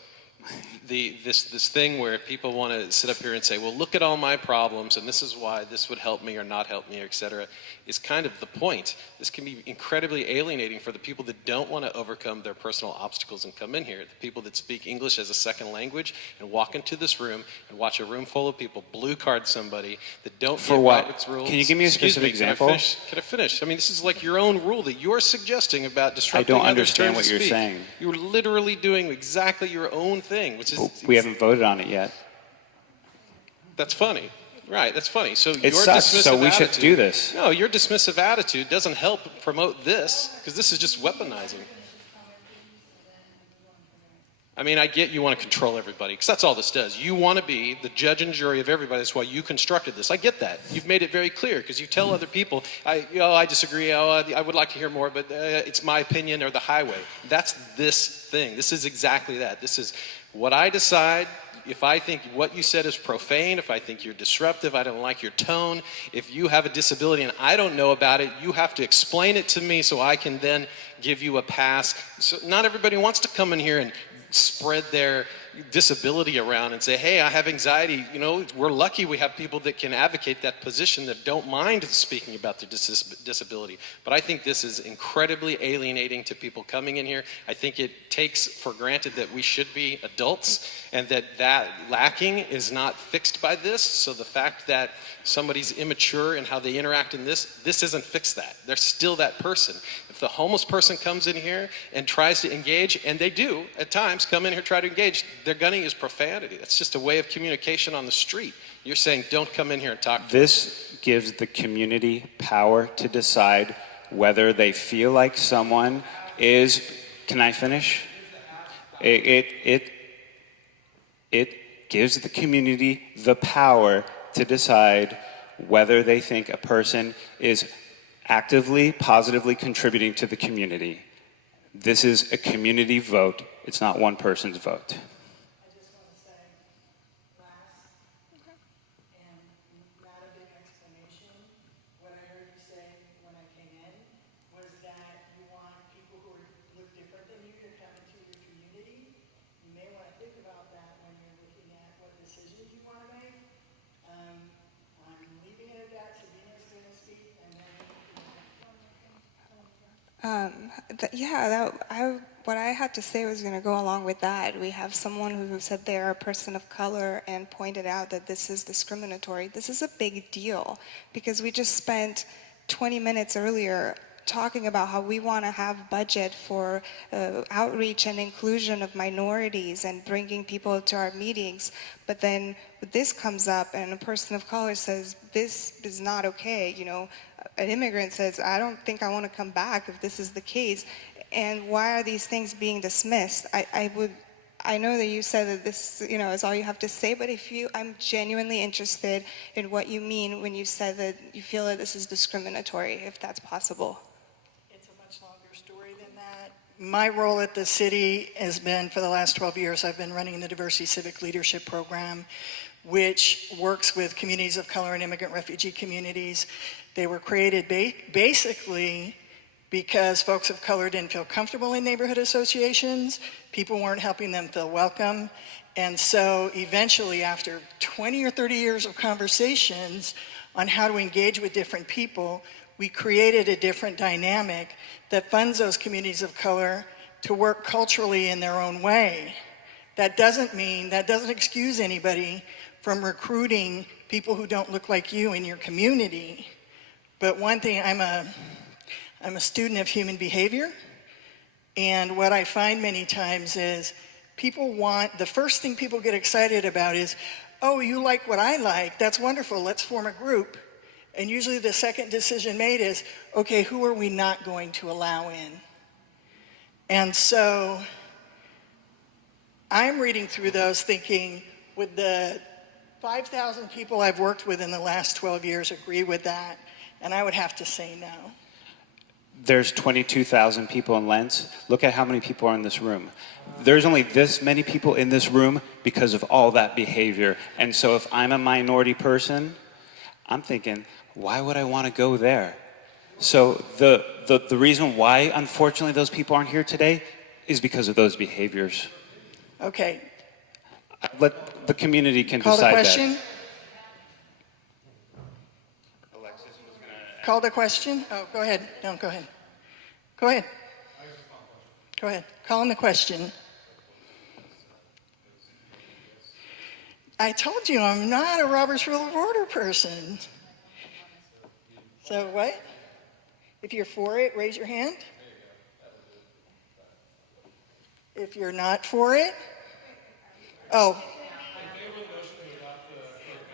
this thing where people want to sit up here and say, well, look at all my problems, and this is why this would help me or not help me, et cetera, is kind of the point. This can be incredibly alienating for the people that don't want to overcome their personal obstacles and come in here. The people that speak English as a second language and walk into this room and watch a room full of people blue card somebody that don't For get what? Robert's rules. Can you give me a specific example? Can I finish? I mean, this is like your own rule that you're suggesting about disrupting I don't others' understand turn what to you're speak. saying. You're literally doing exactly your own thing, which is... We haven't voted on it yet. That's funny. Right, that's funny. So It your sucks, dismissive so we should attitude, do this. No, your dismissive attitude doesn't help promote this, because this is just weaponizing. I mean, I get you want to control everybody, because that's all this does. You want to be the judge and jury of everybody. That's why you constructed this. I get that. You've made it very clear, because you tell other people, I disagree, I would like to hear more, but it's my opinion or the highway. That's this thing. This is exactly that. This is what I decide. If I think what you said is profane, if I think you're disruptive, I don't like your tone, if you have a disability and I don't know about it, you have to explain it to me so I can then give you a pass. So not everybody wants to come in here and spread their disability around and say, hey, I have anxiety. You know, we're lucky we have people that can advocate that position that don't mind speaking about their disability. But I think this is incredibly alienating to people coming in here. I think it takes for granted that we should be adults and that lacking is not fixed by this. So the fact that somebody's immature in how they interact in this doesn't fix that. They're still that person. If the homeless person comes in here and tries to engage, and they do at times come in here try to engage, they're going to use profanity. That's just a way of communication on the street. You're saying don't come in here and talk. This gives the community power to decide whether they feel like someone is, can I finish? It gives the community the power to decide whether they think a person is actively, positively contributing to the community. This is a community vote. It's not one person's vote. What I had to say was going to go along with that. We have someone who said they're a person of color and pointed out that this is discriminatory. This is a big deal because we just spent 20 minutes earlier talking about how we want to have budget for outreach and inclusion of minorities and bringing people to our meetings. But then this comes up and a person of color says, this is not okay. You know, an immigrant says, I don't think I want to come back if this is the case. And why are these things being dismissed? I know that you said that this, you know, is all you have to say, but I'm genuinely interested in what you mean when you said that you feel that this is discriminatory, if that's possible. It's a much longer story than that. My role at the city has been, for the last 12 years, I've been running the Diversity Civic Leadership Program, which works with communities of color and immigrant refugee communities. They were created basically because folks of color didn't feel comfortable in neighborhood associations. People weren't helping them feel welcome. And so eventually, after 20 or 30 years of conversations on how to engage with different people, we created a different dynamic that funds those communities of color to work culturally in their own way. That doesn't excuse anybody from recruiting people who don't look like you in your community. But one thing, I'm a student of human behavior, and what I find many times is the first thing people get excited about is, oh, you like what I like, that's wonderful, let's form a group. And usually the second decision made is, okay, who are we not going to allow in? And so I'm reading through those thinking, would the 5,000 people I've worked with in the last 12 years agree with that? And I would have to say no. There's 22,000 people in Lents. Look at how many people are in this room. There's only this many people in this room because of all that behavior. And so if I'm a minority person, I'm thinking, why would I want to go there? So the reason why, unfortunately, those people aren't here today is because of those behaviors. Okay. Let the community can Call decide the question. that. Call the question? Oh, go ahead. No, go ahead. Go ahead. Go ahead. Call in the question. I told you I'm not a Robert's Rule of Order person. So what? If you're for it, raise your hand. If you're not for it, oh.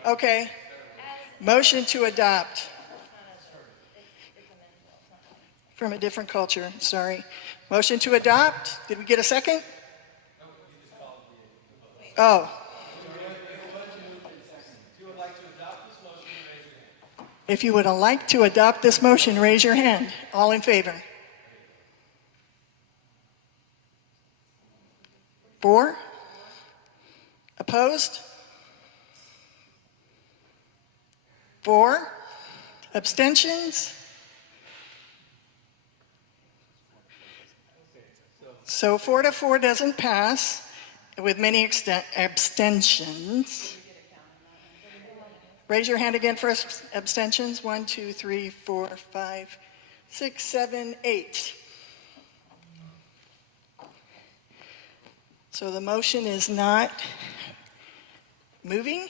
Okay. Motion to adopt. From a different culture, sorry. Motion to adopt. Did we get a second? Oh. If you would like to adopt this motion, raise your hand. All in favor? 4? Opposed? 4? Abstentions? So 4 to 4 doesn't pass with many abstentions. Raise your hand again for abstentions. 1, 2, 3, 4, 5, 6, 7, 8. So the motion is not moving?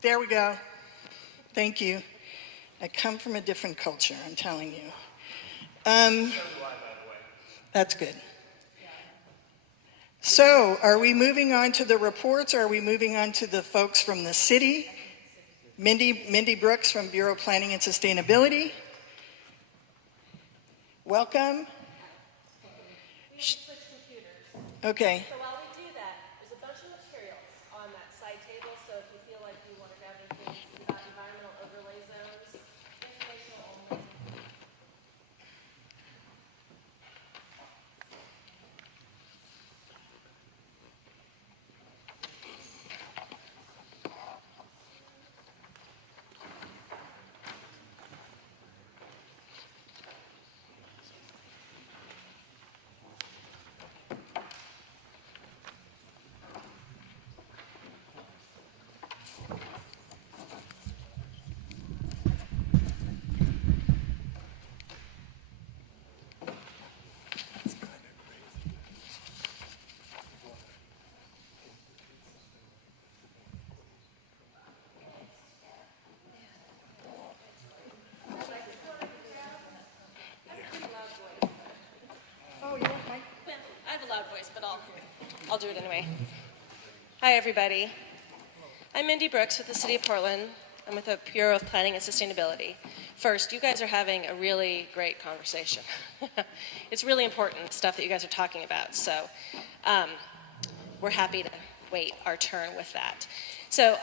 There we go. Thank you. I come from a different culture, I'm telling you. That's good. So, are we moving on to the reports, or are we moving on to the folks from the city? Mindy Brooks from Bureau of Planning and Sustainability. Welcome. Okay. So while we do that, there's a bunch of materials on that side table, so if you feel like you want to grab anything about environmental overlay zones, informational only. I have a loud voice, but I'll do it anyway. Hi, everybody. I'm Mindy Brooks with the City of Portland. I'm with the Bureau of Planning and Sustainability. First, you guys are having a really great conversation. It's really important stuff that you guys are talking about, so we're happy to wait our turn with that. So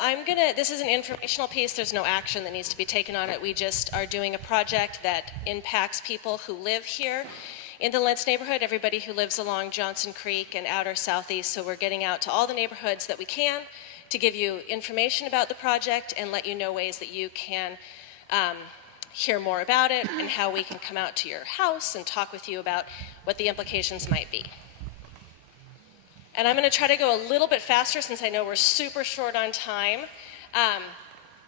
this is an informational piece. There's no action that needs to be taken on it. We just are doing a project that impacts people who live here in the Lentz neighborhood, everybody who lives along Johnson Creek and outer southeast. So we're getting out to all the neighborhoods that we can to give you information about the project and let you know ways that you can hear more about it and how we can come out to your house and talk with you about what the implications might be. And I'm going to try to go a little bit faster since I know we're super short on time.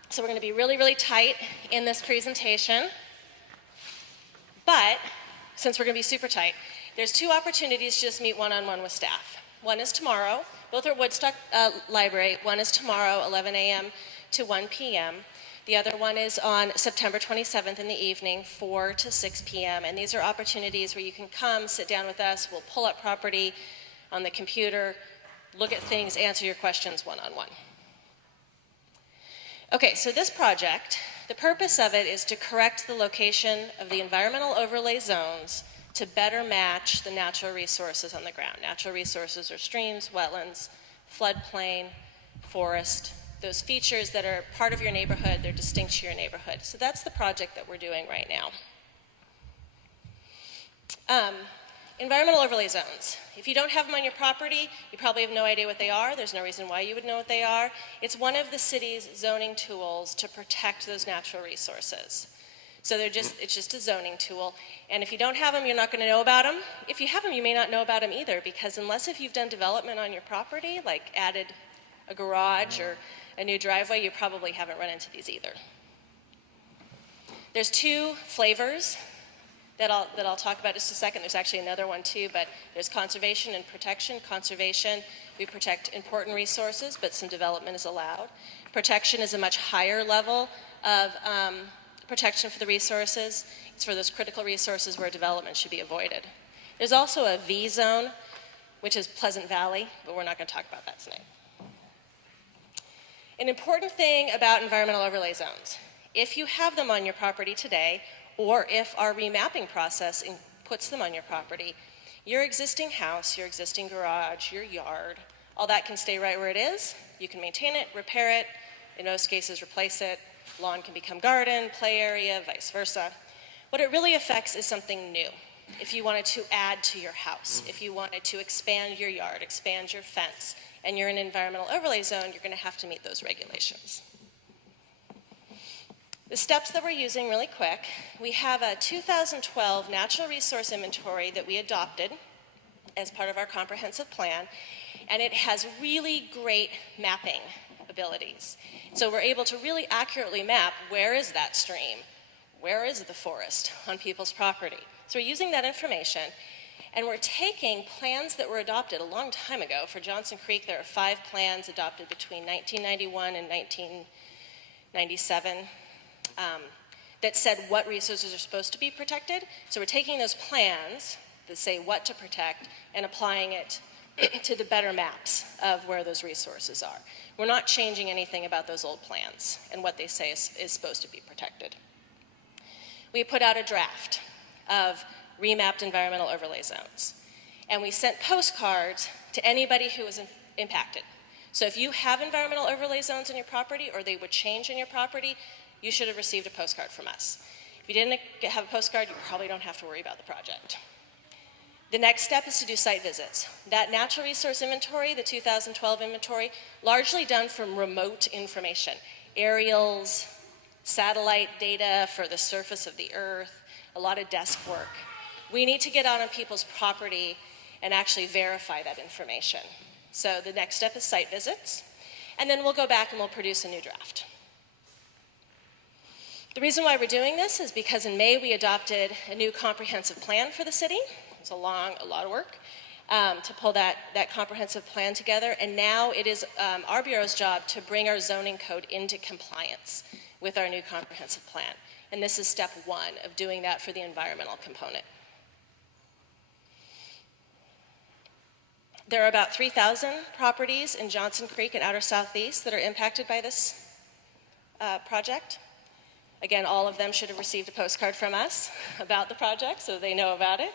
So we're going to be really, really tight in this presentation. But since we're going to be super tight, there's 2 opportunities to just meet one-on-one with staff. One is tomorrow. Both are Woodstock Library. One is tomorrow, 11 a.m. to 1 p.m. The other one is on September 27th in the evening, 4 to 6 p.m. And these are opportunities where you can come, sit down with us. We'll pull up property on the computer, look at things, answer your questions one-on-one. Okay, so this project, the purpose of it is to correct the location of the environmental overlay zones to better match the natural resources on the ground. Natural resources are streams, wetlands, floodplain, forest, those features that are part of your neighborhood, they're distinct to your neighborhood. So that's the project that we're doing right now. Environmental overlay zones. If you don't have them on your property, you probably have no idea what they are. There's no reason why you would know what they are. It's one of the city's zoning tools to protect those natural resources. So it's just a zoning tool. And if you don't have them, you're not going to know about them. If you have them, you may not know about them either, because unless if you've done development on your property, like added a garage or a new driveway, you probably haven't run into these either. There's 2 flavors that I'll talk about just a second. There's actually another one too, but there's conservation and protection. Conservation, we protect important resources, but some development is allowed. Protection is a much higher level of protection for the resources. It's for those critical resources where development should be avoided. There's also a V zone, which is Pleasant Valley, but we're not going to talk about that tonight. An important thing about environmental overlay zones, if you have them on your property today, or if our remapping process puts them on your property, your existing house, your existing garage, your yard, All that can stay right where it is. You can maintain it, repair it, in most cases replace it. Lawn can become garden, play area, vice versa. What it really affects is something new. If you wanted to add to your house, if you wanted to expand your yard, expand your fence, and you're in an environmental overlay zone, you're going to have to meet those regulations. The steps that we're using really quick, we have a 2012 natural resource inventory that we adopted as part of our comprehensive plan, and it has really great mapping abilities. So we're able to really accurately map where is that stream, where is the forest on people's property. So we're using that information, and we're taking plans that were adopted a long time ago. For Johnson Creek, there are 5 plans adopted between 1991 and 1997 that said what resources are supposed to be protected. So we're taking those plans that say what to protect and applying it to the better maps of where those resources are. We're not changing anything about those old plans and what they say is supposed to be protected. We put out a draft of remapped environmental overlay zones, and we sent postcards to anybody who was impacted. So if you have environmental overlay zones on your property or they would change on your property, you should have received a postcard from us. If you didn't have a postcard, you probably don't have to worry about the project. The next step is to do site visits. That natural resource inventory, the 2012 inventory, largely done from remote information, aerials, satellite data for the surface of the earth, a lot of desk work. We need to get out on people's property and actually verify that information. So the next step is site visits, and then we'll go back and we'll produce a new draft. The reason why we're doing this is because in May we adopted a new comprehensive plan for the city. It's a lot of work to pull that comprehensive plan together, and now it is our Bureau's job to bring our zoning code into compliance with our new comprehensive plan. And this is step 1 of doing that for the environmental component. There are about 3,000 properties in Johnson Creek and Outer Southeast that are impacted by this project. Again, all of them should have received a postcard from us about the project so they know about it.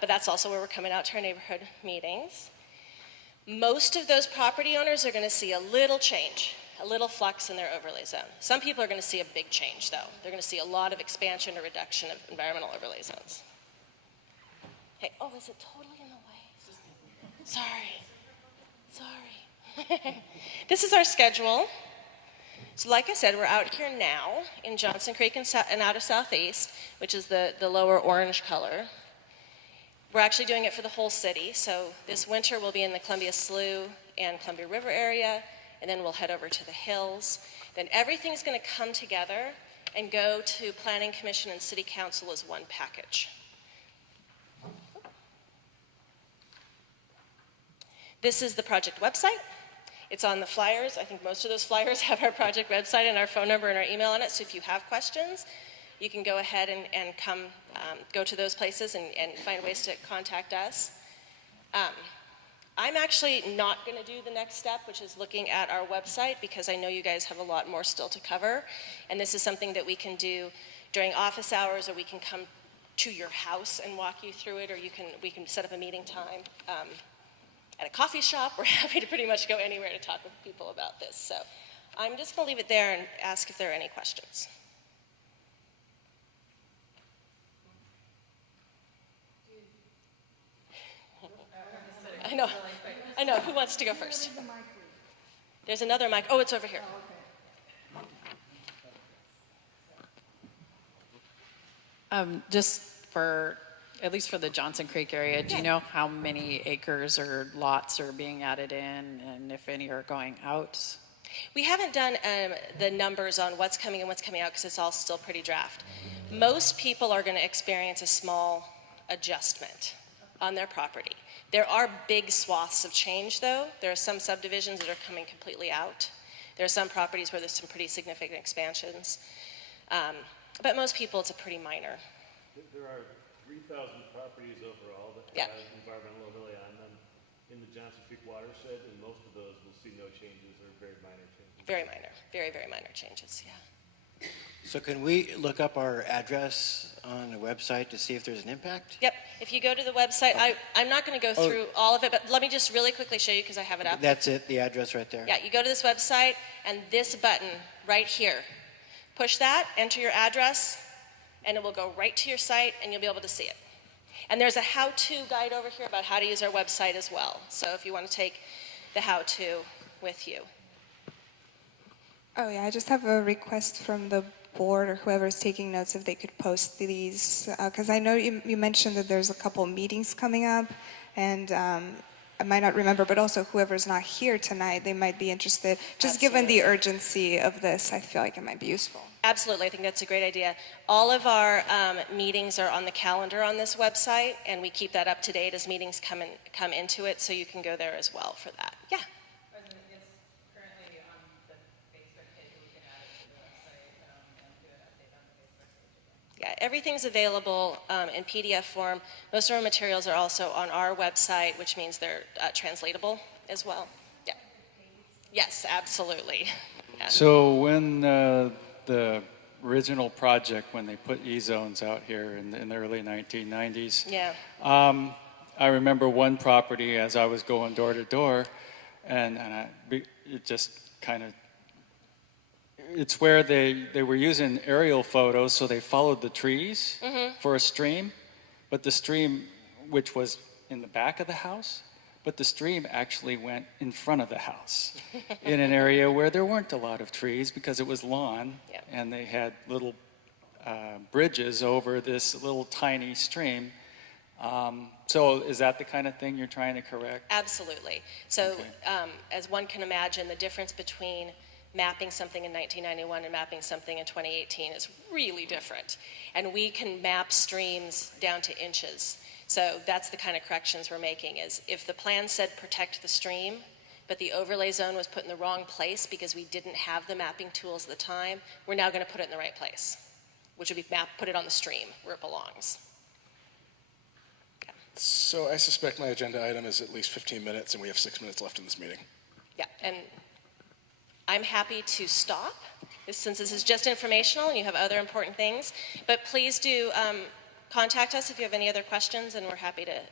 But that's also where we're coming out to our neighborhood meetings. Most of those property owners are going to see a little change, a little flux in their overlay zone. Some people are going to see a big change, though. They're going to see a lot of expansion or reduction of environmental overlay zones. Hey, oh, is it totally in the way? Sorry. This is our schedule. So like I said, we're out here now in Johnson Creek and Outer Southeast, which is the lower orange color. We're actually doing it for the whole city. So this winter we'll be in the Columbia Slough and Columbia River area, and then we'll head over to the hills. Then everything's going to come together and go to Planning Commission and City Council as one package. This is the project website. It's on the flyers. I think most of those flyers have our project website and our phone number and our email on it. So if you have questions, you can go ahead and come go to those places and find ways to contact us. I'm actually not going to do the next step, which is looking at our website, because I know you guys have a lot more still to cover. And this is something that we can do during office hours, or we can come to your house and walk you through it, or we can set up a meeting time at a coffee shop. We're happy to pretty much go anywhere to talk with people about this. So I'm just going to leave it there and ask if there are any questions. I know. Who wants to go first? There's another mic. Oh, it's over here. Just for, at least for the Johnson Creek area, do you know how many acres or lots are being added in, and if any are going out? We haven't done the numbers on what's coming and what's coming out, because it's all still pretty draft. Most people are going to experience a small adjustment on their property. There are big swaths of change, though. There are some subdivisions that are coming completely out. There are some properties where there's some pretty significant expansions. But most people, it's a pretty minor. There are 3,000 properties overall that have environmental overlay on them in the Johnson Creek watershed, and most of those will see no changes or very minor changes. Very minor. Very, very minor changes, yeah. So can we look up our address on the website to see if there's an impact? Yep, if you go to the website, I'm not going to go through all of it, but let me just really quickly show you because I have it up. That's it, the address right there? Yeah, you go to this website and this button right here. Push that, enter your address, and it will go right to your site and you'll be able to see it. And there's a how-to guide over here about how to use our website as well. So if you want to take the how-to with you. Oh yeah, I just have a request from the board or whoever's taking notes if they could post these, because I know you mentioned that there's a couple meetings coming up, and I might not remember, but also whoever's not here tonight, they might be interested. Just given the urgency of this, I feel like it might be useful. Absolutely, I think that's a great idea. All of our meetings are on the calendar on this website, and we keep that up to date as meetings come into it, so you can go there as well for that. Yeah. Yeah, everything's available in PDF form. Most of our materials are also on our website, which means they're translatable as well. Yeah. Yes, absolutely. Yeah. So when the original project, when they put E-zones out here in the early 1990s, yeah. I remember one property as I was going door to door, and it just kind of, it's where they were using aerial photos, so they followed the trees for a stream, but the stream, which was in the back of the house, but the stream actually went in front of the house in an area where there weren't a lot of trees because it was lawn, and they had little bridges over this little tiny stream. So is that the kind of thing you're trying to correct? Absolutely. So as one can imagine, the difference between mapping something in 1991 and mapping something in 2018 is really different. And we can map streams down to inches. So that's the kind of corrections we're making, is if the plan said protect the stream, but the overlay zone was put in the wrong place because we didn't have the mapping tools at the time, we're now going to put it in the right place, which would be put it on the stream where it belongs. So I suspect my agenda item is at least 15 minutes, and we have 6 minutes left in this meeting. Yeah, and I'm happy to stop, since this is just informational and you have other important things, but please do contact us if you have any other questions, and we're happy to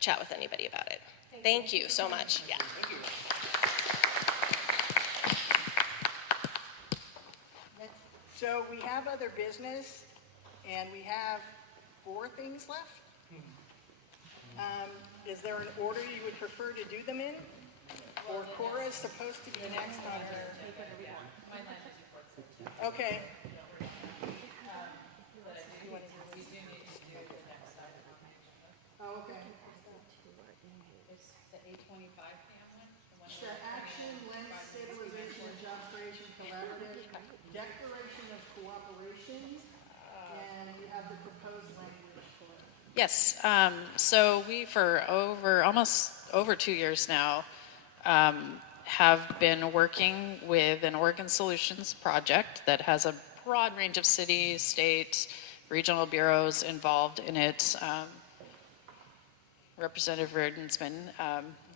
chat with anybody about it. Thank you so much. Yeah. Thank you. So we have other business, and we have 4 things left. Is there an order you would prefer to do them in? Or Cora is supposed to be next on her. Okay. Oh, okay. It's the 825 family. The action, land stabilization, and job creation collaborative, declaration of cooperation, and we have the proposed language for it. Yes, so we for almost over 2 years now have been working with an Oregon Solutions project that has a broad range of cities, states, regional bureaus involved in it. Representative Reardon's been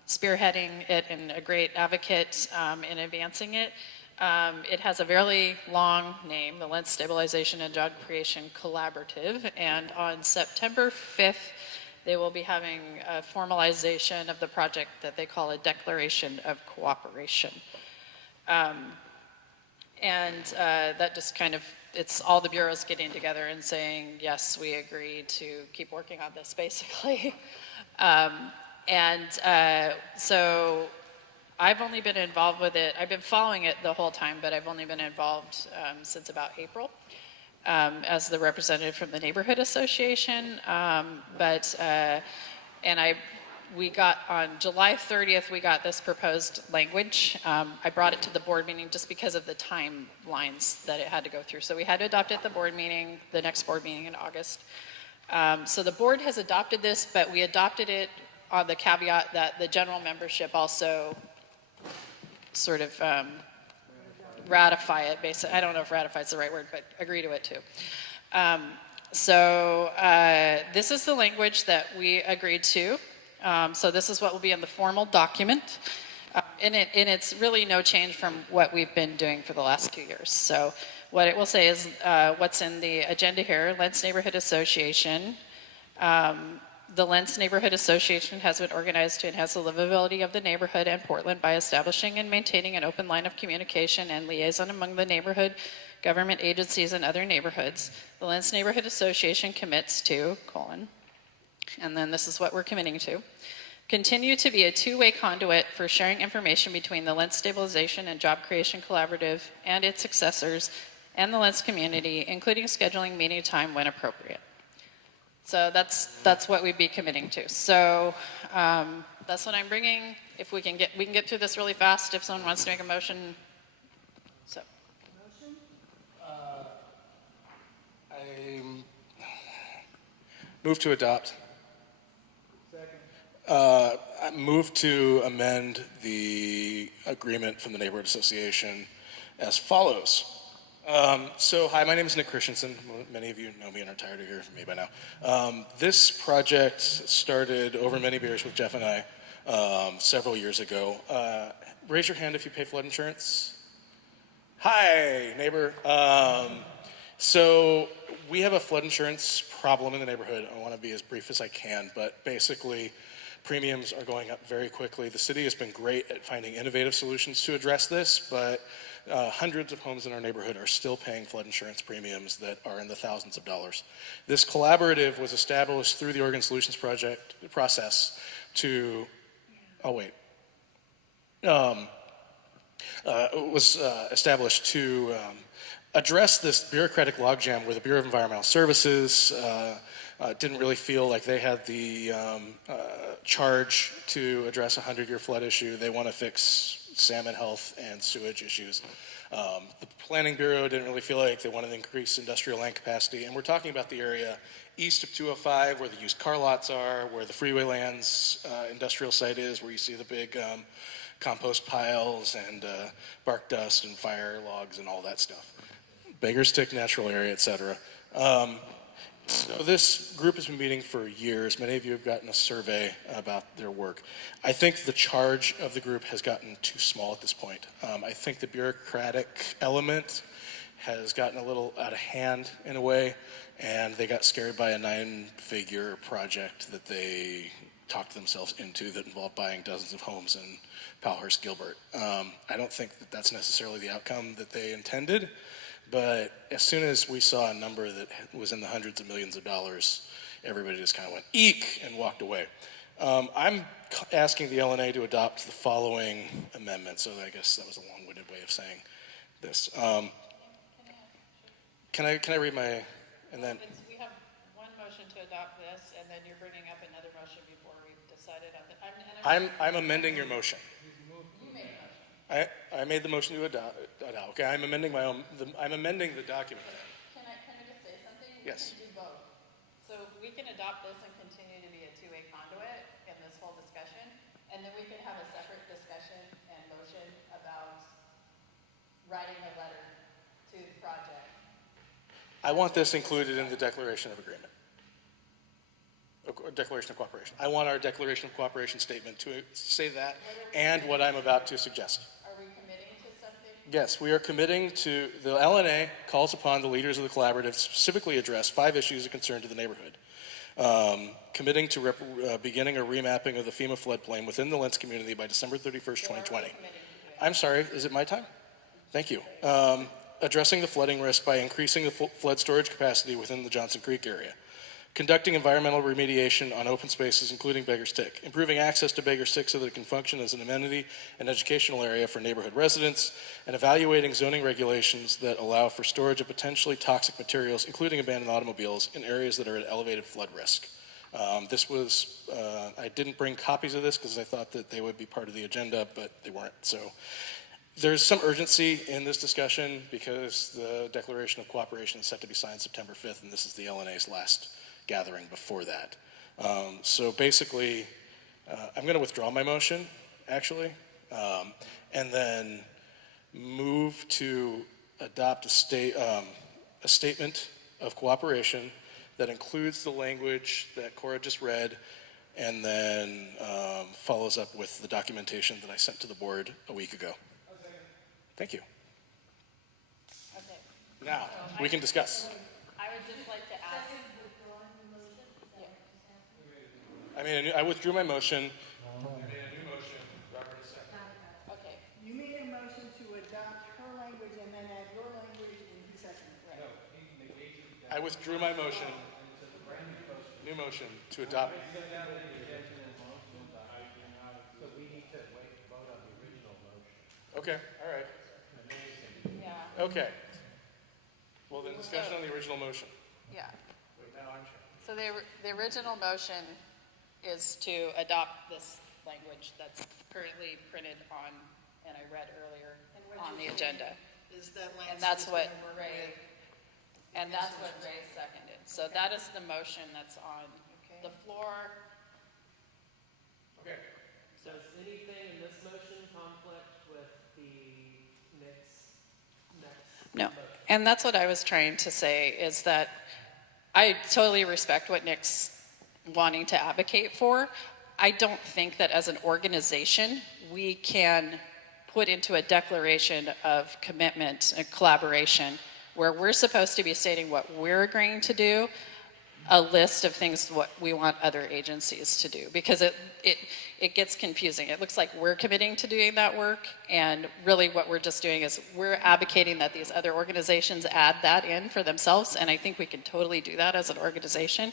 spearheading it and a great advocate in advancing it. It has a very long name, the Land Stabilization and Job Creation Collaborative, and on September 5th, they will be having a formalization of the project that they call a Declaration of Cooperation. That just kind of, it's all the bureaus getting together and saying, yes, we agree to keep working on this, basically. So I've only been involved with it, I've been following it the whole time, but I've only been involved since about April as the representative from the Neighborhood Association. We got, on July 30th, we got this proposed language. I brought it to the board meeting just because of the timelines that it had to go through. So we had to adopt it at the board meeting, the next board meeting in August. So the board has adopted this, but we adopted it on the caveat that the general membership also sort of ratify it, basically. I don't know if ratify is the right word, but agree to it too. This is the language that we agreed to. So this is what will be in the formal document. And it's really no change from what we've been doing for the last 2 years. So what it will say is what's in the agenda here, Lentz Neighborhood Association. The Lentz Neighborhood Association has been organized to enhance the livability of the neighborhood and Portland by establishing and maintaining an open line of communication and liaison among the neighborhood, government agencies, and other neighborhoods. The Lentz Neighborhood Association commits to, and then this is what we're committing to, continue to be a two-way conduit for sharing information between the Lentz Stabilization and Job Creation Collaborative and its successors and the Lentz community, including scheduling meeting time when appropriate. So that's what we'd be committing to. So that's what I'm bringing. If we can get through this really fast. If someone wants to make a motion, so. I move to adopt. I move to amend the agreement from the Neighborhood Association as follows. So, hi, my name is Nick Christensen. Many of you know me and are tired of hearing from me by now. This project started over many beers with Jeff and I several years ago. Raise your hand if you pay flood insurance. Hi, neighbor. So we have a flood insurance problem in the neighborhood. I want to be as brief as I can, but basically premiums are going up very quickly. The city has been great at finding innovative solutions to address this, but hundreds of homes in our neighborhood are still paying flood insurance premiums that are in the thousands of dollars. This collaborative was established through the Oregon Solutions Project process to, was established to address this bureaucratic logjam where the Bureau of Environmental Services didn't really feel like they had the charge to address a 100-year flood issue. They want to fix salmon health and sewage issues. The Planning Bureau didn't really feel like they wanted to increase industrial land capacity. And we're talking about the area east of 205 where the used car lots are, where the Freeway Lands industrial site is, where you see the big compost piles and bark dust and fire logs and all that stuff. Beggar's Stick Natural Area, etc. So this group has been meeting for years. Many of you have gotten a survey about their work. I think the charge of the group has gotten too small at this point. I think the bureaucratic element has gotten a little out of hand in a way, and they got scared by a 9-figure project that they talked themselves into that involved buying dozens of homes in Palhurst Gilbert. I don't think that that's necessarily the outcome that they intended. But as soon as we saw a number that was in the hundreds of millions of dollars, everybody just kind of went, eek, and walked away. I'm asking the LNA to adopt the following amendment. So I guess that was a long-winded way of saying this. Can I read my, and then? We have one motion to adopt this, and then you're bringing up another motion before we've decided on the, I'm amending your motion. You made a motion. I made the motion to adopt. Okay, I'm amending my own. I'm amending the document. Can I just say something? Yes. We can do both. So we can adopt this and continue to be a two-way conduit in this whole discussion, and then we can have a separate discussion and motion about writing a letter to the project. I want this included in the Declaration of Agreement. Declaration of Cooperation. I want our Declaration of Cooperation statement to say that and what I'm about to suggest. Are we committing to something? Yes, we are committing to, the LNA calls upon the leaders of the collaborative to specifically address 5 issues of concern to the neighborhood. Committing to beginning a remapping of the FEMA floodplain within the Lentz community by December 31st, 2020. I'm sorry, is it my time? Thank you. Addressing the flooding risk by increasing the flood storage capacity within the Johnson Creek area. Conducting environmental remediation on open spaces, including Beggar's Stick. Improving access to Beggar's Stick so that it can function as an amenity and educational area for neighborhood residents. And evaluating zoning regulations that allow for storage of potentially toxic materials, including abandoned automobiles, in areas that are at elevated flood risk. This was, I didn't bring copies of this because I thought that they would be part of the agenda, but they weren't. So there's some urgency in this discussion because the Declaration of Cooperation is set to be signed September 5th, and this is the LNA's last gathering before that. So basically, I'm going to withdraw my motion, actually, and then move to adopt a statement of cooperation that includes the language that Cora just read, and then follows up with the documentation that I sent to the board a week ago. Thank you. Okay. Now, we can discuss. I would just like to ask. I withdrew my motion. I made a new motion. Robert is second. Okay. You made a motion to adopt her language and then add your language and he seconded it. I withdrew my motion. New motion to adopt. Okay, all right. Yeah. Okay. Well, then discussion on the original motion. Yeah. So the original motion is to adopt this language that's currently printed on, and I read earlier on the agenda. Is that And that's what Ray, seconded. So that is the motion that's on the floor. Okay. So is anything in this motion conflict with the next? No, and that's what I was trying to say, is that I totally respect what Nick's wanting to advocate for. I don't think that as an organization, we can put into a declaration of commitment and collaboration where we're supposed to be stating what we're agreeing to do, a list of things what we want other agencies to do, because it gets confusing. It looks like we're committing to doing that work, and really what we're just doing is we're advocating that these other organizations add that in for themselves, and I think we can totally do that as an organization,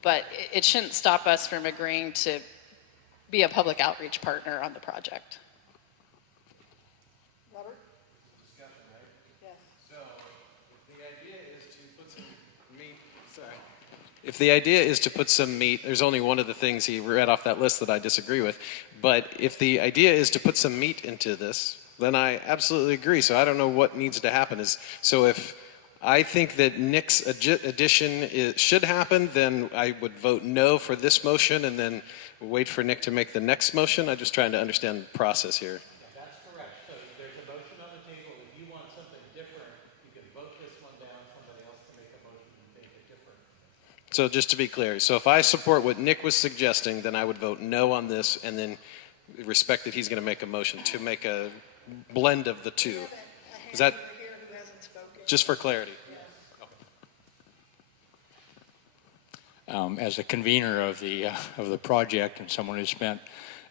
but it shouldn't stop us from agreeing to be a public outreach partner on the project. Robert? Discussion, right? Yes. So, if the idea is to put some meat, if the idea is to put some meat, there's only one of the things he read off that list that I disagree with, but if the idea is to put some meat into this, then I absolutely agree. So I don't know what needs to happen. So if I think that Nick's addition should happen, then I would vote no for this motion and then wait for Nick to make the next motion. I'm just trying to understand the process here. That's correct. So there's a motion on the table. If you want something different, you can vote this one down, somebody else to make a motion and make it different. So just to be clear, so if I support what Nick was suggesting, then I would vote no on this and then respect that he's going to make a motion to make a blend of the two. Is that just for clarity? As a convener of the project and someone who spent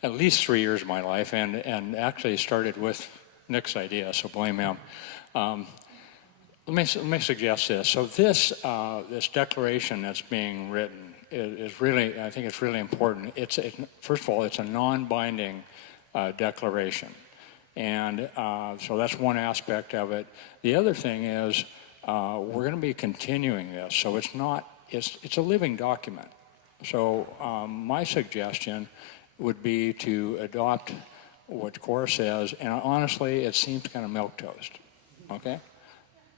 at least 3 years of my life and actually started with Nick's idea, so blame him. Let me suggest this. So this declaration that's being written is really, I think it's really important. First of all, it's a non-binding declaration. And so that's one aspect of it. The other thing is we're going to be continuing this. So it's a living document. So my suggestion would be to adopt what Cora says, and honestly, it seems kind of milquetoast, okay?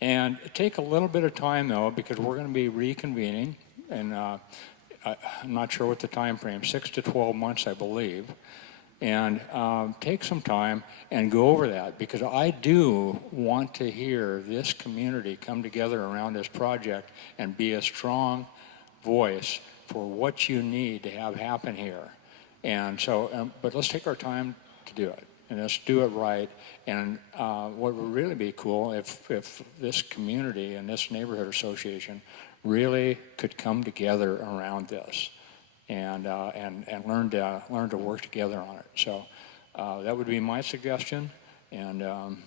And take a little bit of time, though, because we're going to be reconvening, and I'm not sure what the time frame, 6 to 12 months, I believe. And take some time and go over that, because I do want to hear this community come together around this project and be a strong voice for what you need to have happen here. And so, but let's take our time to do it, and let's do it right. And what would really be cool if this community and this neighborhood association really could come together around this and learn to work together on it. So that would be my suggestion, and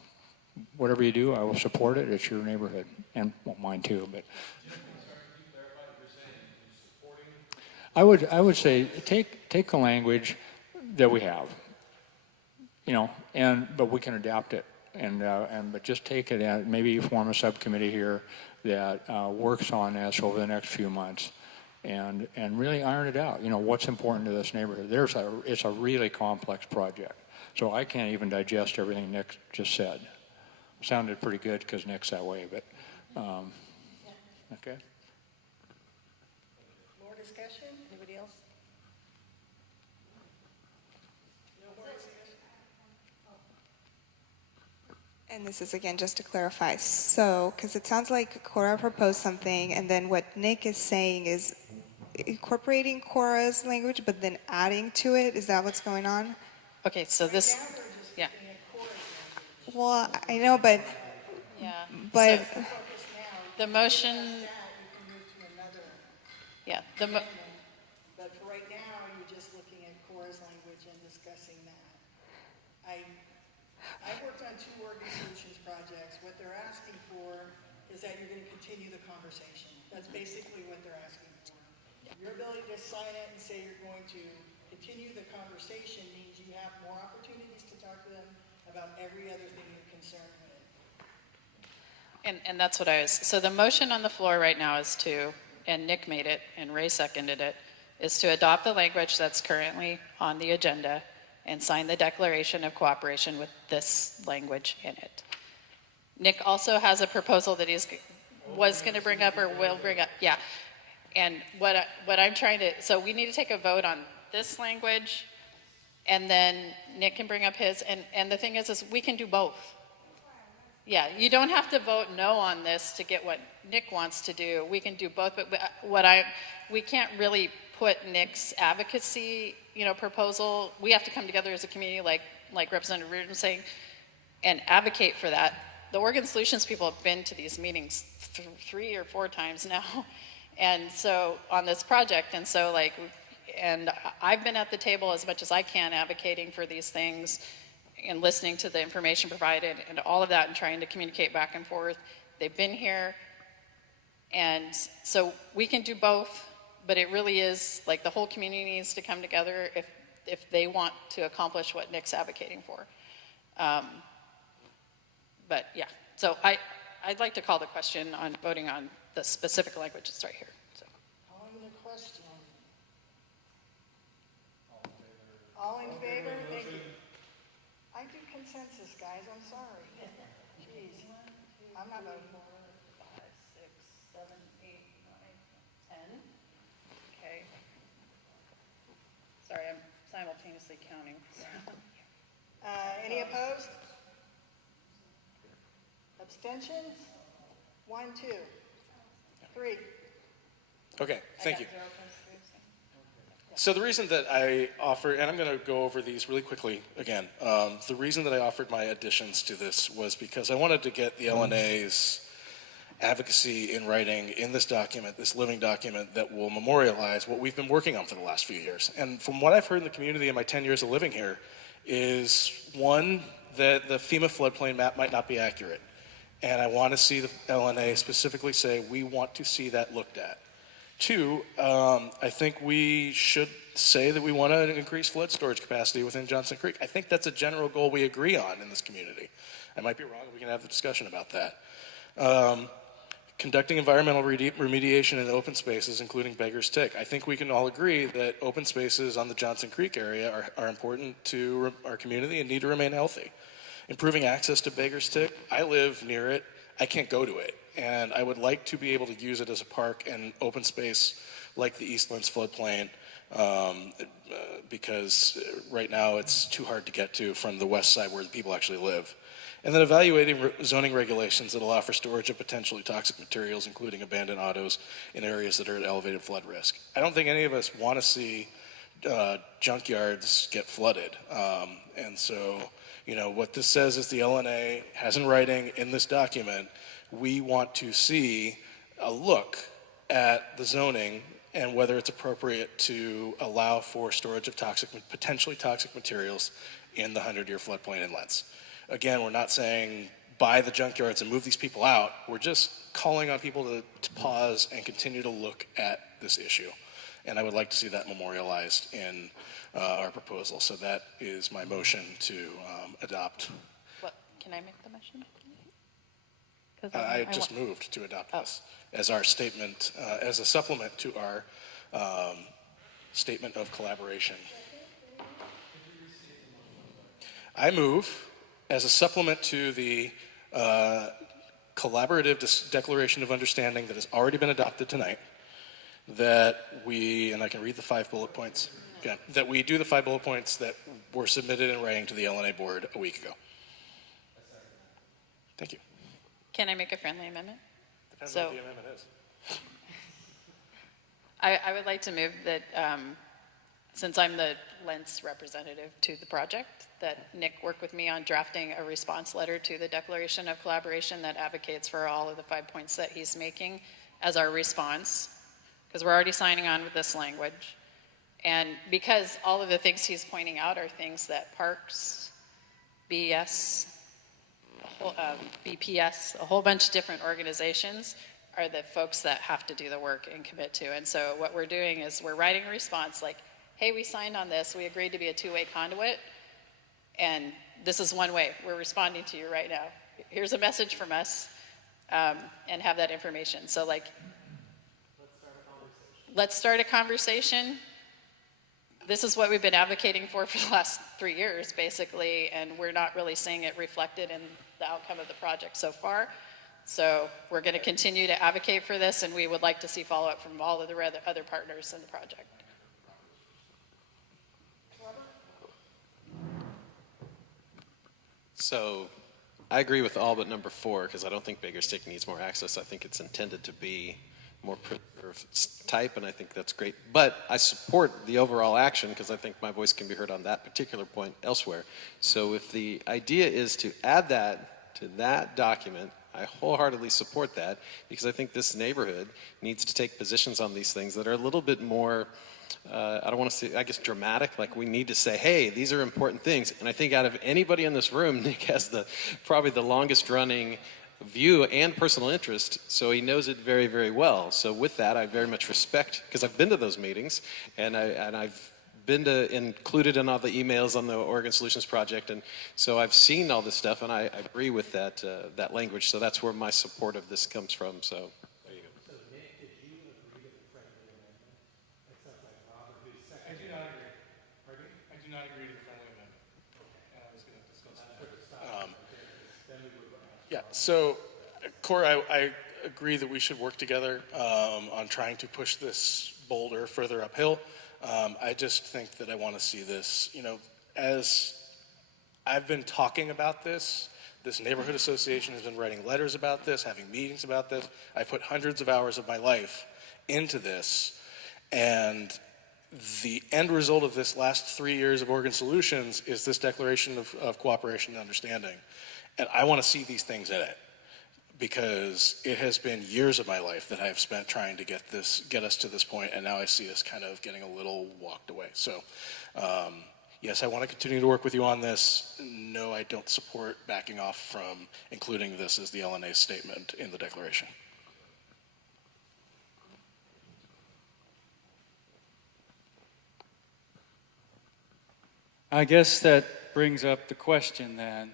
whatever you do, I will support it. It's your neighborhood, and well, mine too. But I would say take the language that we have, you know, but we can adapt it, but just take it and maybe you form a subcommittee here that works on this over the next few months. And really iron it out. You know, what's important to this neighborhood. It's a really complex project. So I can't even digest everything Nick just said. Sounded pretty good because Nick's that way, but, okay. More discussion? Anybody else? And this is again just to clarify. So, because it sounds like Cora proposed something, and then what Nick is saying is incorporating Cora's language, but then adding to it. Is that what's going on? Okay, so this, yeah. Well, I know, but Yeah. But So the motion, yeah, But for right now, you're just looking at Cora's language and discussing that. I've worked on 2 Oregon Solutions projects. What they're asking for is that you're going to continue the conversation. That's basically what they're asking for. Your ability to sign it and say you're going to continue the conversation means you have more opportunities to talk to them about every other thing you're concerned with. and that's what I was, so the motion on the floor right now is to, and Nick made it and Ray seconded it, is to adopt the language that's currently on the agenda and sign the declaration of cooperation with this language in it. Nick also has a proposal that was going to bring up or will bring up, yeah. And what I'm trying to, so we need to take a vote on this language, and then Nick can bring up his, and the thing is we can do both. Yeah, you don't have to vote no on this to get what Nick wants to do. We can do both, but we can't really put Nick's advocacy, proposal. We have to come together as a community, like Representative Reardon was saying, and advocate for that. The Oregon Solutions people have been to these meetings 3 or 4 times now, and so on this project, and so and I've been at the table as much as I can advocating for these things and listening to the information provided and all of that and trying to communicate back and forth. They've been here, and so we can do both, but it really is like the whole community needs to come together if they want to accomplish what Nick's advocating for. But yeah, so I'd like to call the question on voting on the specific language that's right here. So. Calling the question. All in favor? Thank you. I do consensus, guys. I'm sorry. Jeez. I'm not voting. 5, 6, 7, 8, 9, 10. Okay. Sorry, I'm simultaneously counting. Any opposed? Abstentions? 1, 2, 3. Okay, thank you. So the reason that I offer, and I'm going to go over these really quickly again, the reason that I offered my additions to this was because I wanted to get the LNA's advocacy in writing in this document, this living document that will memorialize what we've been working on for the last few years. And from what I've heard in the community in my 10 years of living here is, one, that the FEMA floodplain map might not be accurate. And I want to see the LNA specifically say, we want to see that looked at. 2, I think we should say that we want to increase flood storage capacity within Johnson Creek. I think that's a general goal we agree on in this community. I might be wrong, we can have the discussion about that. Conducting environmental remediation in open spaces, including Beggar's Tick. I think we can all agree that open spaces on the Johnson Creek area are important to our community and need to remain healthy. Improving access to Beggar's Tick. I live near it. I can't go to it. And I would like to be able to use it as a park and open space like the Eastlands floodplain because right now it's too hard to get to from the west side where the people actually live. And then evaluating zoning regulations that allow for storage of potentially toxic materials, including abandoned autos in areas that are at elevated flood risk. I don't think any of us want to see junkyards get flooded. And so, what this says is the LNA has in writing in this document, we want to see a look at the zoning and whether it's appropriate to allow for storage of potentially toxic materials in the 100-year floodplain inlets. Again, we're not saying buy the junkyards and move these people out. We're just calling on people to pause and continue to look at this issue. And I would like to see that memorialized in our proposal. So that is my motion to adopt. What, can I make the motion? I just moved to adopt this as our statement, as a supplement to our statement of collaboration. I move as a supplement to the collaborative declaration of understanding that has already been adopted tonight, that we, and I can read the 5 bullet points, that we do the 5 bullet points that were submitted in writing to the LNA board a week ago. Thank you. Can I make a friendly amendment? Depends on what the amendment is. I would like to move that since I'm the Lentz representative to the project, that Nick work with me on drafting a response letter to the Declaration of Collaboration that advocates for all of the 5 points that he's making as our response, because we're already signing on with this language. And because all of the things he's pointing out are things that Parks, BS, BPS, a whole bunch of different organizations are the folks that have to do the work and commit to. And so what we're doing is we're writing a response like, hey, we signed on this, we agreed to be a two-way conduit, and this is one way. We're responding to you right now. Here's a message from us, and have that information. So like, let's start a conversation. This is what we've been advocating for the last 3 years, basically, and we're not really seeing it reflected in the outcome of the project so far. So we're going to continue to advocate for this, and we would like to see follow-up from all of the other partners in the project. So I agree with all but number 4, because I don't think Baker Stick needs more access. I think it's intended to be more preserved type, and I think that's great. But I support the overall action because I think my voice can be heard on that particular point elsewhere. So if the idea is to add that to that document, I wholeheartedly support that, because I think this neighborhood needs to take positions on these things that are a little bit more, I don't want to say, I guess, dramatic. Like, we need to say, hey, these are important things. And I think out of anybody in this room, Nick has probably the longest running view and personal interest, so he knows it very, very well. So with that, I very much respect, because I've been to those meetings, and I've been included in all the emails on the Oregon Solutions Project, and so I've seen all this stuff, and I agree with that that language. So that's where my support of this comes from. So there you go. So Nick, did you agree with the friendly amendment? It sounds like Robert, who's second. I do not agree. Pardon me? I do not agree to the friendly amendment. Okay. And I was going to discuss that. Yeah, so, Cora, I agree that we should work together on trying to push this boulder further uphill. I just think that I want to see this, as I've been talking about this neighborhood association has been writing letters about this, having meetings about this. I put hundreds of hours of my life into this, and the end result of this last 3 years of Oregon Solutions is this declaration of cooperation and understanding. And I want to see these things in it, because it has been years of my life that I have spent trying to get us to this point, and now I see us kind of getting a little walked away. So, yes, I want to continue to work with you on this. No, I don't support backing off from including this as the LNA statement in the declaration. I guess that brings up the question then.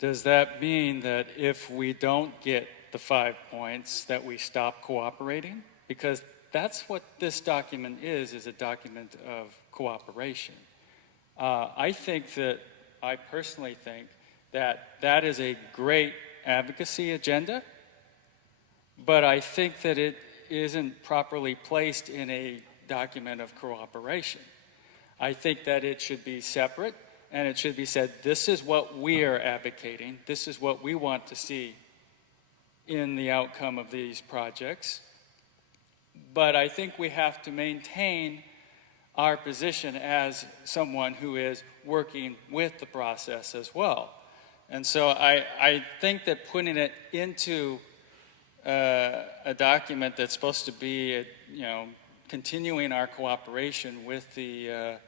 Does that mean that if we don't get the 5 points that we stop cooperating? Because that's what this document is a document of cooperation. I personally think that is a great advocacy agenda, but I think that it isn't properly placed in a document of cooperation. I think that it should be separate, and it should be said, this is what we are advocating, this is what we want to see in the outcome of these projects. But I think we have to maintain our position as someone who is working with the process as well. And so I think that putting it into a document that's supposed to be, continuing our cooperation with the,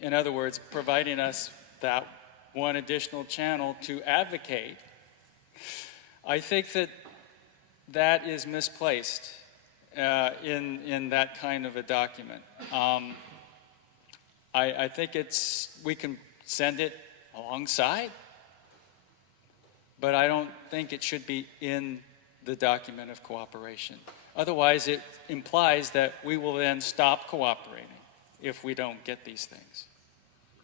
in other words, providing us that one additional channel to advocate, I think that is misplaced in that kind of a document. I think we can send it alongside, but I don't think it should be in the document of cooperation. Otherwise, it implies that we will then stop cooperating if we don't get these things.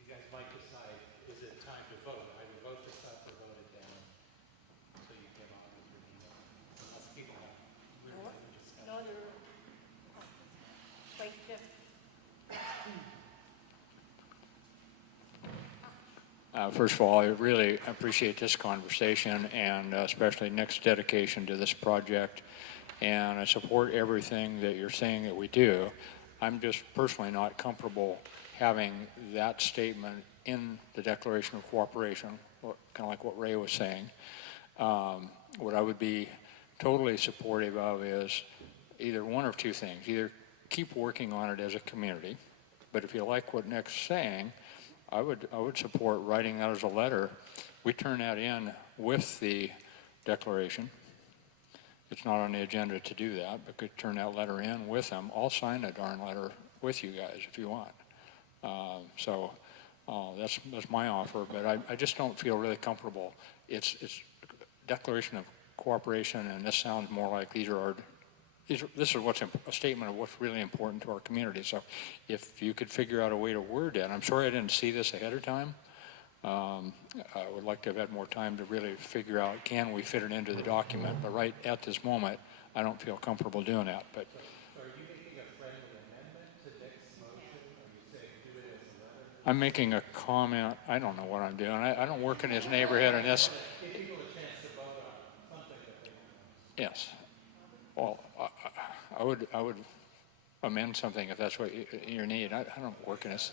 You guys might decide, is it time to vote? I would vote this up or vote it down until you came up with your email. Unless people have really discussed. First of all, I really appreciate this conversation, and especially Nick's dedication to this project. And I support everything that you're saying that we do. I'm just personally not comfortable having that statement in the Declaration of Cooperation, kind of like what Ray was saying. What I would be totally supportive of is either one of two things. Either keep working on it as a community, but if you like what Nick's saying, I would support writing that as a letter. We turn that in with the declaration. It's not on the agenda to do that, but could turn that letter in with them. I'll sign a darn letter with you guys if you want. That's my offer, but I just don't feel really comfortable. It's declaration of cooperation, and this sounds more like this is what's a statement of what's really important to our community. So if you could figure out a way to word it, I'm sorry I didn't see this ahead of time. I would like to have had more time to really figure out, can we fit it into the document? But right at this moment, I don't feel comfortable doing that. But So are you making a friendly amendment to Nick's motion? Are you saying do it as a letter? I'm making a comment. I don't know what I'm doing. I don't work in his neighborhood, and this. Give people a chance to vote on something that they want. Yes. Well, I would amend something if that's what you need. I don't work in this.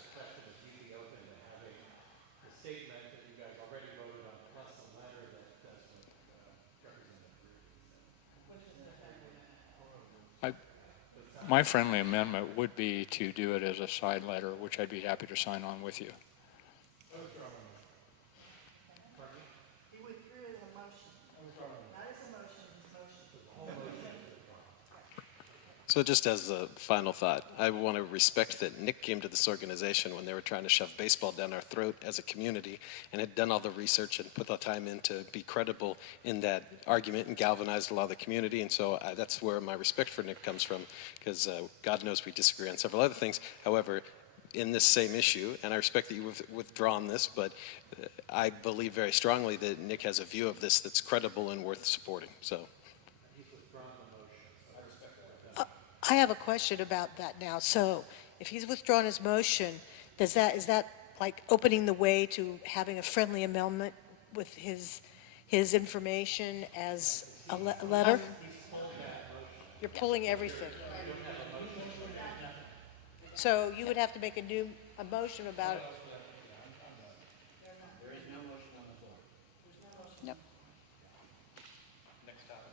Statement that you guys already voted on, plus a letter that does represent My friendly amendment would be to do it as a side letter, which I'd be happy to sign on with you. He withdrew his motion. Not his motion, his motion. So just as a final thought, I want to respect that Nick came to this organization when they were trying to shove baseball down our throat as a community and had done all the research and put the time in to be credible in that argument and galvanized a lot of the community. And so that's where my respect for Nick comes from, because God knows we disagree on several other things. However, in this same issue, and I respect that you've withdrawn this, but I believe very strongly that Nick has a view of this that's credible and worth supporting. So. I have a question about that now. So if he's withdrawn his motion, is that like opening the way to having a friendly amendment with his information as a letter? You're pulling everything. So you would have to make a motion about it. There is no motion on the floor. Yep. Next topic.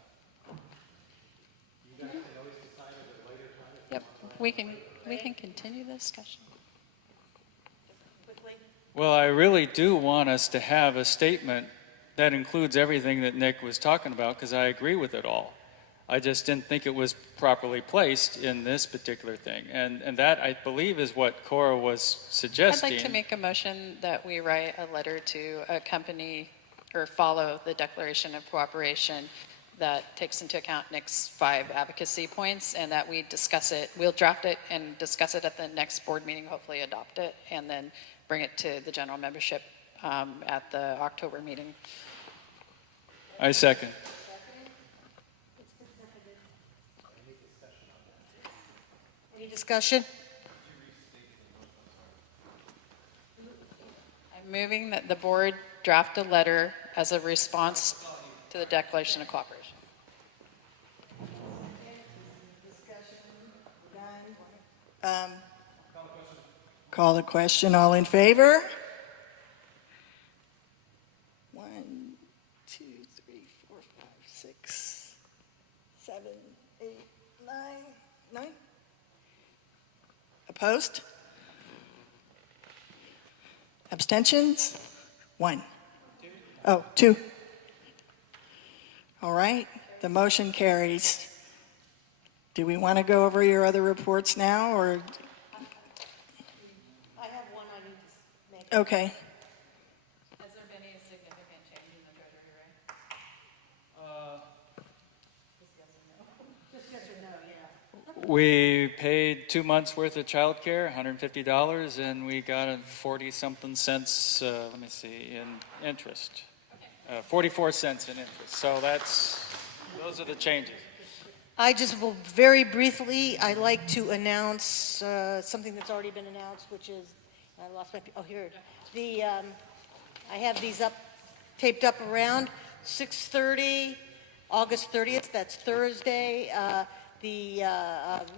You guys can always decide at a later time. Yep. We can continue the discussion. Well, I really do want us to have a statement that includes everything that Nick was talking about, because I agree with it all. I just didn't think it was properly placed in this particular thing. And that, I believe, is what Cora was suggesting. I'd like to make a motion that we write a letter to accompany or follow the Declaration of Cooperation that takes into account Nick's 5 advocacy points, and that we discuss it. We'll draft it and discuss it at the next board meeting, hopefully adopt it, and then bring it to the general membership at the October meeting. I second. Any discussion? I'm moving that the board draft a letter as a response to the Declaration of Cooperation. Call the question. All in favor? 1, 2, 3, 4, 5, 6, 7, 8, 9. Opposed? Abstentions? 1. Oh, 2. All right, the motion carries. Do we want to go over your other reports now, or? I have one I need to make. Okay. Has there been any significant change in the treasury rate? Just yes or no, yeah. We paid 2 months worth of childcare, $150, and we got a 40-something cents, let me see, in interest. 44 cents in interest. So those are the changes. I just will very briefly, I'd like to announce something that's already been announced, which is, I lost my, oh, here. I have these taped up around, 6:30, August 30th, that's Thursday. The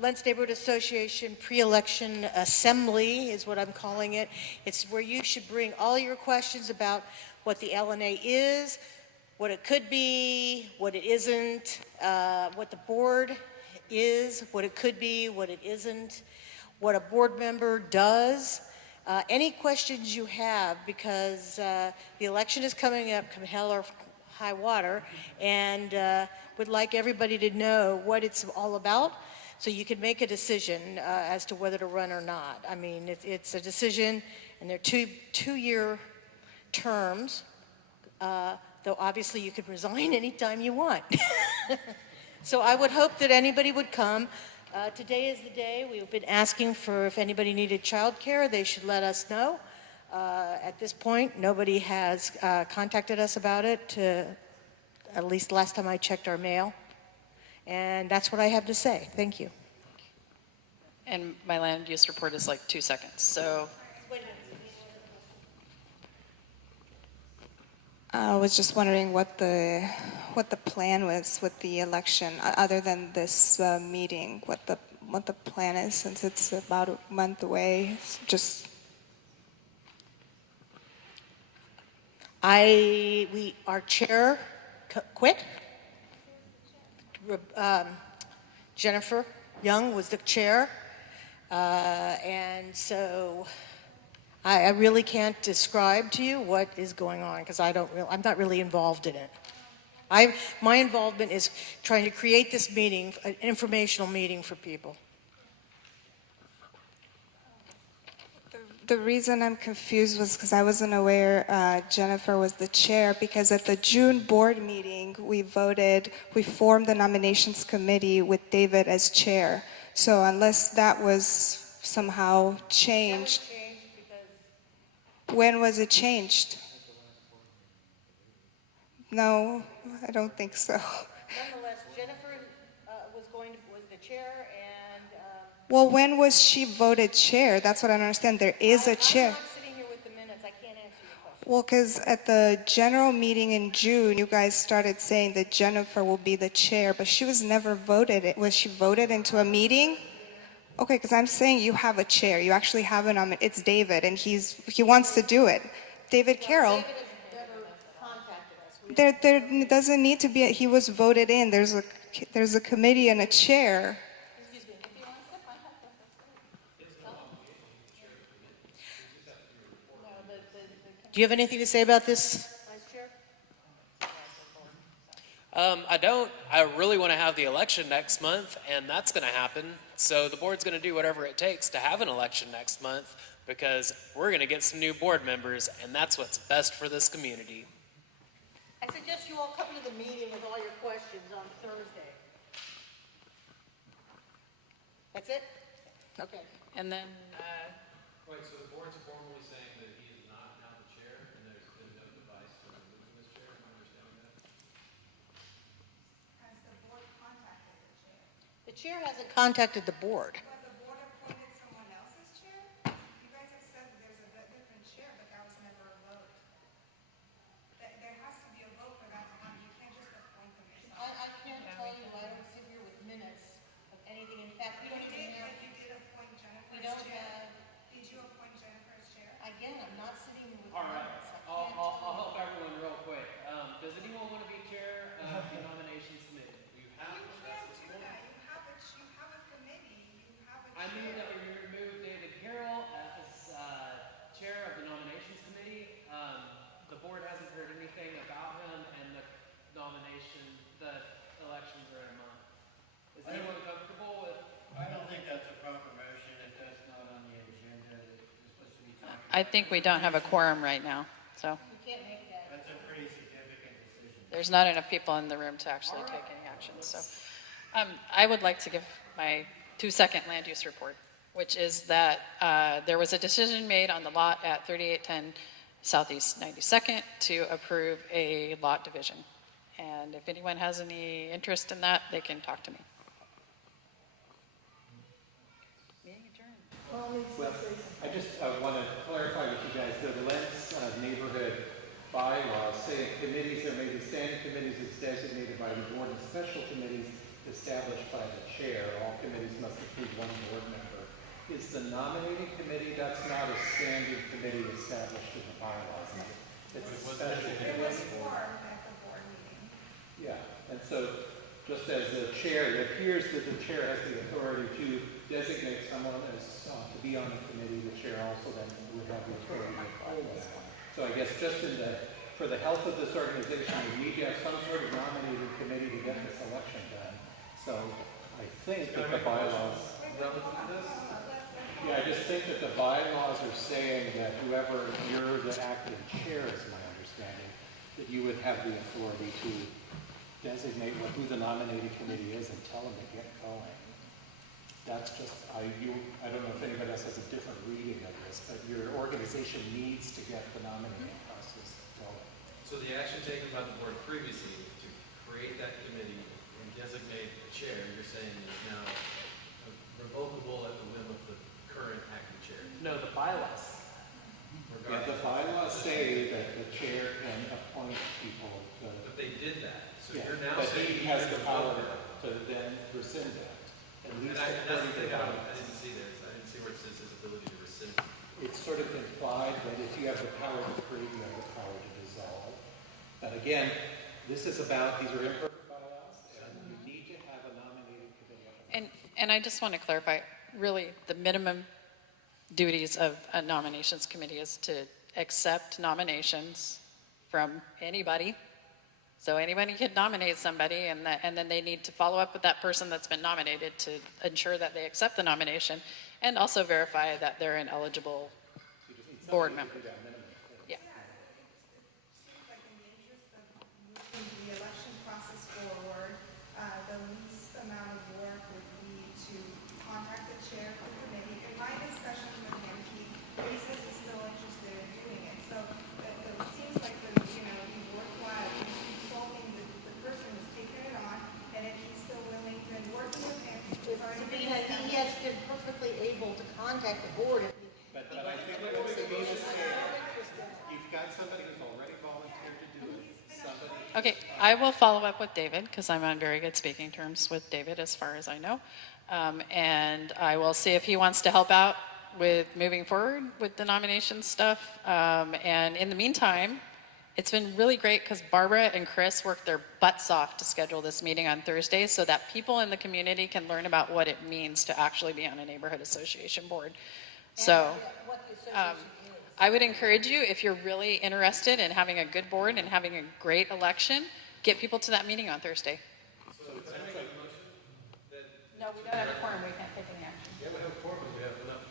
Lents Neighborhood Association Pre-Election Assembly is what I'm calling it. It's where you should bring all your questions about what the LNA is, what it could be, what it isn't, what the board is, what it could be, what it isn't, what a board member does. Any questions you have, because the election is coming up, come hell or high water, and would like everybody to know what it's all about so you can make a decision as to whether to run or not. I mean, it's a decision, and they're two-year terms, though obviously you could resign anytime you want. So I would hope that anybody would come. Today is the day. We've been asking for if anybody needed childcare, they should let us know. At this point, nobody has contacted us about it, at least last time I checked our mail. And that's what I have to say. Thank you. And my land use report is like 2 seconds, so. I was just wondering what the plan was with the election, other than this meeting. What the plan is, since it's about a month away. Just our chair quit. Jennifer Young was the chair, and so I really can't describe to you what is going on, because I'm not really involved in it. My involvement is trying to create this meeting, an informational meeting for people. the reason I'm confused was because I wasn't aware Jennifer was the chair, because at the June board meeting we formed the nominations committee with David as chair. So unless that was somehow changed. When was it changed? No, I don't think so. Nonetheless, Jennifer was the chair, and Well, when was she voted chair? That's what I don't understand. There is a chair. I'm not sitting here with the minutes. I can't answer your question. Well, because at the general meeting in June, you guys started saying that Jennifer will be the chair, but she was never voted. Was she voted into a meeting? Okay, because I'm saying you have a chair. You actually have an it's David, and he wants to do it. David Carroll. David has never contacted us. There doesn't need to be. He was voted in. There's a committee and a chair. Do you have anything to say about this, Vice Chair? I don't. I really want to have the election next month, and that's going to happen. So the board's going to do whatever it takes to have an election next month, because we're going to get some new board members, and that's what's best for this community. I suggest you all come to the meeting with all your questions on Thursday. That's it? Okay. And then, Wait, so the board's formally saying that he is not now the chair, and there's been no device for removing this chair? Am I understanding that? Has the board contacted the chair? The chair hasn't contacted the board. But the board appointed someone else's chair? You guys have said that there's a different chair, but that was never a vote. There has to be a vote for that to happen. You can't just appoint them yourself. I can't tell you. I don't sit here with minutes of anything. In fact, we don't even have. You did appoint Jennifer We as don't chair. have. Did you appoint Jennifer as chair? Again, I'm not sitting here with All right, minutes. I'll help everyone real quick. Does anyone want to be chair of the nominations committee? You can't do that. You have a committee. You have a chair. I move that we remove David Carroll as chair of the nominations committee. The board hasn't heard anything about him, and the elections are in a month. Is anyone comfortable with? I don't think that's a proper motion if that's not on the agenda. It's supposed to be talking. I think we don't have a quorum right now, so You can't make that. That's a pretty significant decision. there's not enough people in the room to actually take any action. So I would like to give my 2-second land use report, which is that there was a decision made on the lot at 3810 Southeast 92nd to approve a lot division. And if anyone has any interest in that, they can talk to me. Well, I just want to clarify with you guys, the Lens neighborhood bylaws say committees, there may be standing committees as designated by the board and special committees established by the chair, all committees must approve one board member. Is the nominating committee, that's not a standing committee established in the bylaws, is it? It's a special committee. Yeah, and so just as the chair, it appears that the chair has the authority to designate someone as to be on the committee. The chair also then would have the authority to appoint that. So I guess just for the health of this organization, we need to have some sort of nominating committee to get this election done. So I think that the bylaws. Relative to this? Yeah, I just think that the bylaws are saying that whoever, you're the acting chair, is my understanding, that you would have the authority to designate who the nominating committee is and tell them to get going. That's just, I don't know if anybody else has a different reading of this, but your organization needs to get the nominating process going. So the action taken by the board previously to create that committee and designate a chair, you're saying is now revocable at the whim of the current acting chair? No, the bylaws. Yeah, the bylaws say that the chair can appoint people to. But they did that. So Yeah, you're now but saying he has the power revoke to then rescind that. At least that's according the to thing, the I bylaws. didn't see this. I didn't see where it says his ability to rescind. It's sort of implied that if you have the power to create, you have the power to dissolve. But again, this is about, these are imperfect bylaws, and you need to have a nominating committee. And I just want to clarify, really, the minimum duties of a nominations committee is to accept nominations from anybody. So anybody could nominate somebody, and then they need to follow up with that person that's been nominated to ensure that they accept the nomination, and also verify that they're an eligible board member. Yeah. The election process forward, the least amount of work would be to contact the chair of the committee. In my discussion with him, he says he's still interested in doing it. So it seems like he's worthwhile. He's consulting the person who's taken it on, and if he's still willing to work with him, he's already been He has been perfectly able to contact the board if he. But I think what Sabine is saying, you've got somebody who's already volunteered to do it. Somebody. Okay, I will follow up with David, because I'm on very good speaking terms with David as far as I know. And I will see if he wants to help out with moving forward with the nomination stuff. And in the meantime, it's been really great because Barbara and Chris worked their butts off to schedule this meeting on Thursday so that people in the community can learn about what it means to actually be on a neighborhood association board. So I would encourage you, if you're really interested in having a good board and having a great election, get people to that meeting on Thursday. No, we don't have a quorum. We can't take any action. Yeah, we have a quorum, we have enough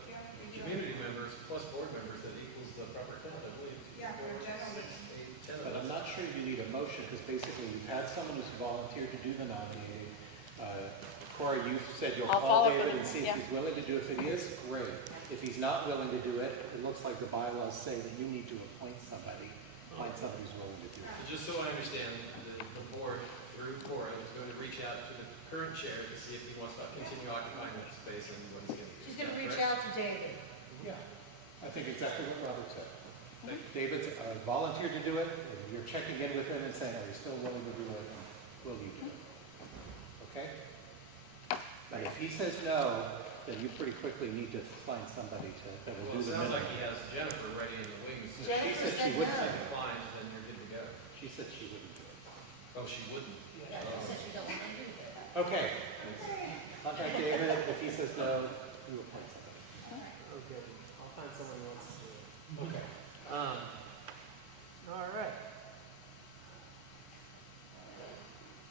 community members plus board members that equals the proper count, I believe. Yeah, for generally. But I'm not sure you need a motion, because basically you've had someone who's volunteered to do the nominating. Corey, you said you'll I'll call follow up David with and him, see if he's willing to do it. If he is, great. If he's not willing to do it, it looks like the bylaws say that you need to appoint somebody who's willing to do it. So just so I understand, the board, through Cora, is going to reach out to the current chair to see if he wants to continue occupying that space and what he's going to do. She's going to reach out to David. Yeah, I think exactly what Robert said. David's volunteered to do it, and you're checking in with him and saying, are you still willing to do it? Will you do it? Okay? But if he says no, then you pretty quickly need to find somebody that will Well, do it the sounds minimum. like he has Jennifer ready in the wings. She said she If wouldn't. he declines, then you're good to go. She said she wouldn't do it. Oh, she wouldn't? Yeah, she said she don't want to do that. Okay. Contact David. If he says no, you appoint somebody. Okay, I'll find someone who wants to do it. Okay. All right.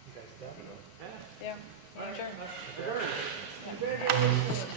You guys done? Yeah. All right. Sure. That's adjourned.